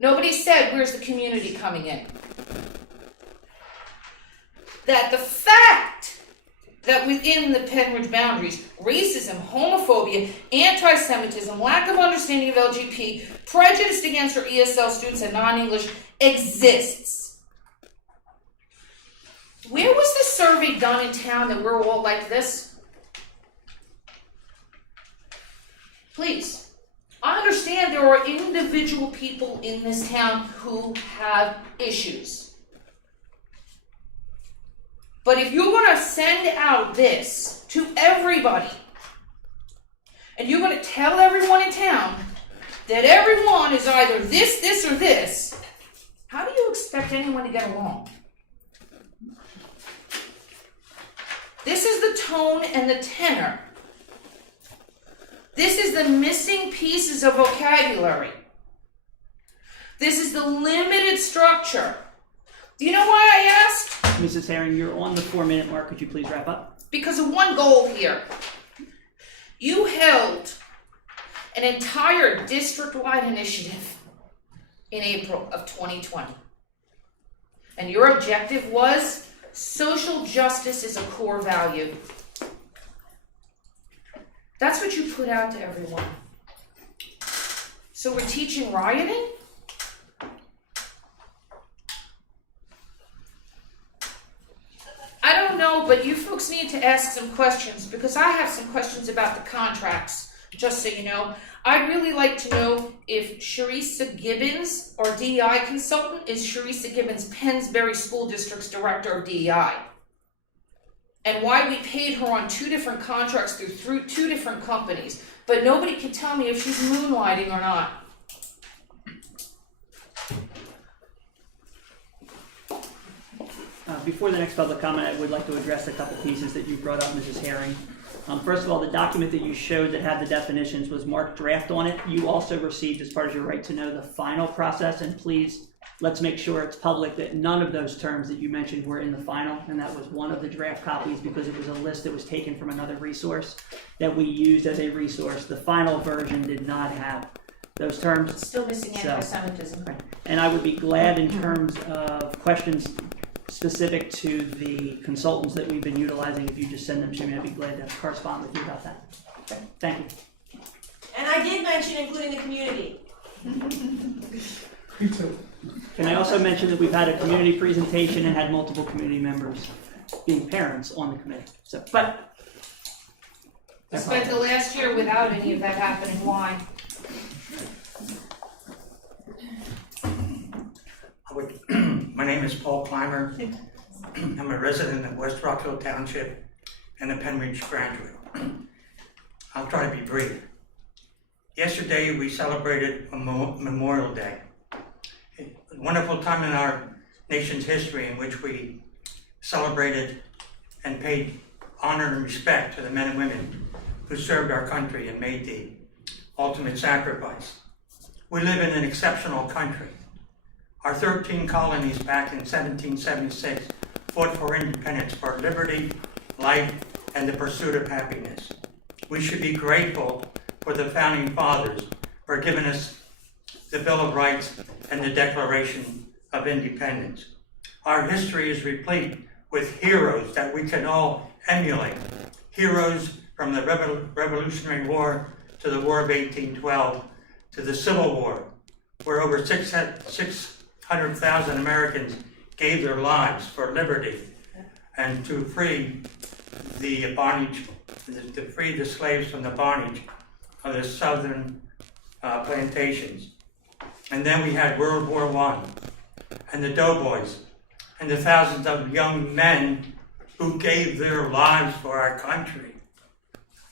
Nobody said, where's the community coming in? That the fact that within the Penridge boundaries, racism, homophobia, anti-Semitism, lack of understanding of LGBT, prejudice against our ESL students and non-English exists. Where was the survey done in town that we're all like this? Please. I understand there are individual people in this town who have issues. But if you're going to send out this to everybody, and you're going to tell everyone in town that everyone is either this, or this, how do you expect anyone to get along? This is the tone and the tenor. This is the missing pieces of vocabulary. This is the limited structure. Do you know why I asked? Mrs. Herring, you're on the 4-minute mark. Could you please wrap up? Because of one goal here. You held an entire district-wide initiative in April of 2020. And your objective was social justice is a core value. That's what you put out to everyone. So we're teaching rioting? I don't know, but you folks need to ask some questions, because I have some questions about the contracts, just so you know. I'd really like to know if Sharisa Gibbons, our DEI consultant, is Sharisa Gibbons Pennsbury School District's Director of DEI. And why we paid her on 2 different contracts through 2 different companies. But nobody can tell me if she's moonlighting or not. Before the next public comment, I would like to address a couple pieces that you brought up, Mrs. Herring. First of all, the document that you showed that had the definitions was marked draft on it. You also received, as part of your right to know, the final process, and please, let's make sure it's public that none of those terms that you mentioned were in the final, and that was one of the draft copies because it was a list that was taken from another resource that we used as a resource. The final version did not have those terms. Still missing anti-Semitism. And I would be glad, in terms of questions specific to the consultants that we've been utilizing, if you just send them to me, I'd be glad to correspond with you about that. Okay, thank you. And I did mention including the community. Can I also mention that we've had a community presentation and had multiple community members being parents on the committee. So, but I spent the last year without any of that happening. Why? My name is Paul Clymer. I'm a resident of West Rockville Township and a Penn Ridge graduate. I'll try to be brief. Yesterday we celebrated Memorial Day. A wonderful time in our nation's history in which we celebrated and paid honor and respect to the men and women who served our country and made the ultimate sacrifice. We live in an exceptional country. Our 13 colonies back in 1776 fought for independence, for liberty, life, and the pursuit of happiness. We should be grateful for the founding fathers for giving us the Bill of Rights and the Declaration of Independence. Our history is replete with heroes that we can all emulate. Heroes from the Revolutionary War to the War of 1812 to the Civil War, where over 600,000 Americans gave their lives for liberty and to free the bondage, to free the slaves from the bondage of the southern plantations. And then we had World War I and the Doughboys and the thousands of young men who gave their lives for our country.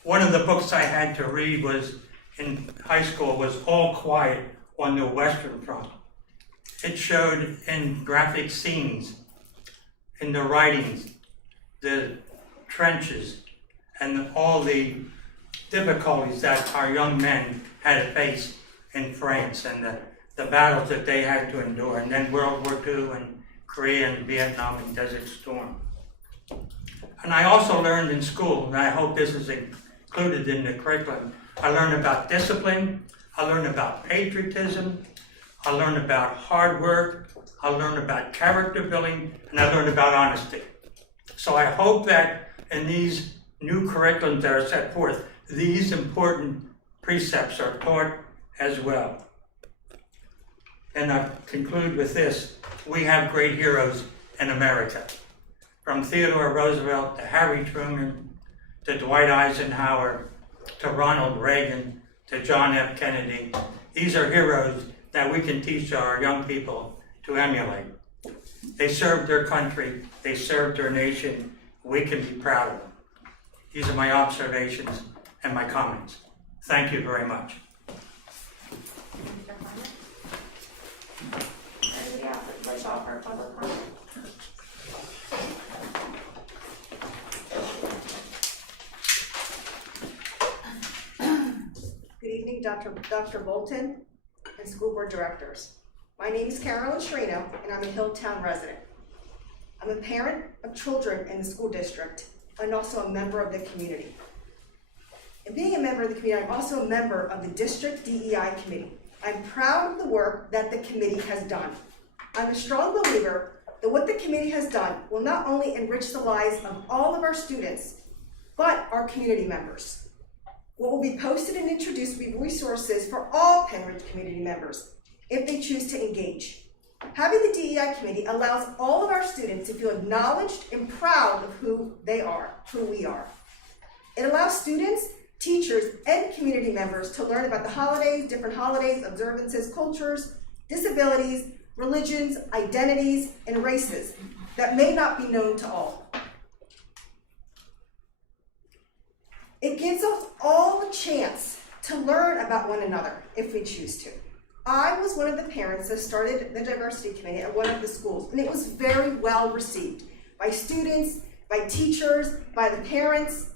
One of the books I had to read was in high school was All Quiet on the Western Front. It showed in graphic scenes, in the writings, the trenches, and all the difficulties that our young men had to face in France and the battles that they had to endure, and then World War II and Korea and Vietnam and Desert Storm. And I also learned in school, and I hope this is included in the curriculum, I learned about discipline, I learned about patriotism, I learned about hard work, I learned about character building, and I learned about honesty. So I hope that in these new curriculums that are set forth, these important precepts are taught as well. And I conclude with this: we have great heroes in America. From Theodore Roosevelt to Harry Truman, to Dwight Eisenhower, to Ronald Reagan, to John F. Kennedy. These are heroes that we can teach our young people to emulate. They served their country, they served their nation. We can be proud of them. These are my observations and my comments. Thank you very much. Anybody else that would like to offer a public comment? Good evening, Dr. Bolton and school board directors. My name is Carolyn Shrino, and I'm a Hilltown resident. I'm a parent of children in the school district and also a member of the community. And being a member of the community, I'm also a member of the district DEI committee. I'm proud of the work that the committee has done. I'm a strong believer that what the committee has done will not only enrich the lives of all of our students, but our community members. What will be posted and introduced will be resources for all Penridge community members if they choose to engage. Having the DEI committee allows all of our students to feel acknowledged and proud of who they are, who we are. It allows students, teachers, and community members to learn about the holidays, different holidays, observances, cultures, disabilities, religions, identities, and races that may not be known to all. It gives us all a chance to learn about one another if we choose to. I was one of the parents that started the diversity committee at one of the schools, and it was very well received by students, by teachers, by the parents.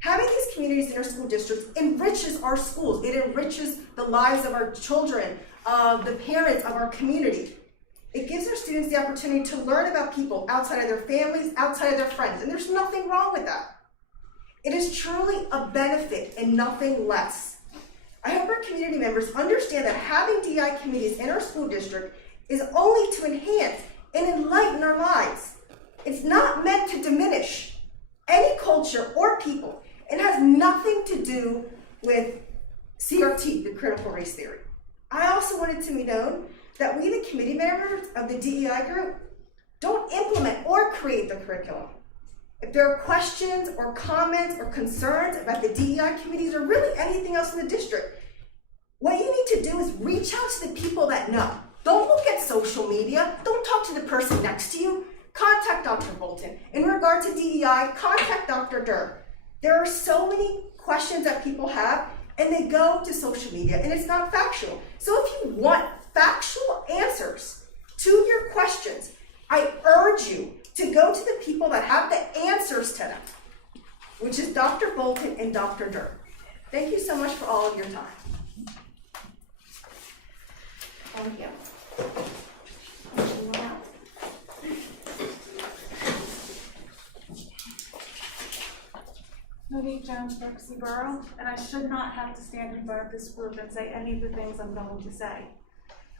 Having these communities in our school districts enriches our schools. It enriches the lives of our children, of the parents, of our community. It gives our students the opportunity to learn about people outside of their families, outside of their friends, and there's nothing wrong with that. It is truly a benefit and nothing less. I hope our community members understand that having DEI committees in our school district is only to enhance and enlighten our lives. It's not meant to diminish any culture or people. It has nothing to do with CRT, the critical race theory. I also wanted to be known that we, the committee members of the DEI group, don't implement or create the curriculum. If there are questions or comments or concerns about the DEI committees or really anything else in the district, what you need to do is reach out to the people that know. Don't look at social media. Don't talk to the person next to you. Contact Dr. Bolton. In regard to DEI, contact Dr. Durr. There are so many questions that people have, and they go to social media, and it's not factual. So if you want factual answers to your questions, I urge you to go to the people that have the answers to them, which is Dr. Bolton and Dr. Durr. Thank you so much for all of your time. Thank you. Anyone else? Monique Jones, Brooksy Borough, and I should not have to stand in front of this group and say any of the things I'm going to say.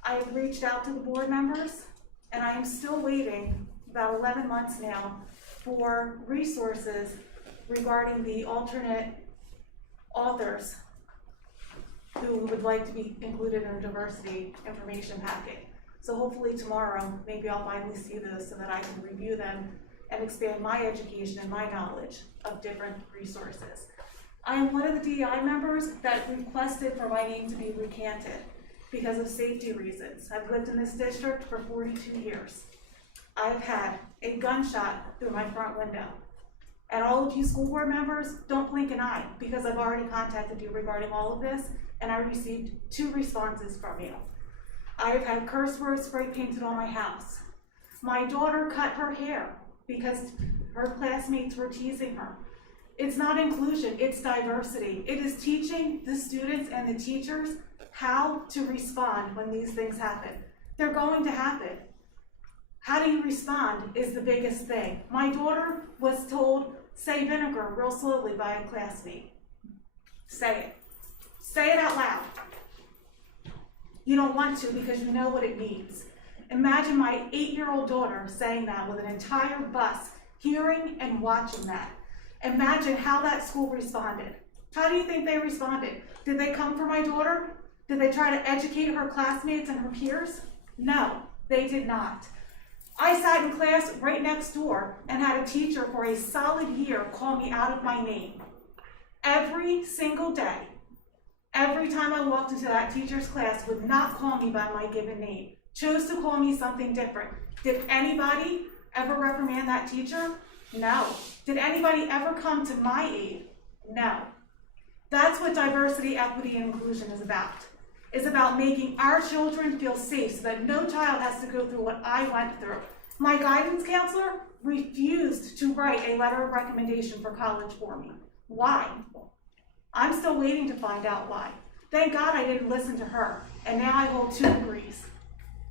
I have reached out to the board members, and I am still waiting, about 11 months now, for resources regarding the alternate authors who would like to be included in a diversity information packet. So hopefully tomorrow, maybe I'll finally see those so that I can review them and expand my education and my knowledge of different resources. I am one of the DEI members that requested for my name to be recanted because of safety reasons. I've lived in this district for 42 years. I've had a gunshot through my front window. And all of you school board members, don't blink an eye because I've already contacted you regarding all of this, and I received 2 responses from you. I've had curse words spray painted on my house. My daughter cut her hair because her classmates were teasing her. It's not inclusion, it's diversity. It is teaching the students and the teachers how to respond when these things happen. They're going to happen. How do you respond is the biggest thing. My daughter was told, say vinegar real slowly by a classmate. Say it. Say it out loud. You don't want to because you know what it means. Imagine my 8-year-old daughter saying that with an entire bus, hearing and watching that. Imagine how that school responded. How do you think they responded? Did they come for my daughter? Did they try to educate her classmates and her peers? No, they did not. I sat in class right next door and had a teacher for a solid year call me out of my name. Every single day, every time I walked into that teacher's class, would not call me by my given name, chose to call me something different. Did anybody ever reprimand that teacher? No. Did anybody ever come to my aid? No. That's what diversity, equity, and inclusion is about. It's about making our children feel safe so that no child has to go through what I went through. My guidance counselor refused to write a letter of recommendation for college for me. Why? I'm still waiting to find out why. Thank God I didn't listen to her, and now I hold 2 degrees.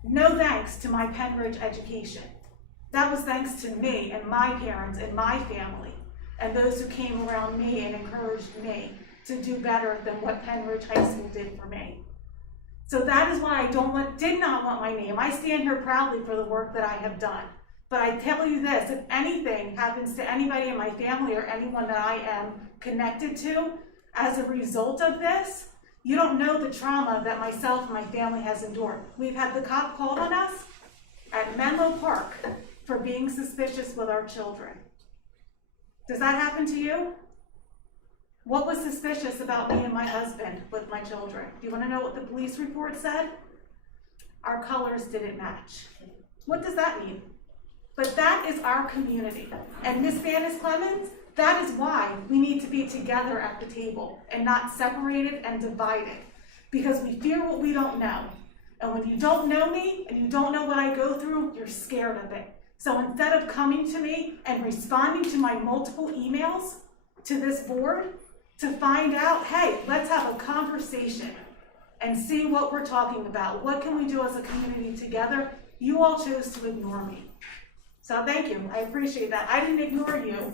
No thanks to my Penridge education. That was thanks to me and my parents and my family and those who came around me and encouraged me to do better than what Penridge High School did for me. So that is why I did not want my name. I stand here proudly for the work that I have done. But I tell you this, if anything happens to anybody in my family or anyone that I am connected to as a result of this, you don't know the trauma that myself and my family has endured. We've had the cop called on us at Menlo Park for being suspicious with our children. Does that happen to you? What was suspicious about me and my husband with my children? Do you want to know what the police report said? Our colors didn't match. What does that mean? But that is our community. And Miss Vanis Clemens, that is why we need to be together at the table and not separated and divided. Because we fear what we don't know. And when you don't know me and you don't know what I go through, you're scared of it. So instead of coming to me and responding to my multiple emails to this board to find out, hey, let's have a conversation and see what we're talking about. What can we do as a community together? You all chose to ignore me. So thank you, I appreciate that. I didn't ignore you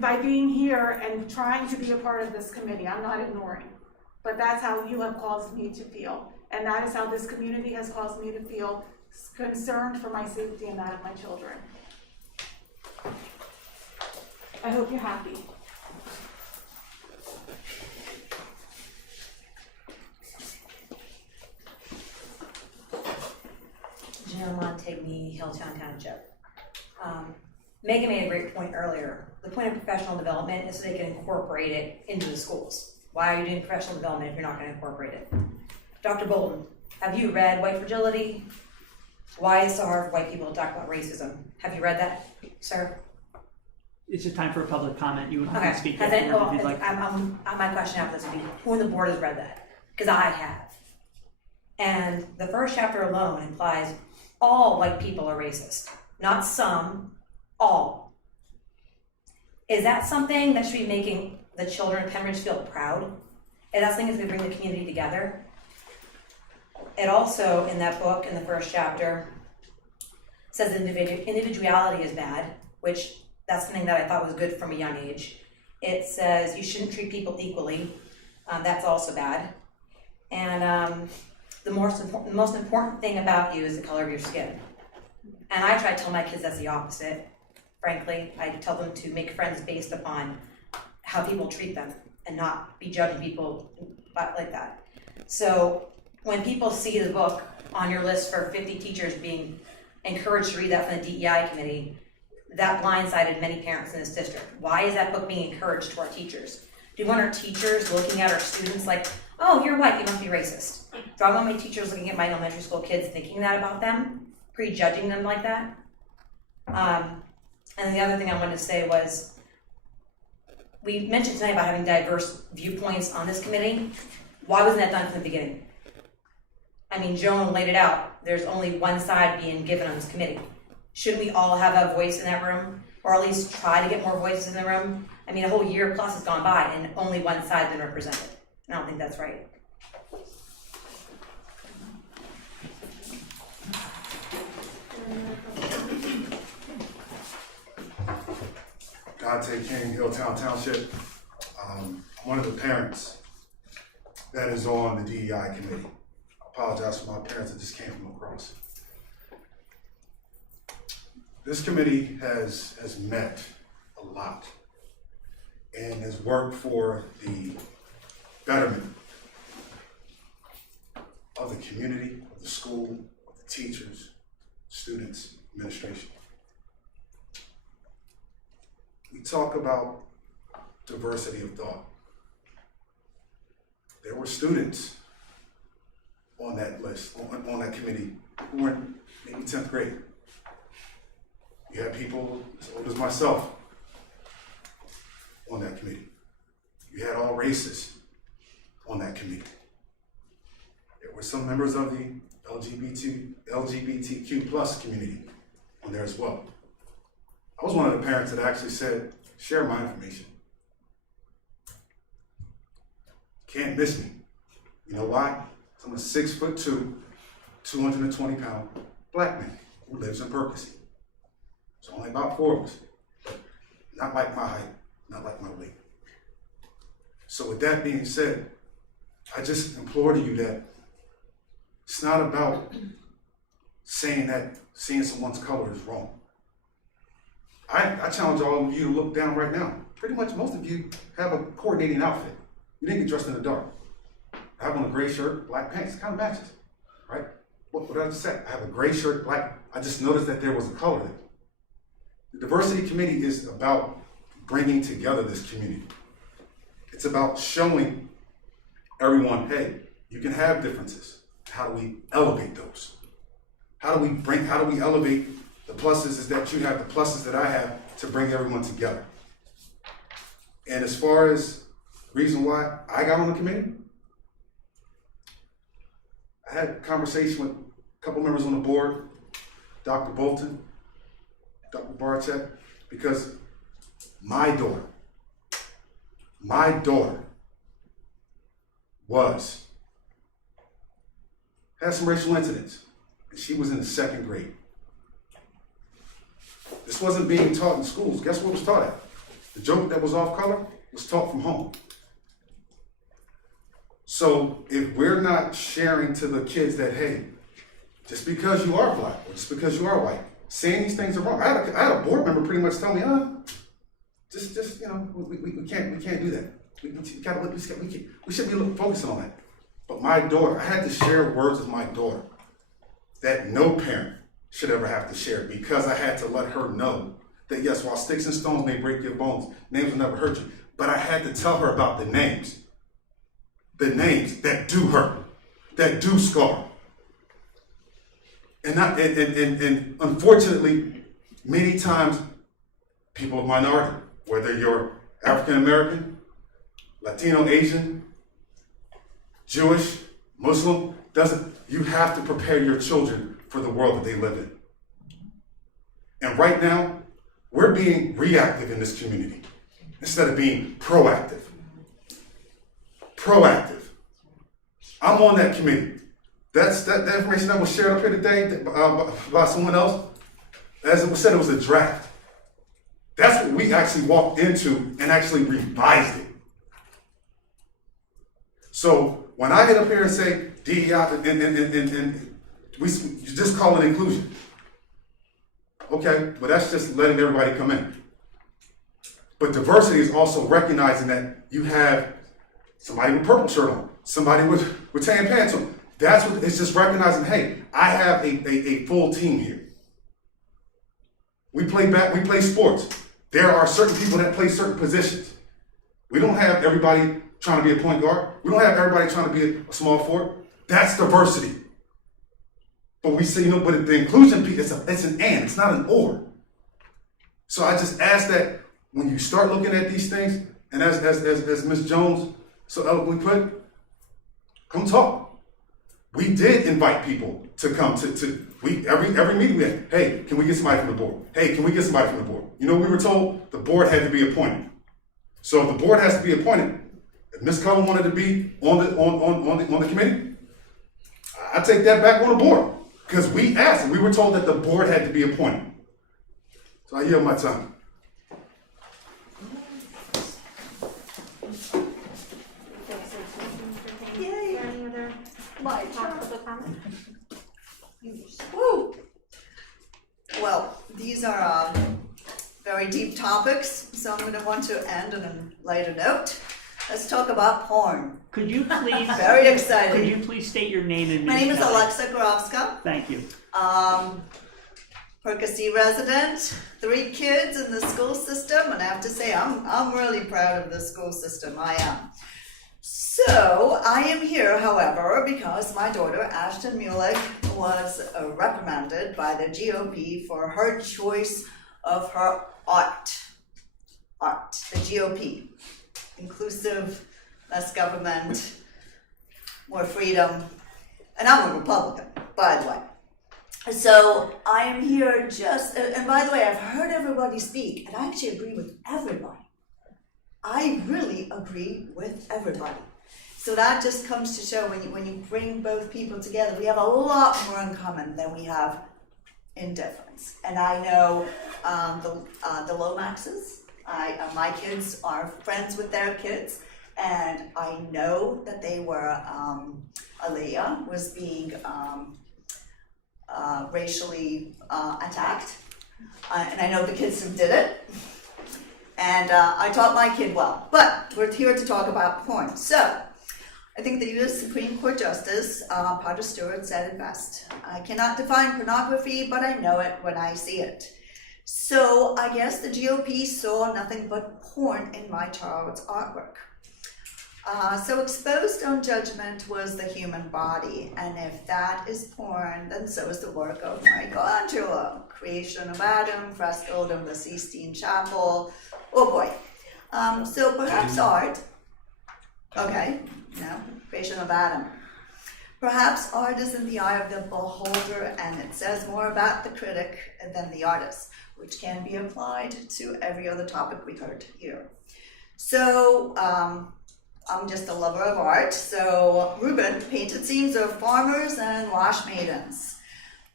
by being here and trying to be a part of this committee. I'm not ignoring. But that's how you have caused me to feel. And that is how this community has caused me to feel concerned for my safety and that of my children. I hope you're happy. Janelle Montagne, Hilltown Township. Megan made a great point earlier. The point of professional development is so they can incorporate it into the schools. Why are you doing professional development if you're not going to incorporate it? Dr. Bolton, have you read White Fragility? Why is it so hard for white people to talk about racism? Have you read that, sir? It's just time for a public comment. You Okay. can speak Has afterward if you'd like. my question after this would be, who in the board has read that? Because I have. And the first chapter alone implies all white people are racist. Not some, all. Is that something that should be making the children of Pembridge feel proud? Is that something that's going to bring the community together? It also, in that book, in the first chapter, says that individuality is bad, which that's something that I thought was good from a young age. It says you shouldn't treat people equally. That's also bad. And the most important thing about you is the color of your skin. And I try to tell my kids that's the opposite. Frankly, I tell them to make friends based upon how people treat them and not be judging people like that. So when people see the book on your list for 50 teachers being encouraged to read that from the DEI committee, that blindsided many parents in this district. Why is that book being encouraged to our teachers? Do we want our teachers looking at our students like, oh, you're white, you must be racist? Do I want my teachers looking at my elementary school kids thinking that about them? Prejudging them like that? And the other thing I wanted to say was, we mentioned tonight about having diverse viewpoints on this committee. Why wasn't that done from the beginning? I mean, Joan laid it out. There's only one side being given on this committee. Shouldn't we all have a voice in that room? Or at least try to get more voices in the room? I mean, a whole year plus has gone by and only one side's been represented. I don't think that's right. Dante King, Hilltown Township. I'm one of the parents that is on the DEI committee. I apologize for my parents that just came from across. This committee has met a lot and has worked for the betterment of the community, of the school, of the teachers, students, administration. We talk about diversity of thought. There were students on that list, on that committee, who were in maybe 10th grade. You had people as old as myself on that committee. You had all races on that committee. There were some members of the LGBTQ plus community on there as well. I was one of the parents that actually said, share my information. Can't miss me. You know why? I'm a 6'2", 220-pound black man who lives in Perkins. There's only about 4 of us. Not like my height, not like my weight. So with that being said, I just implore to you that it's not about saying that seeing someone's color is wrong. I challenge all of you to look down right now. Pretty much most of you have a coordinating outfit. You didn't get dressed in the dark. I have on a gray shirt, black pants, it kind of matches, right? What did I just say? I have a gray shirt, black, I just noticed that there was a color there. The diversity committee is about bringing together this community. It's about showing everyone, hey, you can have differences. How do we elevate those? How do we elevate the pluses is that you have the pluses that I have to bring everyone together. And as far as reason why I got on the committee, I had a conversation with a couple members on the board, Dr. Bolton, Dr. Barchek, because my daughter had some racial incidents, and she was in the 2nd grade. This wasn't being taught in schools. Guess what was taught at? The joke that was off color was taught from home. So if we're not sharing to the kids that, hey, just because you are black or just because you are white, saying these things are wrong. I had a board member pretty much tell me, just you know, we can't do that. We should be focusing on that. But my daughter, I had to share words with my daughter that no parent should ever have to share, because I had to let her know that yes, while sticks and stones may break your bones, names will never hurt you. But I had to tell her about the names that do hurt, that do scar. And unfortunately, many times, people of minority, whether you're African American, Latino, Asian, Jewish, Muslim, you have to prepare your children for the world that they live in. And right now, we're being reactive in this community instead of being proactive. Proactive. I'm on that committee. That information that was shared up here today by someone else, as it was said, it was a draft. That's what we actually walked into and actually revised it. So when I get up here and say DEI, and you just call it inclusion. Okay, but that's just letting everybody come in. But diversity is also recognizing that you have somebody with purple shirt on, somebody with tan pants on. That's what it's just recognizing, hey, I have a full team here. We play sports. There are certain people that play certain positions. We don't have everybody trying to be a point guard. We don't have everybody trying to be a small forward. That's diversity. But we say, but the inclusion piece, it's an and, it's not an or. So I just ask that when you start looking at these things, and as Ms. Jones so eloquently put, come talk. We did invite people to come every meeting we had. Hey, can we get somebody from the board? Hey, can we get somebody from the board? We were told the board had to be appointed. So if the board has to be appointed, if Ms. Cullen wanted to be on the committee, I take that back on the board. Because we asked, and we were told that the board had to be appointed. So I yield my time. Yay! Any other public comment? Woo! Well, these are very deep topics, so I'm going to want to end on a lighter note. Let's talk about porn. Could you please? Very exciting. Could you please state your name and My name is municipality? Alexa Gorovska. Thank you. Percy resident, 3 kids in the school system, and I have to say I'm really proud of the school system. I am. So I am here, however, because my daughter Ashton Mulek was reprimanded by the GOP for her choice of her art. The GOP. Inclusive, less government, more freedom. And I'm a Republican, by the way. So I am here and by the way, I've heard everybody speak, and I actually agree with everybody. I really agree with everybody. So that just comes to show when you bring both people together, we have a lot more in common than we have in difference. And I know the Lomaxes. My kids are friends with their kids, and I know that they were, Aaliyah was being racially attacked. And I know the kids who did it. And I taught my kid well. But we're here to talk about porn. So I think the U.S. Supreme Court Justice, Potter Stewart, said it best. I cannot define pornography, but I know it when I see it. So I guess the GOP saw nothing but porn in my child's artwork. So exposed on judgment was the human body, and if that is porn, then so is the work of Michelangelo. Creation of Adam, frescoed in the Sistine Chapel. Oh boy. So perhaps art, okay, no, creation of Adam. Perhaps art is in the eye of the beholder, and it says more about the critic than the artist, which can be applied to every other topic we heard here. So, I'm just a lover of art. So Reuben painted scenes of farmers and wash maidens.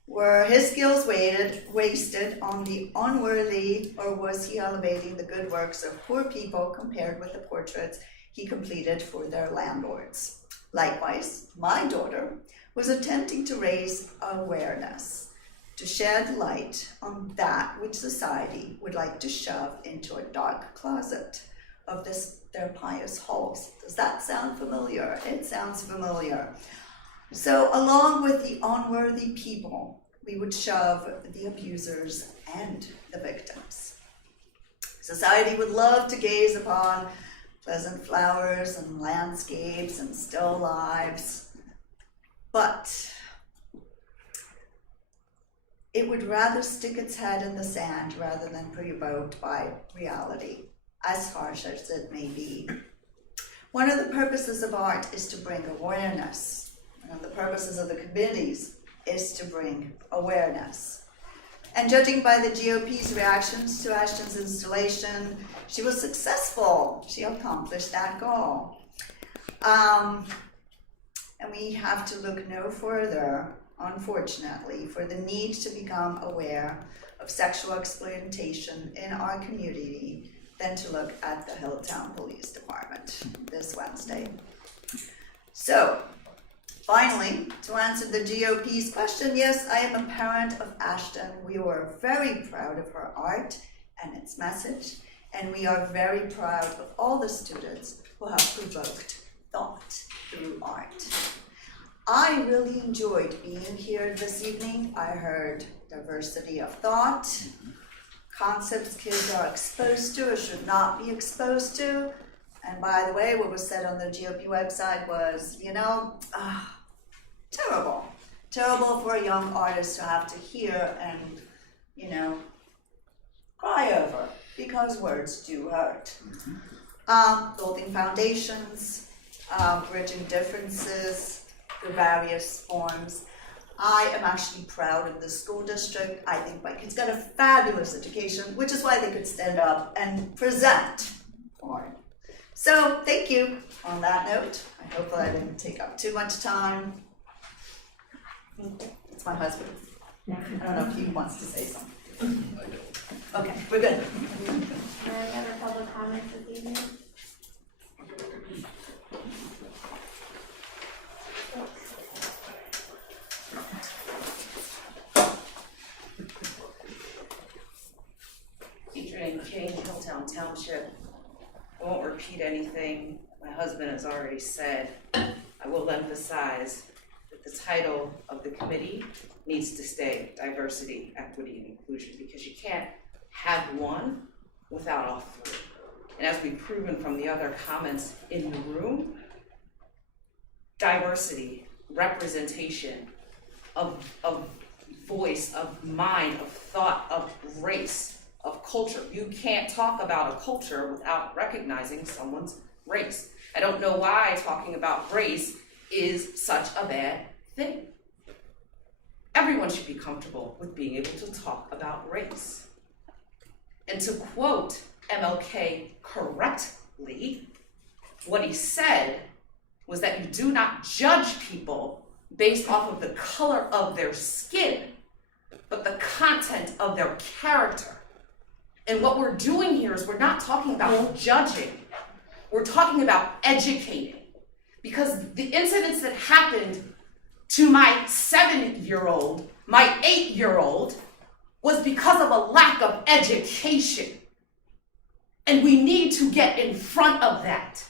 Were his skills wasted on the unworthy, or was he elevating the good works of poor people compared with the portraits he completed for their landlords? Likewise, my daughter was attempting to raise awareness, to shed light on that which society would like to shove into a dark closet of their pious halls. Does that sound familiar? It sounds familiar. So along with the unworthy people, we would shove the abusers and the victims. Society would love to gaze upon pleasant flowers and landscapes and still lives, but it would rather stick its head in the sand rather than be provoked by reality, as harsh as it may be. One of the purposes of art is to bring awareness. One of the purposes of the committees is to bring awareness. And judging by the GOP's reactions to Ashton's installation, she was successful. She accomplished that goal. And we have to look no further, unfortunately, for the need to become aware of sexual exploitation in our community than to look at the Hilltown Police Department this Wednesday. So, finally, to answer the GOP's question, yes, I am a parent of Ashton. We were very proud of her art and its message, and we are very proud of all the students who have provoked thought through art. I really enjoyed being here this evening. I heard diversity of thought, concepts kids are exposed to or should not be exposed to. And by the way, what was said on the GOP website was, terrible. Terrible for a young artist to have to hear and, cry over, because words do hurt. Building foundations, bridging differences through various forms. I am actually proud of the school district. I think my kids got a fabulous education, which is why they could stand up and present porn. So thank you on that note. I hope that I didn't take up too much time. It's my husband. I don't know if he wants to say something. Okay, we're good. Any other public comments this evening? Teacher named Kate, Hilltown Township. I won't repeat anything my husband has already said. I will emphasize that the title of the committee needs to stay diversity, equity, and inclusion, because you can't have one without all three. And as we've proven from the other comments in the room, diversity, representation of voice, of mind, of thought, of race, of culture. You can't talk about a culture without recognizing someone's race. I don't know why talking about race is such a bad thing. Everyone should be comfortable with being able to talk about race. And to quote MLK correctly, what he said was that you do not judge people based off of the color of their skin, but the content of their character. And what we're doing here is we're not talking about judging, we're talking about educating. Because the incidents that happened to my 7-year-old my 8-year-old was because of a lack of education. And we need to get in front of that.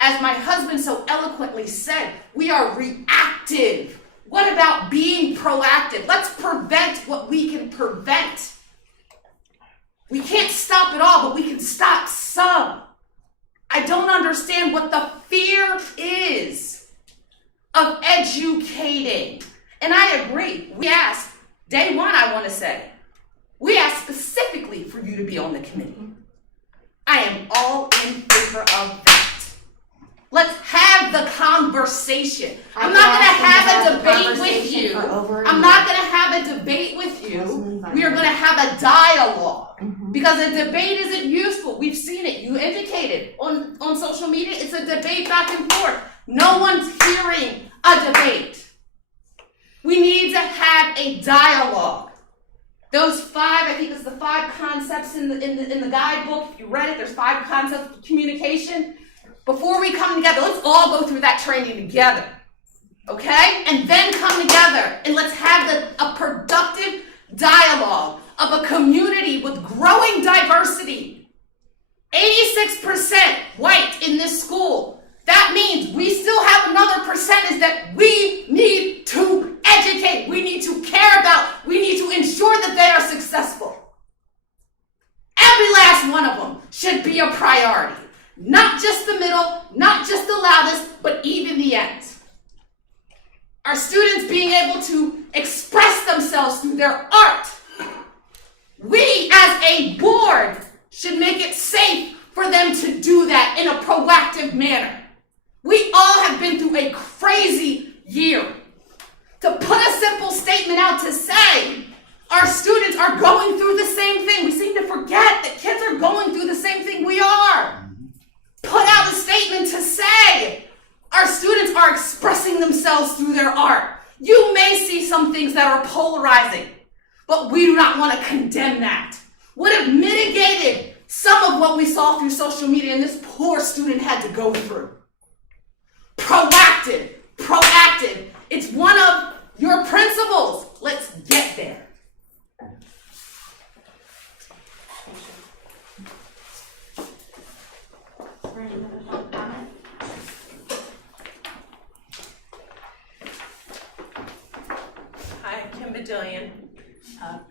As my husband so eloquently said, we are reactive. What about being proactive? Let's prevent what we can prevent. We can't stop it all, but we can stop some. I don't understand what the fear is of educating. And I agree. We asked, day one, I want to say, we asked specifically for you to be on the committee. I am all in favor of that. Let's have the conversation. I'm not going to have a debate with you. I'm not going to have a debate with you. We are going to have a dialogue. Because a debate isn't useful. We've seen it. You indicated on social media, it's a debate back and forth. No one's hearing a debate. We need to have a dialogue. Those 5, I think it's the 5 concepts in the guidebook. If you read it, there's 5 concepts of communication. Before we come together, let's all go through that training together. Okay? And then come together and let's have a productive dialogue of a community with growing diversity. 86% white in this school. That means we still have another percentage that we need to educate, we need to care about, we need to ensure that they are successful. Every last one of them should be a priority. Not just the middle, not just the loudest, but even the end. Our students being able to express themselves through their art. We as a board should make it safe for them to do that in a proactive manner. We all have been through a crazy year. To put a simple statement out to say, our students are going through the same thing. We seem to forget that kids are going through the same thing we are. Put out a statement to say, our students are expressing themselves through their art. You may see some things that are polarizing, but we do not want to condemn that. Would have mitigated some of what we saw through social media and this poor student had to go through. Proactive. It's one of your principles. Let's get there. Hi, Kim Badillion,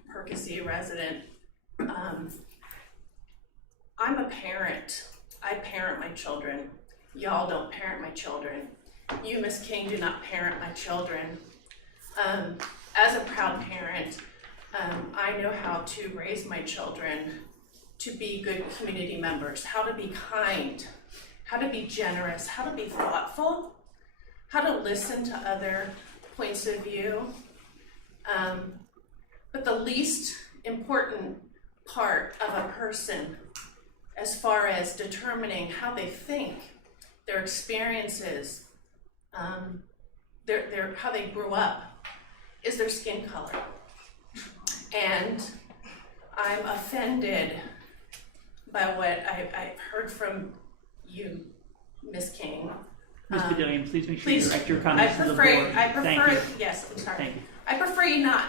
Percy resident. I'm a parent. I parent my children. Y'all don't parent my children. You, Miss King, do not parent my children. As a proud parent, I know how to raise my children to be good community members, how to be kind, how to be generous, how to be thoughtful, how to listen to other points of view. But the least important part of a person as far as determining how they think, their experiences, how they grew up, is their skin color. And I'm offended by what I've heard from you, Ms. King. Ms. Badillion, please make sure you direct your comments to the board. Thank you. Yes, I'm sorry. Thank you. I prefer you not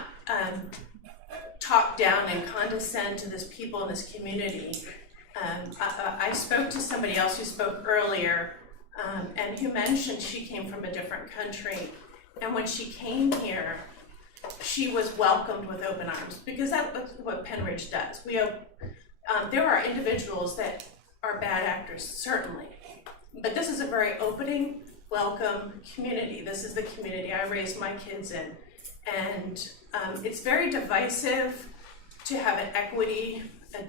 talk down and condescend to this people in this community. I spoke to somebody else who spoke earlier and who mentioned she came from a different country. And when she came here, she was welcomed with open arms because that's what Penridge does. There are individuals that are bad actors, certainly, but this is a very opening, welcome community. This is the community I raised my kids in. And it's very divisive to have an equity, a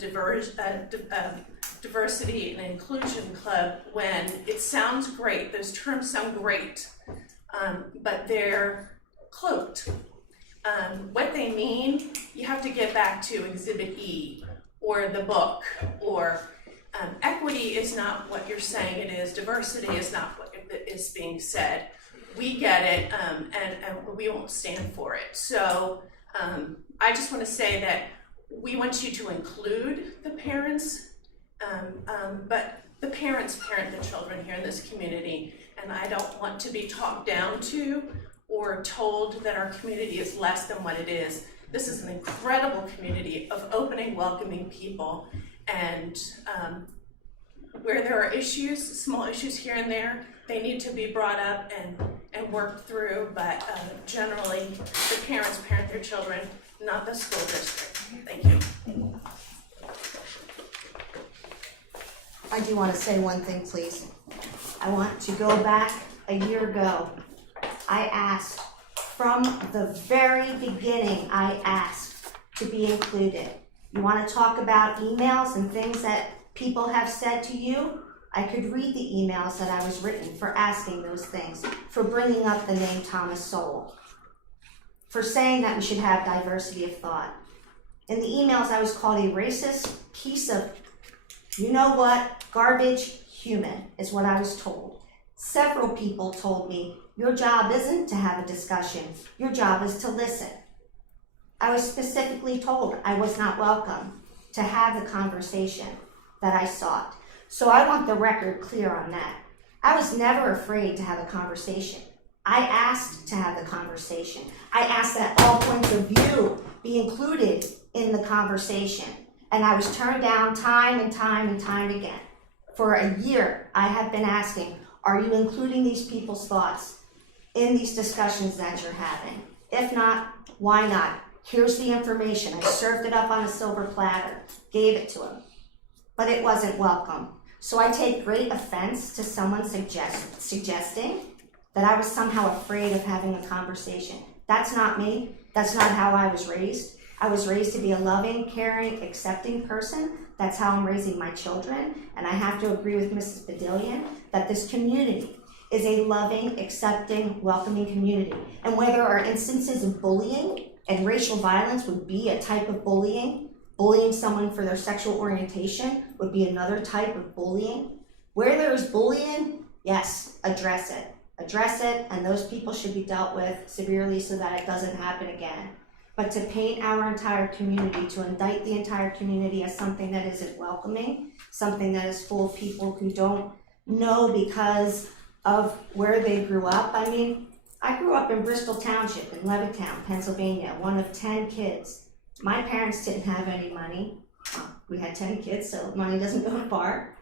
diversity and inclusion club when it sounds great. Those terms sound great, but they're cloaked. What they mean, you have to get back to Exhibit E or the book, or equity is not what you're saying it is. Diversity is not what is being said. We get it, and we won't stand for it. So I just want to say that we want you to include the parents, but the parents parent the children here in this community, and I don't want to be talked down to or told that our community is less than what it is. This is an incredible community of opening, welcoming people, and where there are issues, small issues here and there, they need to be brought up and worked through, but generally, the parents parent their children, not the school district. Thank you. I do want to say one thing, please. I want to go back a year ago. I asked, from the very beginning, I asked to be included. You want to talk about emails and things that people have said to you? I could read the emails that I was written for asking those things, for bringing up the name Thomas Sowell, for saying that we should have diversity of thought. In the emails, I was called a racist piece of, you know what, garbage human, is what I was told. Several people told me, your job isn't to have a discussion, your job is to listen. I was specifically told I was not welcome to have the conversation that I sought. So I want the record clear on that. I was never afraid to have a conversation. I asked to have the conversation. I asked that all points of view be included in the conversation. And I was turned down time and time and time again. For a year, I have been asking, are you including these people's thoughts in these discussions that you're having? If not, why not? Here's the information. I served it up on a silver platter, gave it to him, but it wasn't welcome. So I take great offense to someone suggesting that I was somehow afraid of having a conversation. That's not me. That's not how I was raised. I was raised to be a loving, caring, accepting person. That's how I'm raising my children. And I have to agree with Mrs. Badillion that this community is a loving, accepting, welcoming community. And where there are instances of bullying, and racial violence would be a type of bullying, bullying someone for their sexual orientation would be another type of bullying. Where there is bullying, yes, address it. Address it, and those people should be dealt with severely so that it doesn't happen again. But to paint our entire community, to indict the entire community as something that isn't welcoming, something that is full of people who don't know because of where they grew up. I mean, I grew up in Bristol Township in Levittown, Pennsylvania, one of 10 kids. My parents didn't have any money. We had 10 kids, so money doesn't go far.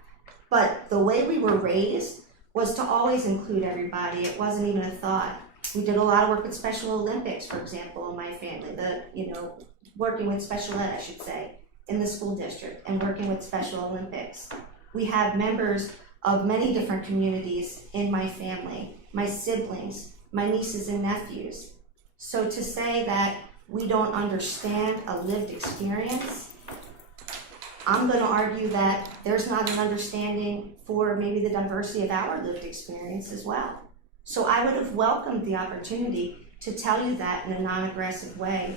But the way we were raised was to always include everybody. It wasn't even a thought. We did a lot of work with Special Olympics, for example, in my family. Working with special ed, I should say, in the school district, and working with Special Olympics. We have members of many different communities in my family, my siblings, my nieces and nephews. So to say that we don't understand a lived experience, I'm going to argue that there's not an understanding for maybe the diversity of our lived experience as well. So I would have welcomed the opportunity to tell you that in a non-aggressive way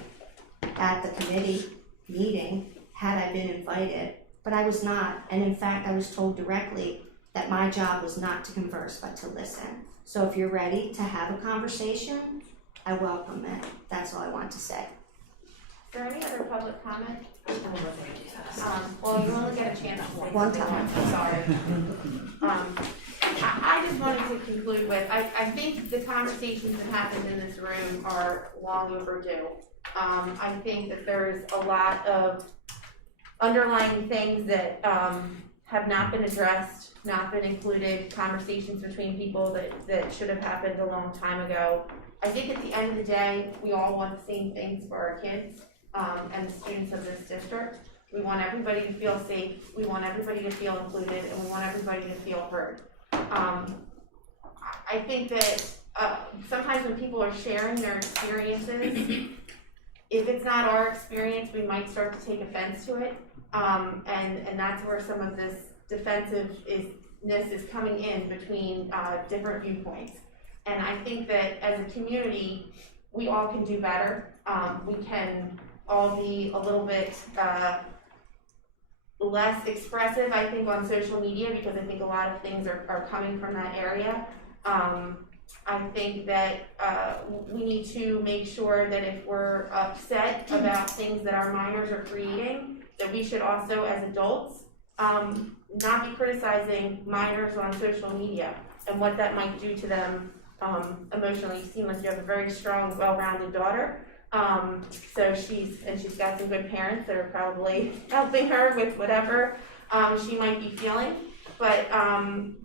at the committee meeting had I been invited, but I was not. And in fact, I was told directly that my job was not to converse, but to listen. So if you're ready to have a conversation, I welcome it. That's all I want to say. Is there any other public comment? Well, you only get a chance one time. I'm sorry. I just wanted to conclude with, I think the conversations that happened in this room are long overdue. I think that there's a lot of underlying things that have not been addressed, not been included, conversations between people that should have happened a long time ago. I think at the end of the day, we all want the same things for our kids and the students of this district. We want everybody to feel safe, we want everybody to feel included, and we want everybody to feel heard. I think that sometimes when people are sharing their experiences, if it's not our experience, we might start to take offense to it. And that's where some of this defensiveness is coming in between different viewpoints. And I think that as a community, we all can do better. We can all be a little bit less expressive, I think, on social media, because I think a lot of things are coming from that area. I think that we need to make sure that if we're upset about things that our minors are creating, that we should also, as adults, not be criticizing minors on social media and what that might do to them emotionally. You seem like you have a very strong, well-rounded daughter. So she's got some good parents that are probably helping her with whatever she might be feeling. But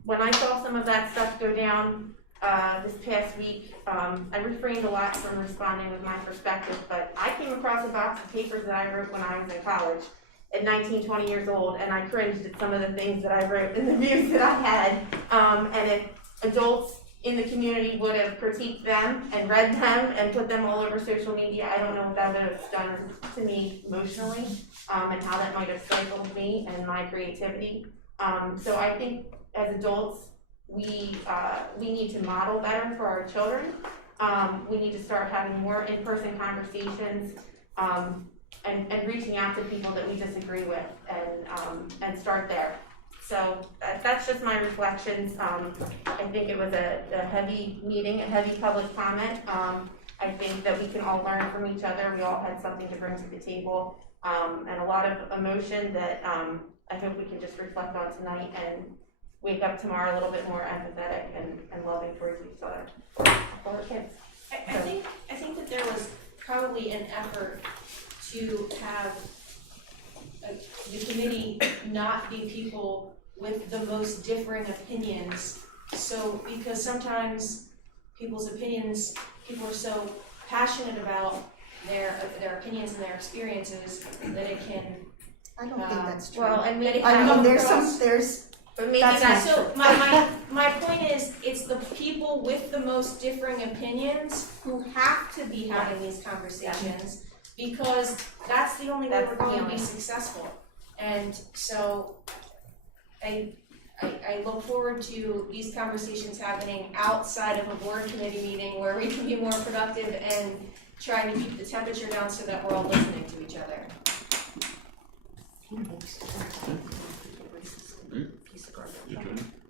when I saw some of that stuff go down this past week, I refrained a lot from responding with my perspective, but I came across a box of papers that I wrote when I was in college at 19, 20 years old, and I cringed at some of the things that I wrote and the views that I had. And if adults in the community would have critiqued them and read them and put them all over social media, I don't know what that would have done to me emotionally, and how that might have stifled me and my creativity. So I think as adults, we need to model better for our children. We need to start having more in-person conversations, and reaching out to people that we disagree with, and start there. So that's just my reflections. I think it was a heavy meeting, a heavy public comment. I think that we can all learn from each other. We all had something to bring to the table, and a lot of emotion that I hope we can just reflect on tonight and wake up tomorrow a little bit more empathetic and loving towards each other for our kids. I think that there was probably an effort to have the committee not be people with the most differing opinions. So, because sometimes people's opinions, people are so passionate about their opinions and their experiences that it can. I don't think that's true. Well, and maybe I mean, but maybe that's that's not So true. my point is, it's the people with the most differing opinions who have to be having these conversations, because that's the only way we're going to be successful. And so I look forward to these conversations happening outside of a board committee meeting where we can be more productive and trying to keep the temperature down so that we're all listening to each other.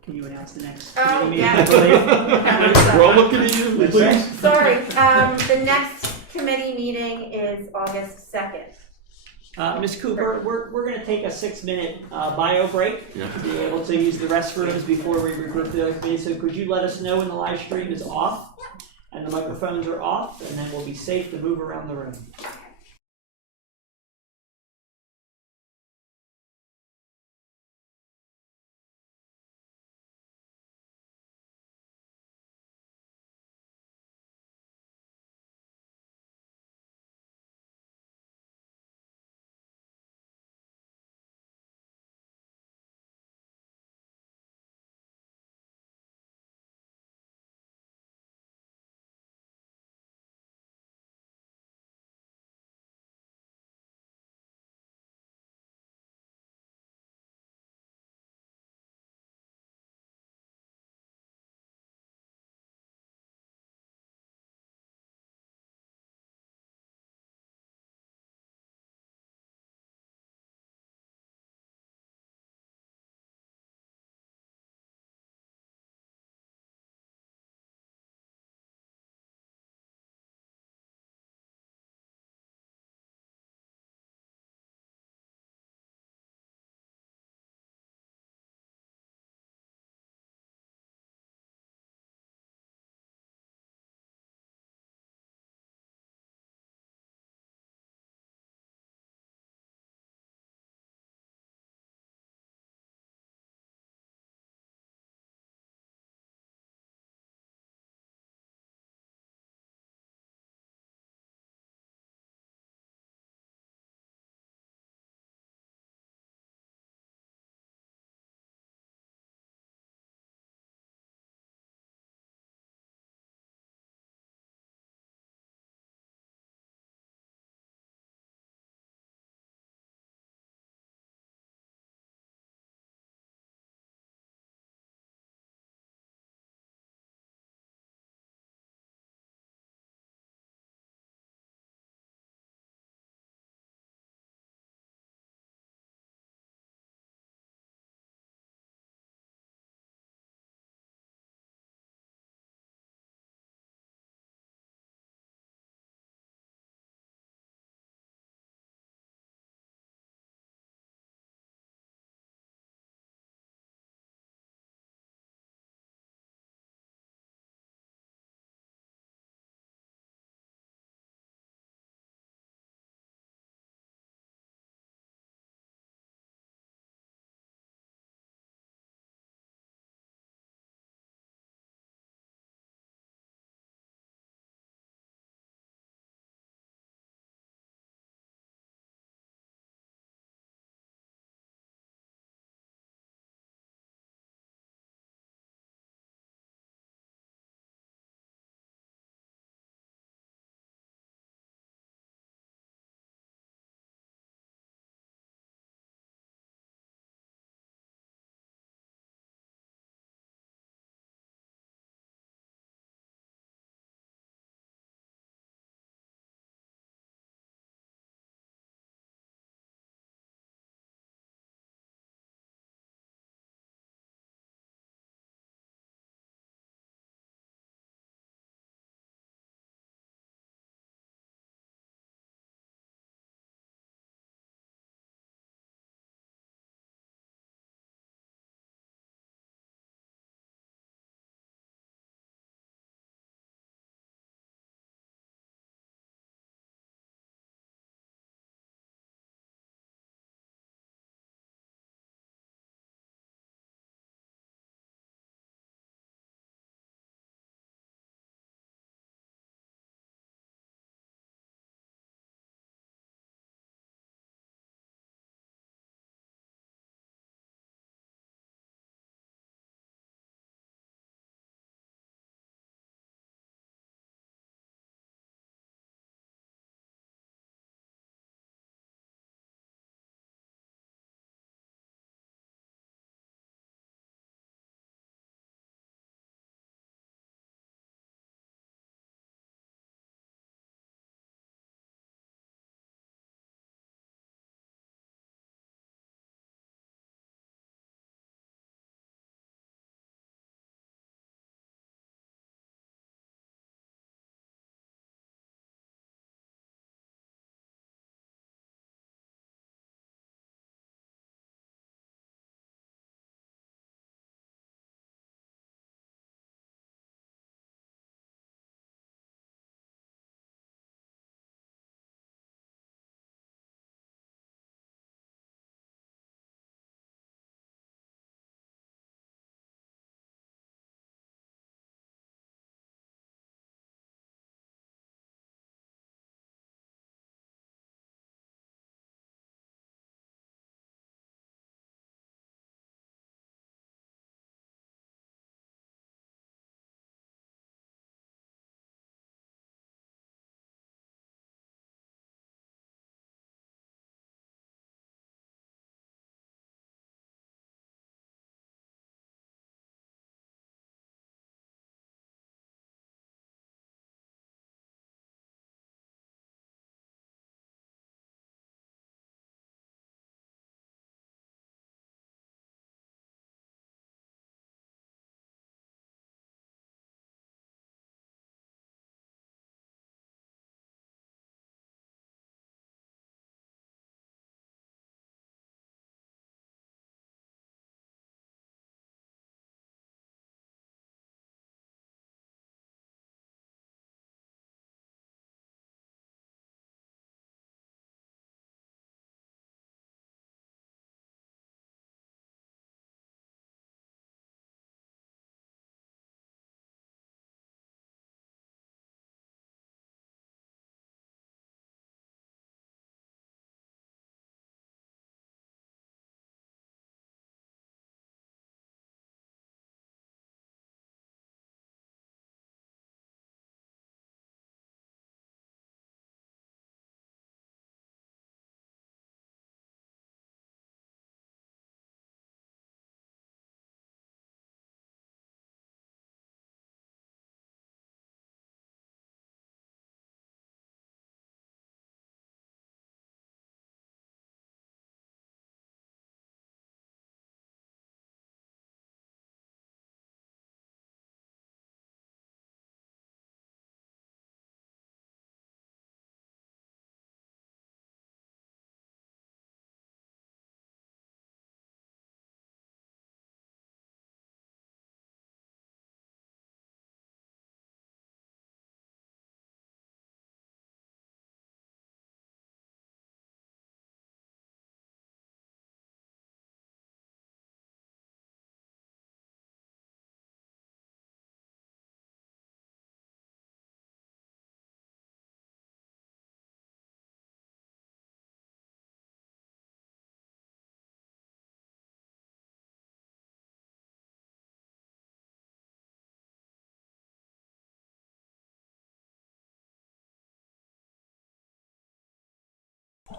Can you announce the next Oh, meeting? yeah. We're all looking at you, please. Sorry, the next committee meeting is August 2nd. Ms. Cooper, we're going to take a 6-minute bio break to be able to use the restrooms before we regroup the other committee. So could you let us know when the live stream is off and the microphones are off, and then we'll be safe to move around the room.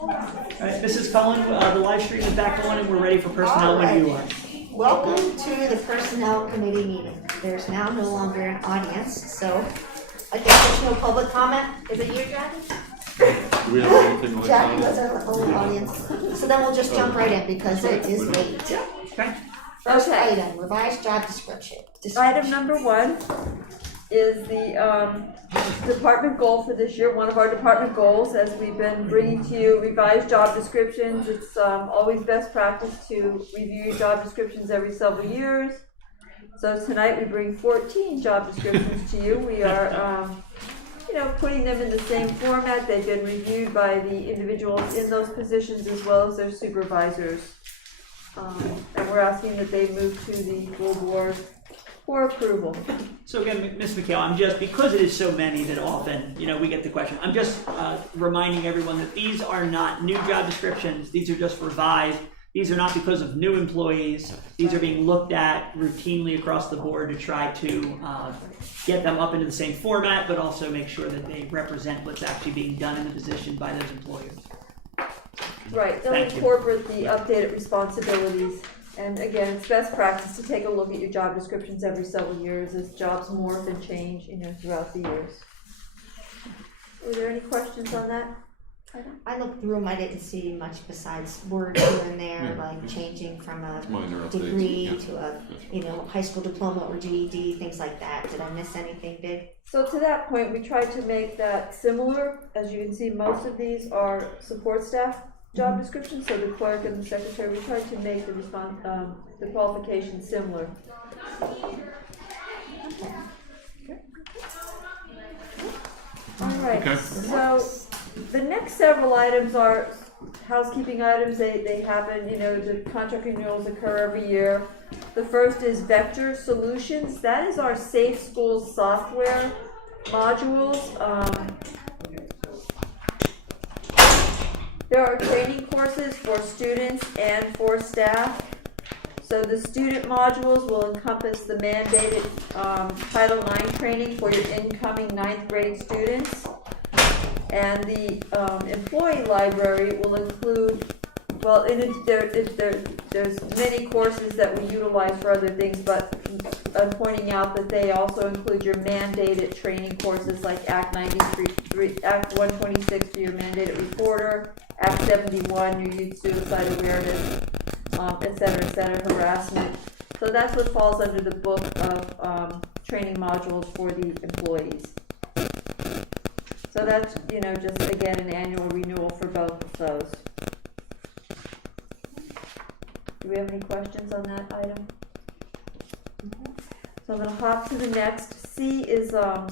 right, Mrs. Cullen, the live stream is back on and we're ready for personnel when you are. Welcome to the Personnel Committee meeting. There's now no longer an audience, so I guess there's no public comment. Is it you, Jackie? Do we have anything like that? Jackie was our only audience. So then we'll just jump right in because it is late. Okay. First Okay. item, revised job description. Item number 1 is the department goal for this year. One of our department goals, as we've been bringing to you revised job descriptions. It's always best practice to review your job descriptions every several years. So tonight we bring 14 job descriptions to you. We are putting them in the same format. They've been reviewed by the individuals in those positions as well as their supervisors. And we're asking that they move to the full board for approval. So again, Ms. McHale, because it is so many that often, we get the question, I'm just reminding everyone that these are not new job descriptions, these are just revised. These are not because of new employees. These are being looked at routinely across the board to try to get them up into the same format, but also make sure that they represent what's actually being done in the position by those employers. Right, they'll incorporate the updated responsibilities. And again, it's best practice to take a look at your job descriptions every several years as jobs morph and change, throughout the years. Were there any questions on that? I looked through them, I didn't see much besides words here and there, like changing from a degree to a, high school diploma or GED, things like that. Did I miss anything big? So to that point, we tried to make that similar. As you can see, most of these are support staff job descriptions, so the clerk and the secretary, we tried to make the qualifications similar. All right, so the next several items are housekeeping items. They happen, the contract renewals occur every year. The first is Vector Solutions. That is our Safe Schools software modules. There are training courses for students and for staff. So the student modules will encompass the mandated Title IX training for your incoming 9th grade students. And the employee library will include, there's many courses that we utilize for other things, but I'm pointing out that they also include your mandated training courses like Act 93, Act 126 for your mandated reporter, Act 71, your youth suicide awareness, et cetera, harassment. So that's what falls under the book of training modules for the employees. So that's, just again, an annual renewal for both of those. Do we have any questions on that item? So I'm going to hop to the next. C is a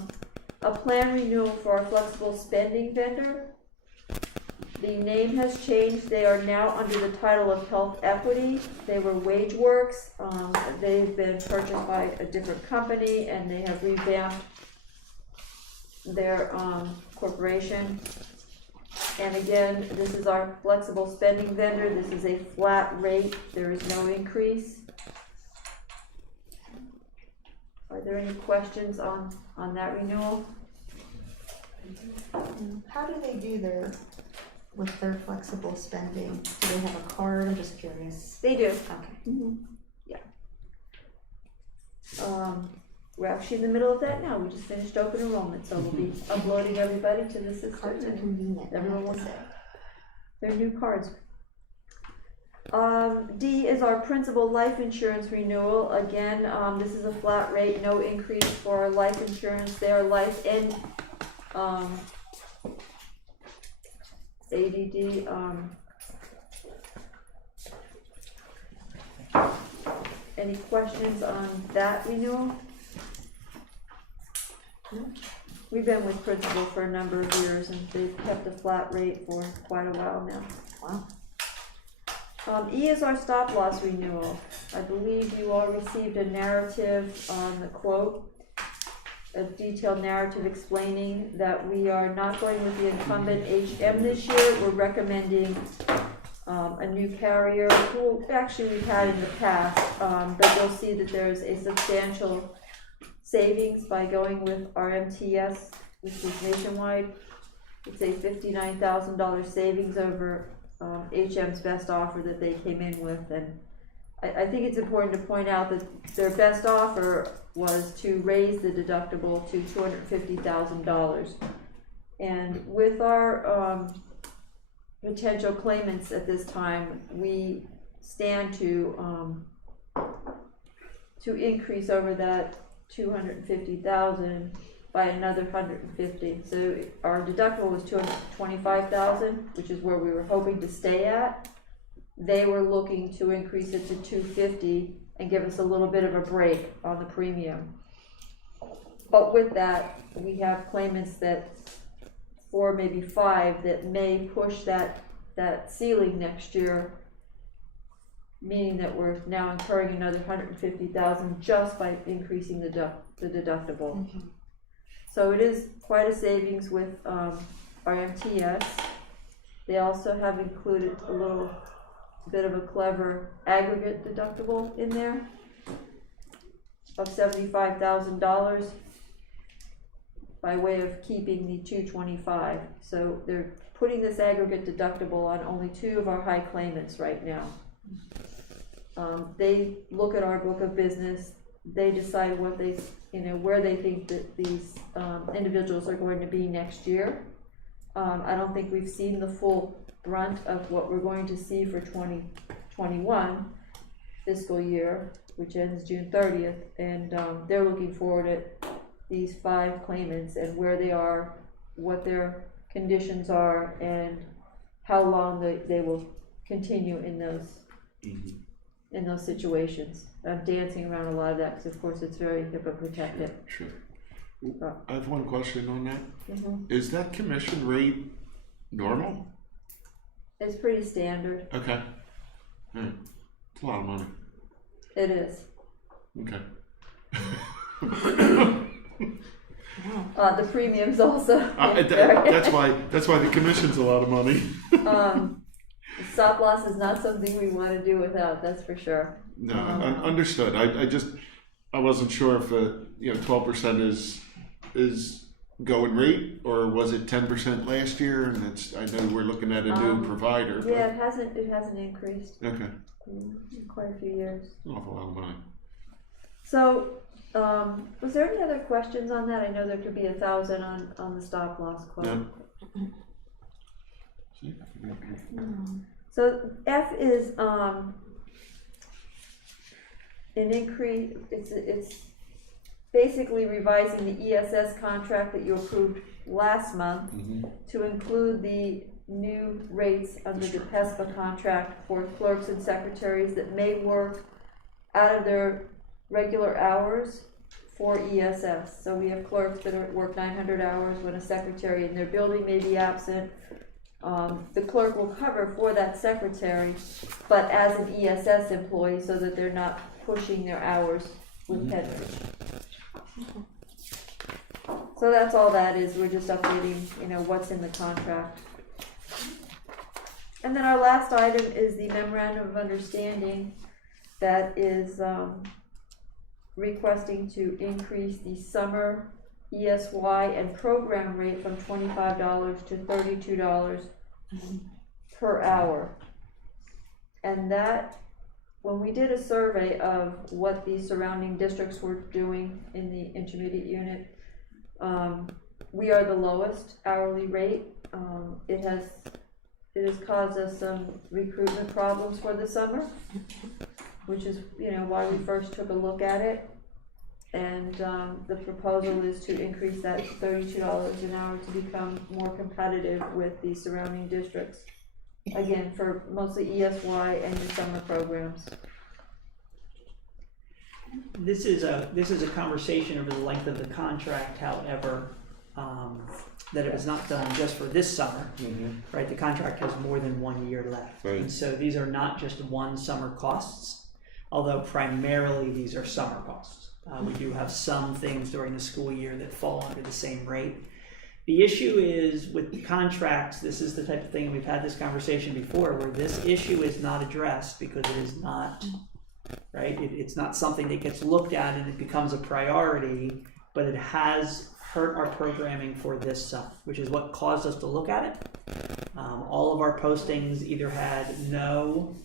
plan renewal for our flexible spending vendor. The name has changed. They are now under the title of Health Equity. They were WageWorks. They've been purchased by a different company and they have revamped their corporation. And again, this is our flexible spending vendor. This is a flat rate. There is no increase. Are there any questions on that renewal? How do they do with their flexible spending? Do they have a card? I'm just curious. They do. Okay. Yeah. We're actually in the middle of that now. We just finished open enrollment, so we'll be uploading everybody to the system. Cards are convenient. Everyone will say. They're new cards. D is our principal life insurance renewal. Again, this is a flat rate, no increase for our life insurance. They are life and ADD. Any questions on that renewal? We've been with Principal for a number of years and they've kept a flat rate for quite a while now. Wow. E is our stop loss renewal. I believe you all received a narrative on the quote, a detailed narrative explaining that we are not going with the incumbent HM this year. We're recommending a new carrier who actually we've had in the past, but you'll see that there's a substantial savings by going with our MTS, which is nationwide. it's a $59,000 savings over HM's best offer that they came in with. And I think it's important to point out that their best offer was to raise the deductible to $250,000. And with our potential claimants at this time, we stand to increase over that $250,000 by another $150,000. So our deductible was $225,000, which is where we were hoping to stay at. They were looking to increase it to $250,000 and give us a little bit of a break on the premium. But with that, we have claimants that 4, maybe 5, that may push that ceiling next year, meaning that we're now incurring another $150,000 just by increasing the deductible. Mm-hmm. So it is quite a savings with our MTS. They also have included a little bit of a clever aggregate deductible in there of $75,000 by way of keeping the $225,000. So they're putting this aggregate deductible on only 2 of our high claimants right now. They look at our book of business, they decide what they, where they think that these individuals are going to be next year. I don't think we've seen the full brunt of what we're going to see for 2021 fiscal year, which ends June 30th, and they're looking forward at these 5 claimants and where they are, what their conditions are, and how long they will continue in those situations. I'm dancing around a lot of that because, of course, it's very HIPAA protected. Sure. I have one question on that. Mm-hmm. Is that commission rate normal? It's pretty standard. Okay. Right. It's a lot of money. It is. Okay. The premiums also. That's why the commission's a lot of money. Stop loss is not something we want to do without, that's for sure. No, understood. I wasn't sure if 12% is going rate, or was it 10% last year? And I know we're looking at a new provider. Yeah, it hasn't increased. Okay. In quite a few years. An awful lot of money. So, was there any other questions on that? I know there could be 1,000 on the stop loss quote. No. So F is an increase. It's basically revising the ESS contract that you approved last month to include the new rates under the PESPA contract for clerks and secretaries that may work out of their regular hours for ESS. So we have clerks that work 900 hours when a secretary in their building may be absent. The clerk will cover for that secretary, but as an ESS employee, so that they're not pushing their hours with Penridge. So that's all that is. We're just updating, what's in the contract. And then our last item is the memorandum of understanding that is requesting to increase the summer ESY and program rate from $25 to $32 per hour. And that, when we did a survey of what the surrounding districts were doing in the intermediate unit, we are the lowest hourly rate. It has caused us some recruitment problems for the summer, which is why we first took a look at it. And the proposal is to increase that $32 an hour to become more competitive with the surrounding districts. Again, for mostly ESY and the summer programs. This is a conversation over the length of the contract, however, that it was not done just for this summer, right? The contract has more than 1 year left. Right. And so these are not just one summer costs, although primarily these are summer costs. We do have some things during the school year that fall under the same rate. The issue is with the contracts, this is the type of thing, we've had this conversation before, where this issue is not addressed because it is not, right? It's not something that gets looked at and it becomes a priority but it has hurt our programming for this summer, which is what caused us to look at it. All of our postings either had no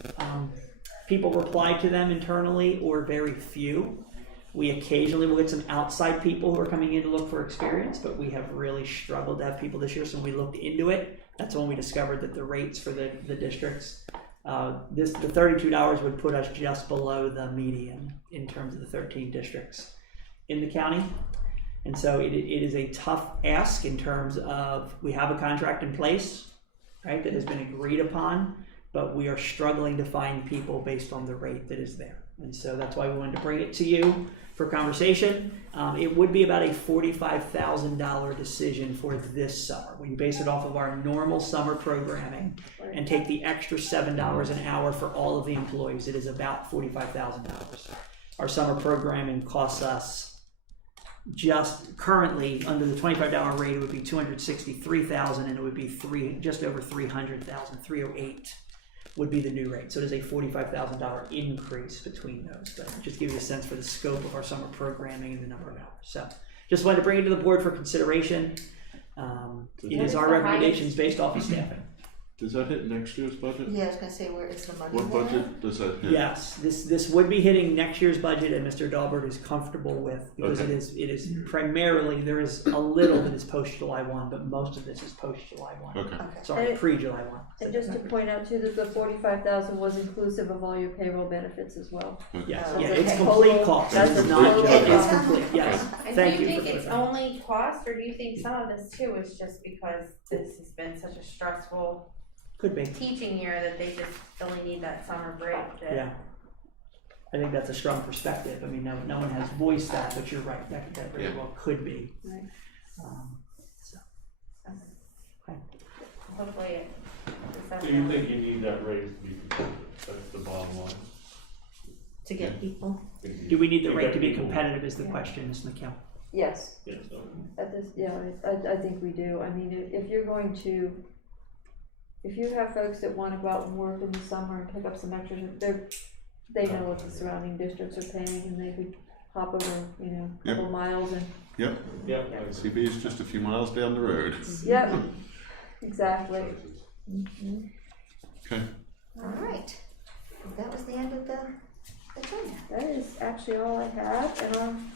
people reply to them internally or very few. We occasionally will get some outside people who are coming in to look for experience, but we have really struggled to have people this year. So when we looked into it, that's when we discovered that the rates for the districts, the $32 would put us just below the median in terms of the 13 districts in the county. And so it is a tough ask in terms of, we have a contract in place, right, that has been agreed upon, but we are struggling to find people based on the rate that is there. And so that's why we wanted to bring it to you for conversation. It would be about a $45,000 decision for this summer. When you base it off of our normal summer programming and take the extra $7 an hour for all of the employees, it is about $45,000. Our summer programming costs us, just currently under the $25 rate, it would be $263,000, and it would be just over $300,000, $308,000 would be the new rate. So it is a $45,000 increase between those. But just give you a sense for the scope of our summer programming and the number of hours. So just wanted to bring it to the board for consideration. It is our recommendations based off of staffing. Does that hit next year's budget? Yeah, I was gonna say, where is the money? What budget does that hit? Yes, this would be hitting next year's budget, and Mr. Dahlberg is comfortable with, because Okay. it is primarily, there is a little that is post July 1, but most of this is post July 1. Okay. Sorry, And- pre July 1. And just to point out too, that the 45,000 was inclusive of all your payroll benefits as well. Yes, So yeah, the it's total- complete cost. That's It's the not total just, it's cost. complete, yes. And Thank do you you think for it's clarifying. only cost, or do you think some of this too is just because this has been such a stressful Could be. teaching year that they just really need that summer break? Yeah. I think that's a strong perspective. I mean, no one has voiced that, but you're right, that very Yeah. well could be. Right. So. Okay. Hopefully it. So you think you need that raise to be competitive? That's the bottom line. To get people. Do we need the To rate get to be people. competitive is the question, Ms. McKell. Yes, Yes, so, at this, yeah, I think we do. I mean, if you're going to, if you have folks that wanna go out and work in the summer and pick up some extra, they know what the surrounding districts are paying, and they could hop over, a couple miles and, Yep. yeah. CB is just a few miles down the road. yep, exactly. Okay. All right. That was the end of the agenda. That is actually all I have, and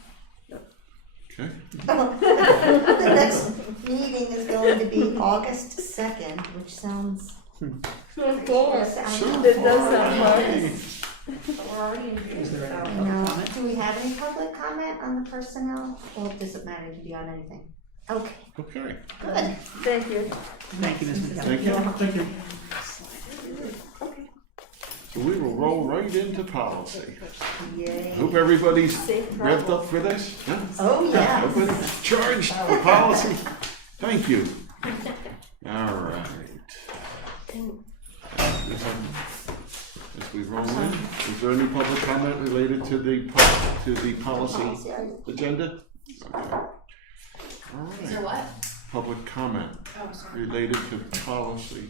Okay. The next meeting is going to be August 2nd, which sounds. It does sound hard. But we're already in June, Is there so. any No. public comment? Do we have any public comment on the personnel, or does it matter to be on anything? Okay, Okay. good. Thank you. Thank you, Ms. McKell. Thank you. Thank you. So we will roll right into policy. Yay. Hope everybody's Safe revved travel. up for this. Yeah? Oh, yeah. Everybody's charged for policy. Thank you. All right. As we roll in, is there any public comment related to the policy agenda? Okay. All Is there right. what? Public comment Oh, sorry. related to policy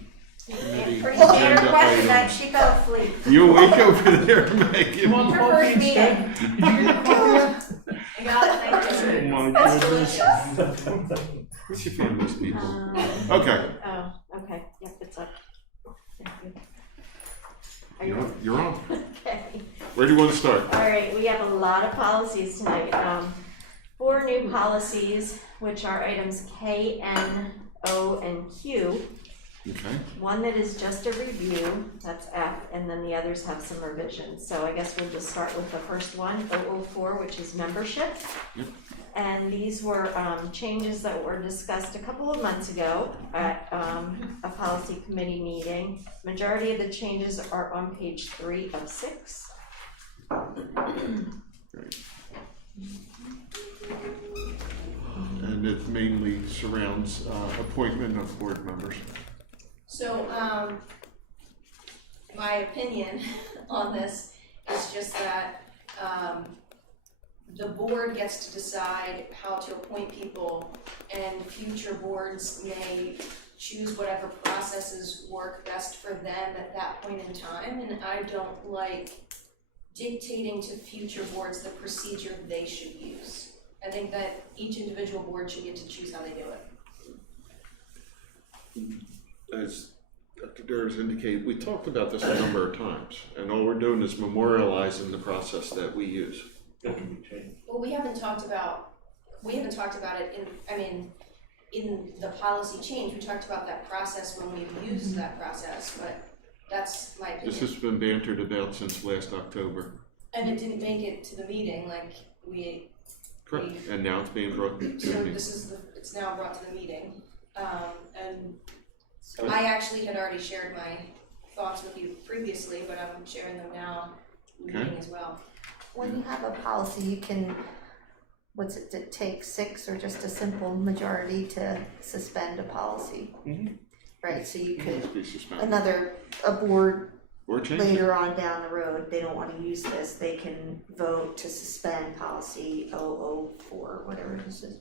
committee Pretty standard agenda question that items. she fell asleep. You awake over there, Megan? Her first meeting. I got it, thank you. Oh my That's goodness. delicious. Where'd you find these people? Okay, Oh, okay, yep, it's up. Thank you. Are you you're on. okay? Where do you want to start? All right, we have a lot of policies tonight. 4 new policies, which are items K, N, O, and Q. Okay. One that is just a review, that's F, and then the others have some revisions. So I guess we'll just start with the first one, 004, which is membership. Yep. And these were changes that were discussed a couple of months ago at a policy committee meeting. Majority of the changes are on page 3 of 6. Great. And it mainly surrounds appointment of board members. So, my opinion on this is just that, the board gets to decide how to appoint people, and future boards may choose whatever processes work best for them at that point in time, and I don't like dictating to future boards the procedure they should use. I think that each individual board should get to choose how they do it. As Dr. Durs indicated, we talked about this a number of times, and all we're doing is memorializing the process that we use. Well, we haven't talked about it in the policy change. We talked about that process when we've used that process, but that's my opinion. This has been bantered about since last October. And it didn't make it to the meeting like we. Correct, and now it's being brought to So me. it's now brought to the meeting. And I actually had already shared my thoughts with you previously, but I'm sharing them now in the meeting as well. When you have a policy, you can, what's it take 6 or just a simple majority to suspend a policy? Right, so you could, a board Or change later on down the road, they don't want to use this, they can vote to suspend policy 004, whatever this is.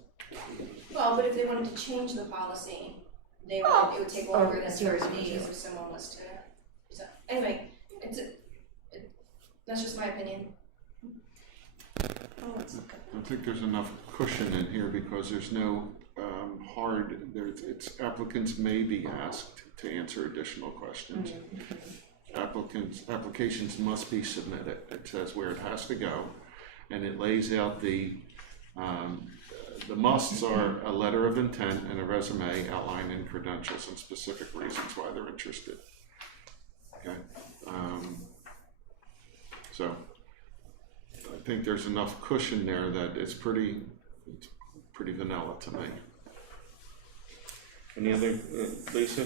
Well, but if they wanted to change the policy, it would take longer than 30 days if someone was to. So anyway, that's just my opinion. I think there's enough cushion in here because there's no applicants may be asked to answer additional questions. Applications must be submitted. It says where it has to go, and it lays out the musts are a letter of intent and a resume outlining credentials and specific reasons why they're interested. Okay, so I think there's enough cushion there that it's pretty vanilla to me. Any other, Lisa?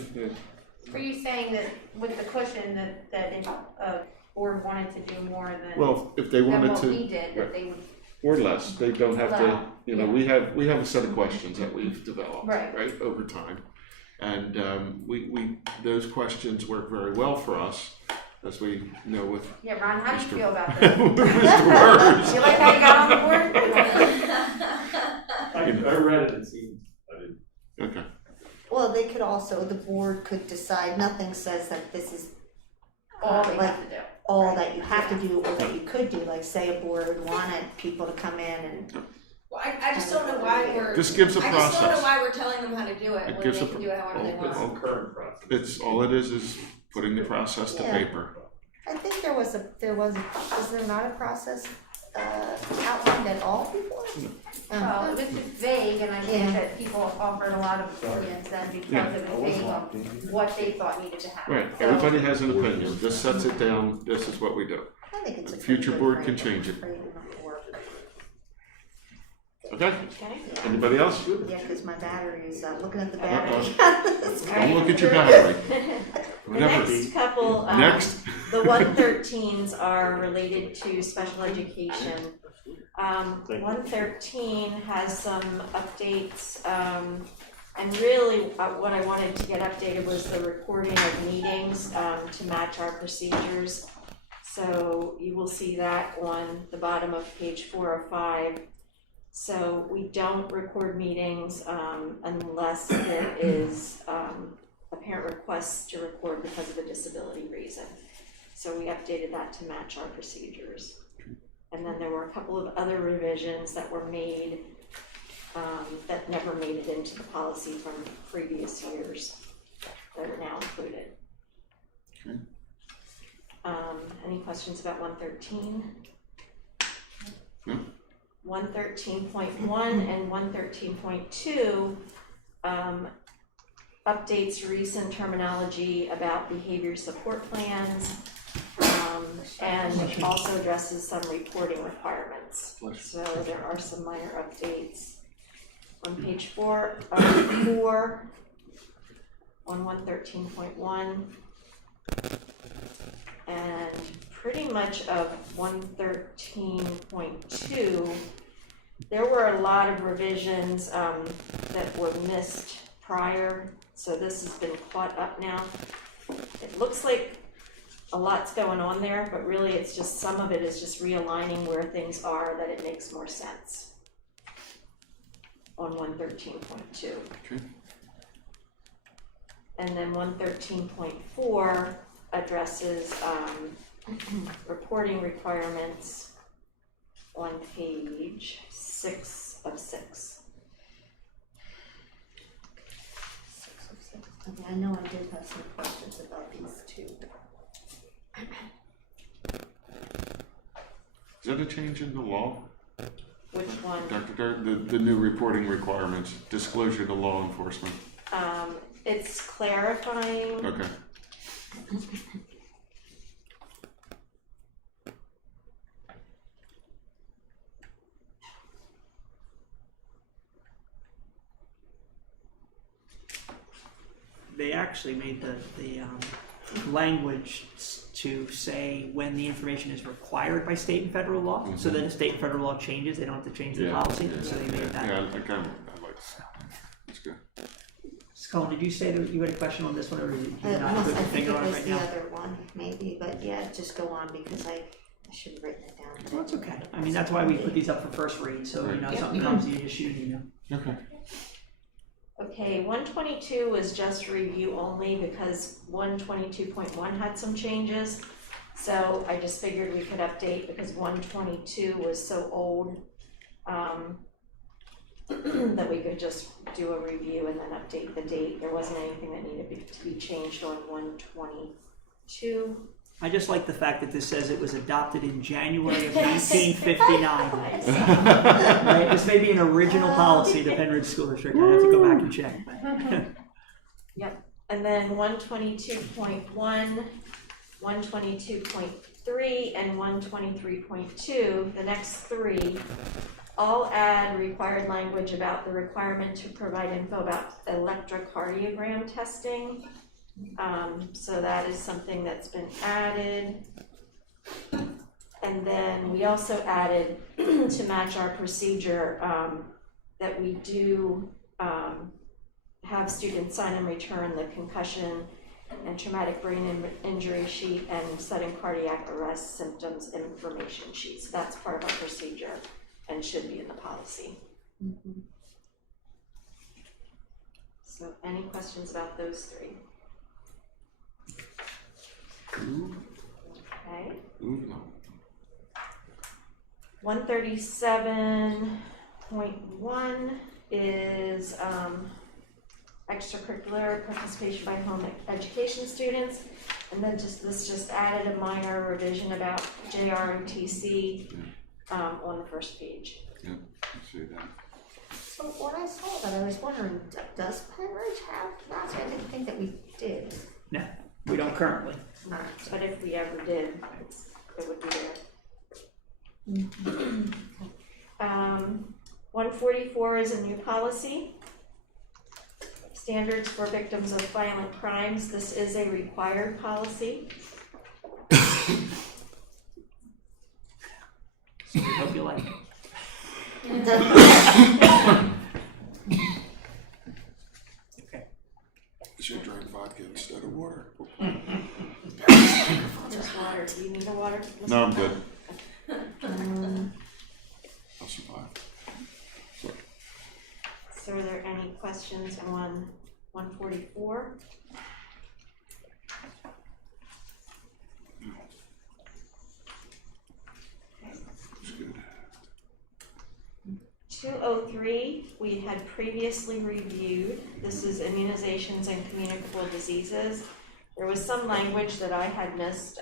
Were you saying that with the cushion that if a board wanted to do more than Well, if they wanted what to, we did, that they would or less, they don't have to. allow, You know, we have a set of questions that we've developed, Right. over time, and we those questions work very well for us, as we know with. Yeah, Ron, how do you Mr. feel about that? Mr. Burrs. You like how you got on the board? I read it and seen. Okay. Well, they could also, the board could decide, nothing says that this is All they like, have to do. all that you have to do or that you could do, like say a board wanted people to come in and. Well, I just don't know why we're. This gives a I just don't process. know why we're telling them how to do it It when gives they a can do it however they want. Current process. It's all it is putting the process to Yeah. paper. I think was there not a process outlined at all before? Well, it was just vague, and I think that people offered a lot of opinions then because it was vague on what they thought needed to happen. Right. So- Everybody has an opinion. This sets it down. This is what we do. I think it's a The future pretty good board can framework. change it. Okay. Okay. Anybody else? Yeah, because my battery is looking at the battery. Don't look at your battery. The next couple, Next. the 113s are related to special education. 113 has some updates, and really what I wanted to get updated was the recording of meetings to match our procedures. So you will see that on the bottom of page 405. So we don't record meetings unless there is a parent requests to record because of a disability reason. So we updated that to match our procedures. And then there were a couple of other revisions that were made that never made it into the policy from previous years that are now included. Okay. Any questions about 113? No. 113.1 and 113.2 updates recent terminology about behavior support plans and also addresses some reporting requirements. So there are some minor updates. On page 4 on 113.1 and pretty much of 113.2, there were a lot of revisions that were missed prior, so this has been caught up now. It looks like a lot's going on there, but really it's just some of it is just realigning where things are that it makes more sense on 113.2. Okay. And then 113.4 addresses reporting requirements on page 6 of 6. Okay, I know I did have some questions about these two. Is that a change in the law? Which one? Dr. Dart, the new reporting requirements, disclosure to law enforcement. It's clarifying. Okay. They actually made the language to say when the information is required by state and federal law, so that if state and federal law changes, they don't have to change the policy, so they made that. Yeah, I like that. That's good. Colin, did you say that you had a question on this one, or did you not Unless put I your think finger it on it was right the now? other one, maybe, but yeah, just go on because I should have written it down. Well, that's okay. I mean, that's why we put these up for first read, so you know, something comes, you just shoot an email. Okay. Okay, 122 is just review only because 122.1 had some changes. So I just figured we could update because 122 was so old that we could just do a review and then update the date. There wasn't anything that needed to be changed on 122. I just like the fact that this says it was adopted in January of 1959. Right? This may be an original policy, the Penridge School District. I have to go back and check. Yep, and then 122.1, 122.3, and 123.2, the next three, all add required language about the requirement to provide info about electrocardiogram testing. So that is something that's been added. And then we also added to match our procedure that we do have students sign and return the concussion and traumatic brain injury sheet and sudden cardiac arrest symptoms information sheet. So that's part of our procedure and should be in the policy. Mm-hmm. So any questions about those three? Okay. Moving on. 137.1 is extracurricular participation by home education students, and then this just added a minor revision about JR and TC on the first page. Yep, I see that. So when I saw that, I was wondering, does Penridge have that? I didn't think that we did. No, we don't currently. But if we ever did, it would be there. 144 is a new policy. Standards for victims of violent crimes. This is a required policy. So we hope you like it. I should drink vodka instead of water. Just water. Do you need a water? No, I'm good. I'll survive. Sorry. So are there any questions on 144? It's good. 203, we had previously reviewed. This is immunizations and communicable diseases. There was some language that I had missed,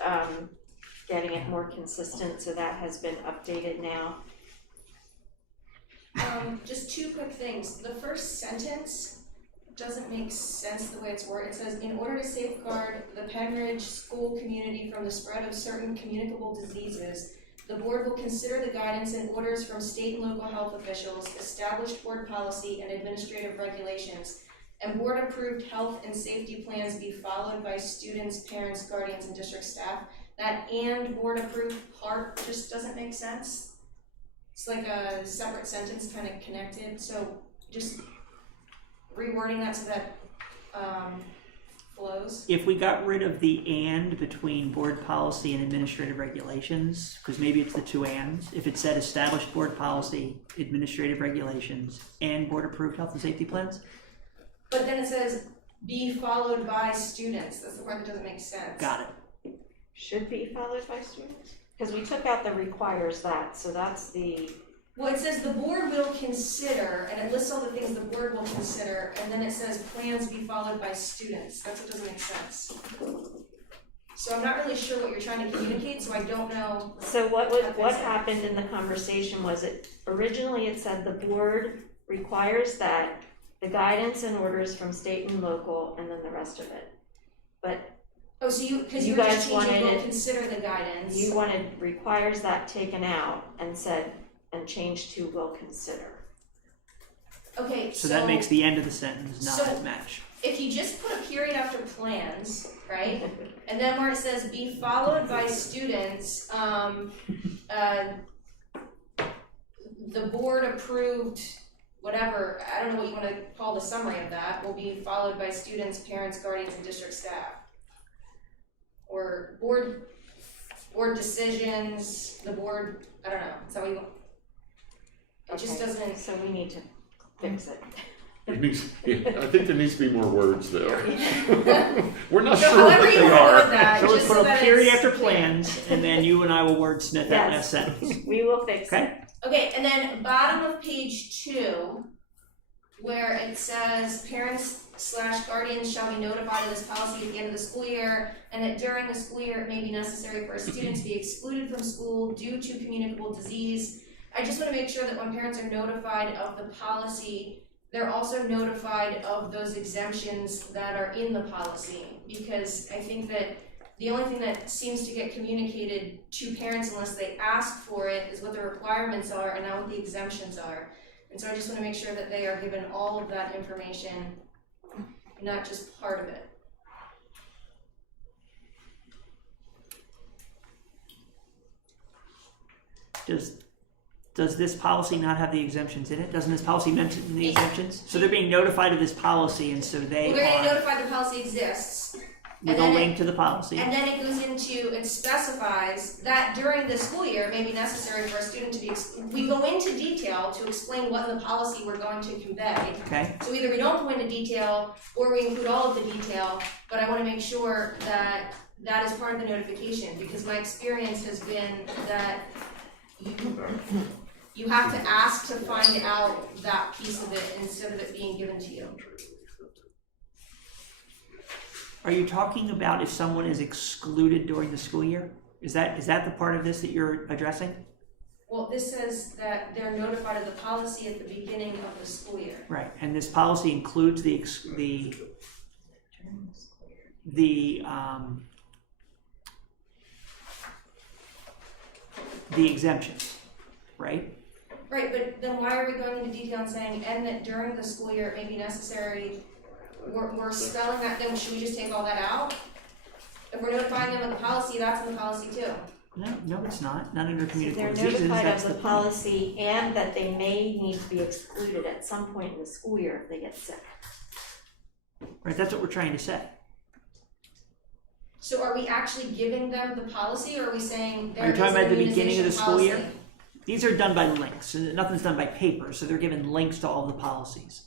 getting it more consistent, so that has been updated now. Just two quick things. The first sentence doesn't make sense the way it's worded. It says, in order to safeguard the Penridge school community from the spread of certain communicable diseases, the board will consider the guidance and orders from state and local health officials, established board policy and administrative regulations, and board-approved health and safety plans be followed by students, parents, guardians, and district staff. That "and board-approved" part just doesn't make sense. It's like a separate sentence, kind of connected. So just rewording that so that flows. If we got rid of the "and" between board policy and administrative regulations, because maybe it's the two "ands," if it said established board policy, administrative regulations, and board-approved health and safety plans? But then it says, be followed by students. That's the part that doesn't make sense. Got it. Should be followed by students? Because we took out the requires that, so that's the Well, it says the board will consider, and it lists all the things the board will consider, and then it says plans be followed by students. That's what doesn't make sense. So I'm not really sure what you're trying to communicate, so I don't know. So what happened in the conversation was originally it said the board requires that the guidance and orders from state and local, and then the rest of it. But oh, so because you were just guys changing wanted will consider the guidance. You wanted requires that taken out and changed to will consider. Okay, So that makes the end of the sentence not so- match. If you just put a period after plans, right, and then where it says be followed by students, the board approved, whatever, I don't know what you want to call the summary of that, will be followed by students, parents, guardians, and district staff. Or board decisions, the board, I don't know, is that what you want? It just doesn't. So we need to fix it. I think there needs to be more words there. We're not So sure what however you they wanna are. put that, So let's just put so a that period it's after clear. plans, and then you and I will wordsmith that last sentence. We will fix Okay? it. Okay, and then bottom of page 2, where it says parents/guardians shall be notified of this policy at the end of the school year, and that during the school year it may be necessary for a student to be excluded from school due to communicable disease. I just want to make sure that when parents are notified of the policy, they're also notified of those exemptions that are in the policy, because I think that the only thing that seems to get communicated to parents unless they ask for it is what the requirements are and not what the exemptions are. And so I just want to make sure that they are given all of that information, not just part of it. Does this policy not have the exemptions in it? Doesn't this policy mention the exemptions? So they're being notified of this policy, and so they Well, they're getting are notified the policy exists. with a link to the policy. And then it goes into, it specifies that during the school year, it may be necessary for a student to be, we go into detail to explain what in the policy we're going to convey. Okay. So either we don't go into detail, or we include all of the detail, but I wanna make sure that that is part of the notification, because my experience has been that you have to ask to find out that piece of it instead of it being given to you. Are you talking about if someone is excluded during the school year? Is that the part of this that you're addressing? Well, this says that they're notified of the policy at the beginning of the school year. Right, and this policy includes the exemptions, right? Right, but then why are we going into detail and saying, and that during the school year it may be necessary, we're spelling that, then should we just take all that out? If we're notifying them of the policy, that's in the policy too. No, it's not. Not under So communicable they're diseases. notified That's of the point. policy and that they may need to be excluded at some point in the school year if they get sick. Right, that's what we're trying to say. So are we actually giving them the policy, or are we saying Are there you is talking an about the beginning of the immunization school year? policy? These are done by links, and nothing's done by paper, so they're given links to all the policies.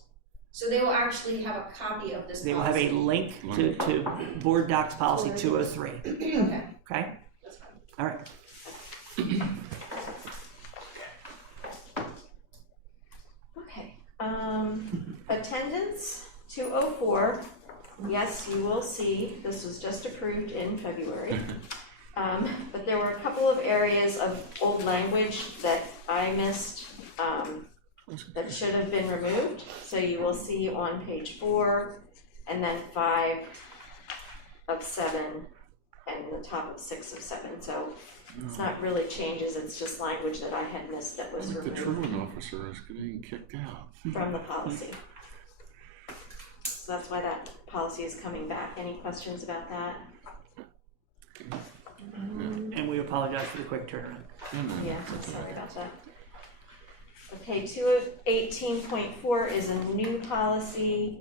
So they will actually have a copy of this policy? They will have a link to Board Docs Policy 203. Okay. Okay? That's fine. All right. Okay, attendance 204. Yes, you will see, this was just approved in February. But there were a couple of areas of old language that I missed, that should have been removed. So you will see on page 4, and then 5 of 7, and the top of 6 of 7. So it's not really changes, it's just language that I had missed that was The removed truant officer is getting kicked out. from the policy. So that's why that policy is coming back. Any questions about that? And we apologize for the quick turnaround. Yeah, sorry about that. Okay, 218.4 is a new policy,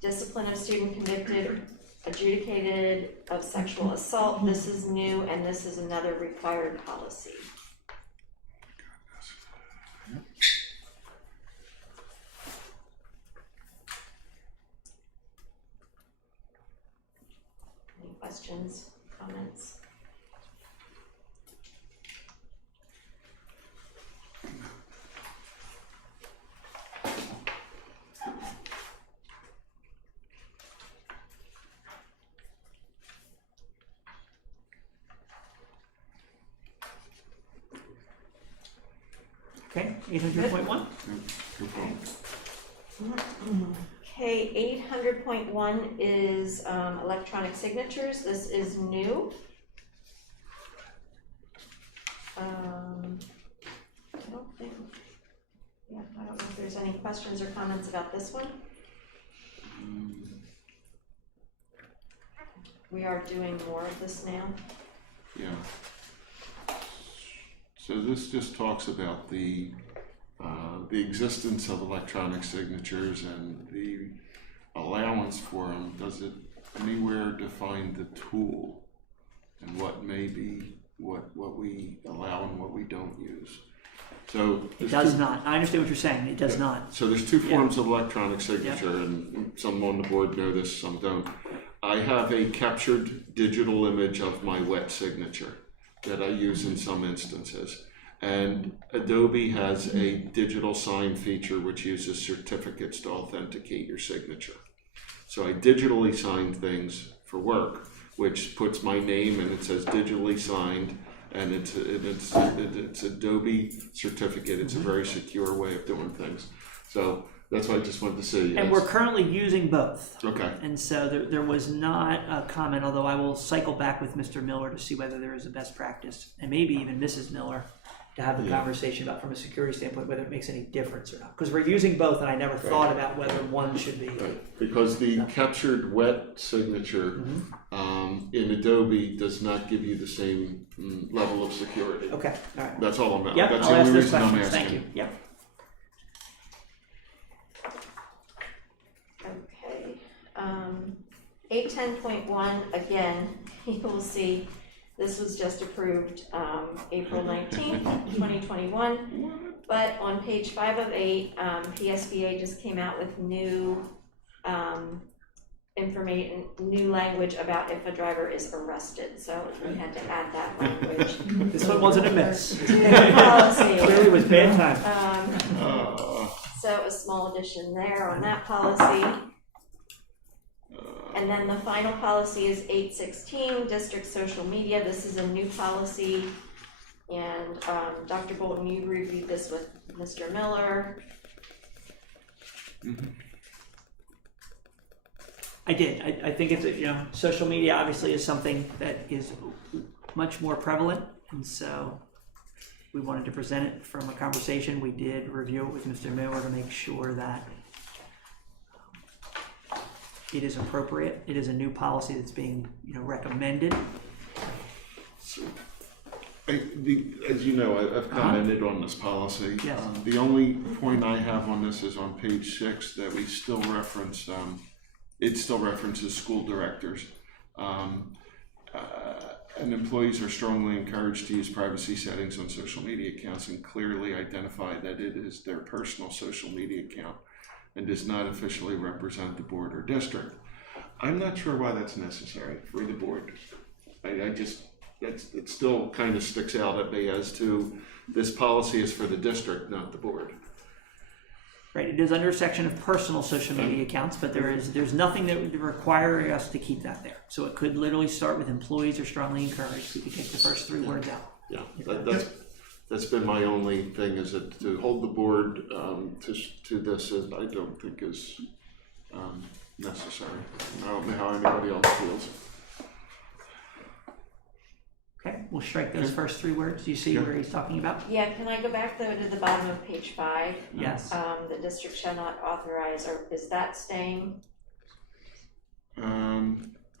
discipline of student convicted, adjudicated of sexual assault. This is new, and this is another required policy. Any questions, comments? 800.1? Okay, 800.1 is electronic signatures. This is new. I don't think, I don't know if there's any questions or comments about this one. We are doing more of this now. Yeah. So this just talks about the existence of electronic signatures and the allowance for them. Does it anywhere define the tool and what may be, what we allow and what we don't use? So It does not. I understand what you're saying. It does not. So there's two forms of electronic signature, and some on the board know this, some don't. I have a captured digital image of my wet signature that I use in some instances. And Adobe has a digital sign feature which uses certificates to authenticate your signature. So I digitally sign things for work, which puts my name and it says digitally signed, and it's Adobe certificate. It's a very secure way of doing things. So that's what I just wanted to say. And we're currently using both. Okay. And so there was not a comment, although I will cycle back with Mr. Miller to see whether there is a best practice, and maybe even Mrs. Miller, to have the conversation about, from a security standpoint, whether it makes any difference or not. Because we're using both, and I never thought about whether one should be. Right. Because the captured wet signature in Adobe does not give you the same level of security. Okay, all right. That's all I'm. Yep, That's I'll the ask only those reason I'm questions. asking. Thank you. Yep. Okay. 810.1, again, you will see this was just approved April 19th, 2021. But on page 5 of 8, PSBA just came out with new information, new language about if a driver is arrested. So we had to add that language. This one wasn't a miss. Policy. Clearly it was bad time. So a small addition there on that policy. And then the final policy is 816, district social media. This is a new policy. And Dr. Bolton, you reviewed this with Mr. Miller. I did. I think it's, social media obviously is something that is much more prevalent. And so we wanted to present it from a conversation. We did review it with Mr. Miller to make sure that it is appropriate. It is a new policy that's being, recommended. As you know, I've commented on this policy. Yes. The only point I have on this is on page 6 that we still reference. It still references school directors. And employees are strongly encouraged to use privacy settings on social media accounts and clearly identify that it is their personal social media account and does not officially represent the board or district. I'm not sure why that's necessary for the board. It still kind of sticks out at me as to this policy is for the district, not the board. Right, it is under a section of personal social media accounts, but there's nothing that would require us to keep that there. So it could literally start with employees are strongly encouraged. We could take the first 3 words out. Yeah, that's been my only thing, is that to hold the board to this, I don't think is necessary. I don't know how anybody else feels. Okay, we'll strike those first 3 words. Do you see where he's talking about? Yeah, can I go back though to the bottom of page 5? Yes. The district shall not authorize, or is that staying?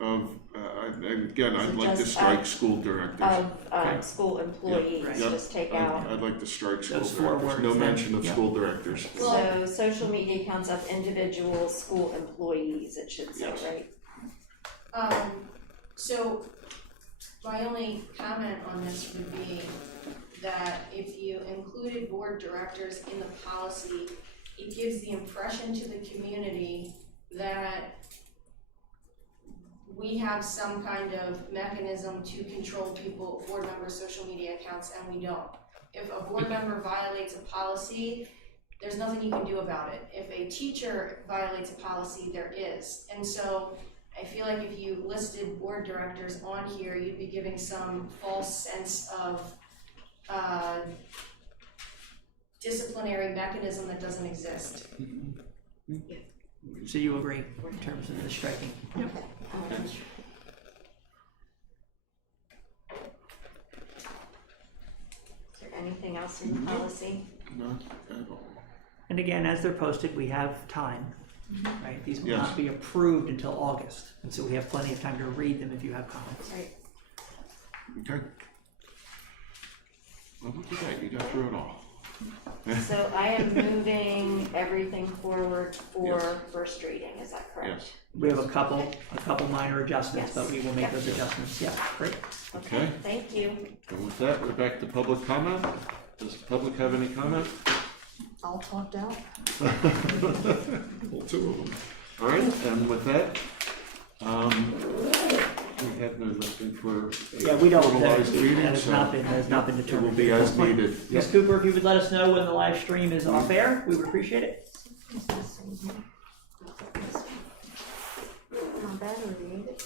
Again, I'd like to strike school directors. Of school employees, Yep. just take out. I'd like to strike school Those 4 directors. words No then. mention of school directors. So social media accounts of individual school employees, it should say, Yes. right? So my only comment on this would be that if you included board directors in the policy, it gives the impression to the community that we have some kind of mechanism to control board members' social media accounts, and we don't. If a board member violates a policy, there's nothing you can do about it. If a teacher violates a policy, there is. And so I feel like if you listed board directors on here, you'd be giving some false sense of disciplinary mechanism that doesn't exist. So you agree in terms of the striking? Yep. Is there anything else in the policy? Not at all. And again, as they're posted, we have time, right? These will Yes. not be approved until August, and so we have plenty of time to read them if you have comments. Right. Okay. Well, look at that, you got through it all. So I am moving everything forward for Yes. first reading, is that correct? Yes. We have a couple minor adjustments, Yes. but we will make Yep. those adjustments, yeah, great. Okay. Thank you. And with that, we're back to public comment. Does the public have any comment? All talked out. Well, two of them. All right, and with that, we have no listing for Yeah, a we don't, formalized meeting, that has so not been it determined. will be as needed. Ms. Yep. Cooper, if you would let us know when the live stream is off air, we would appreciate it. Not bad, or read it.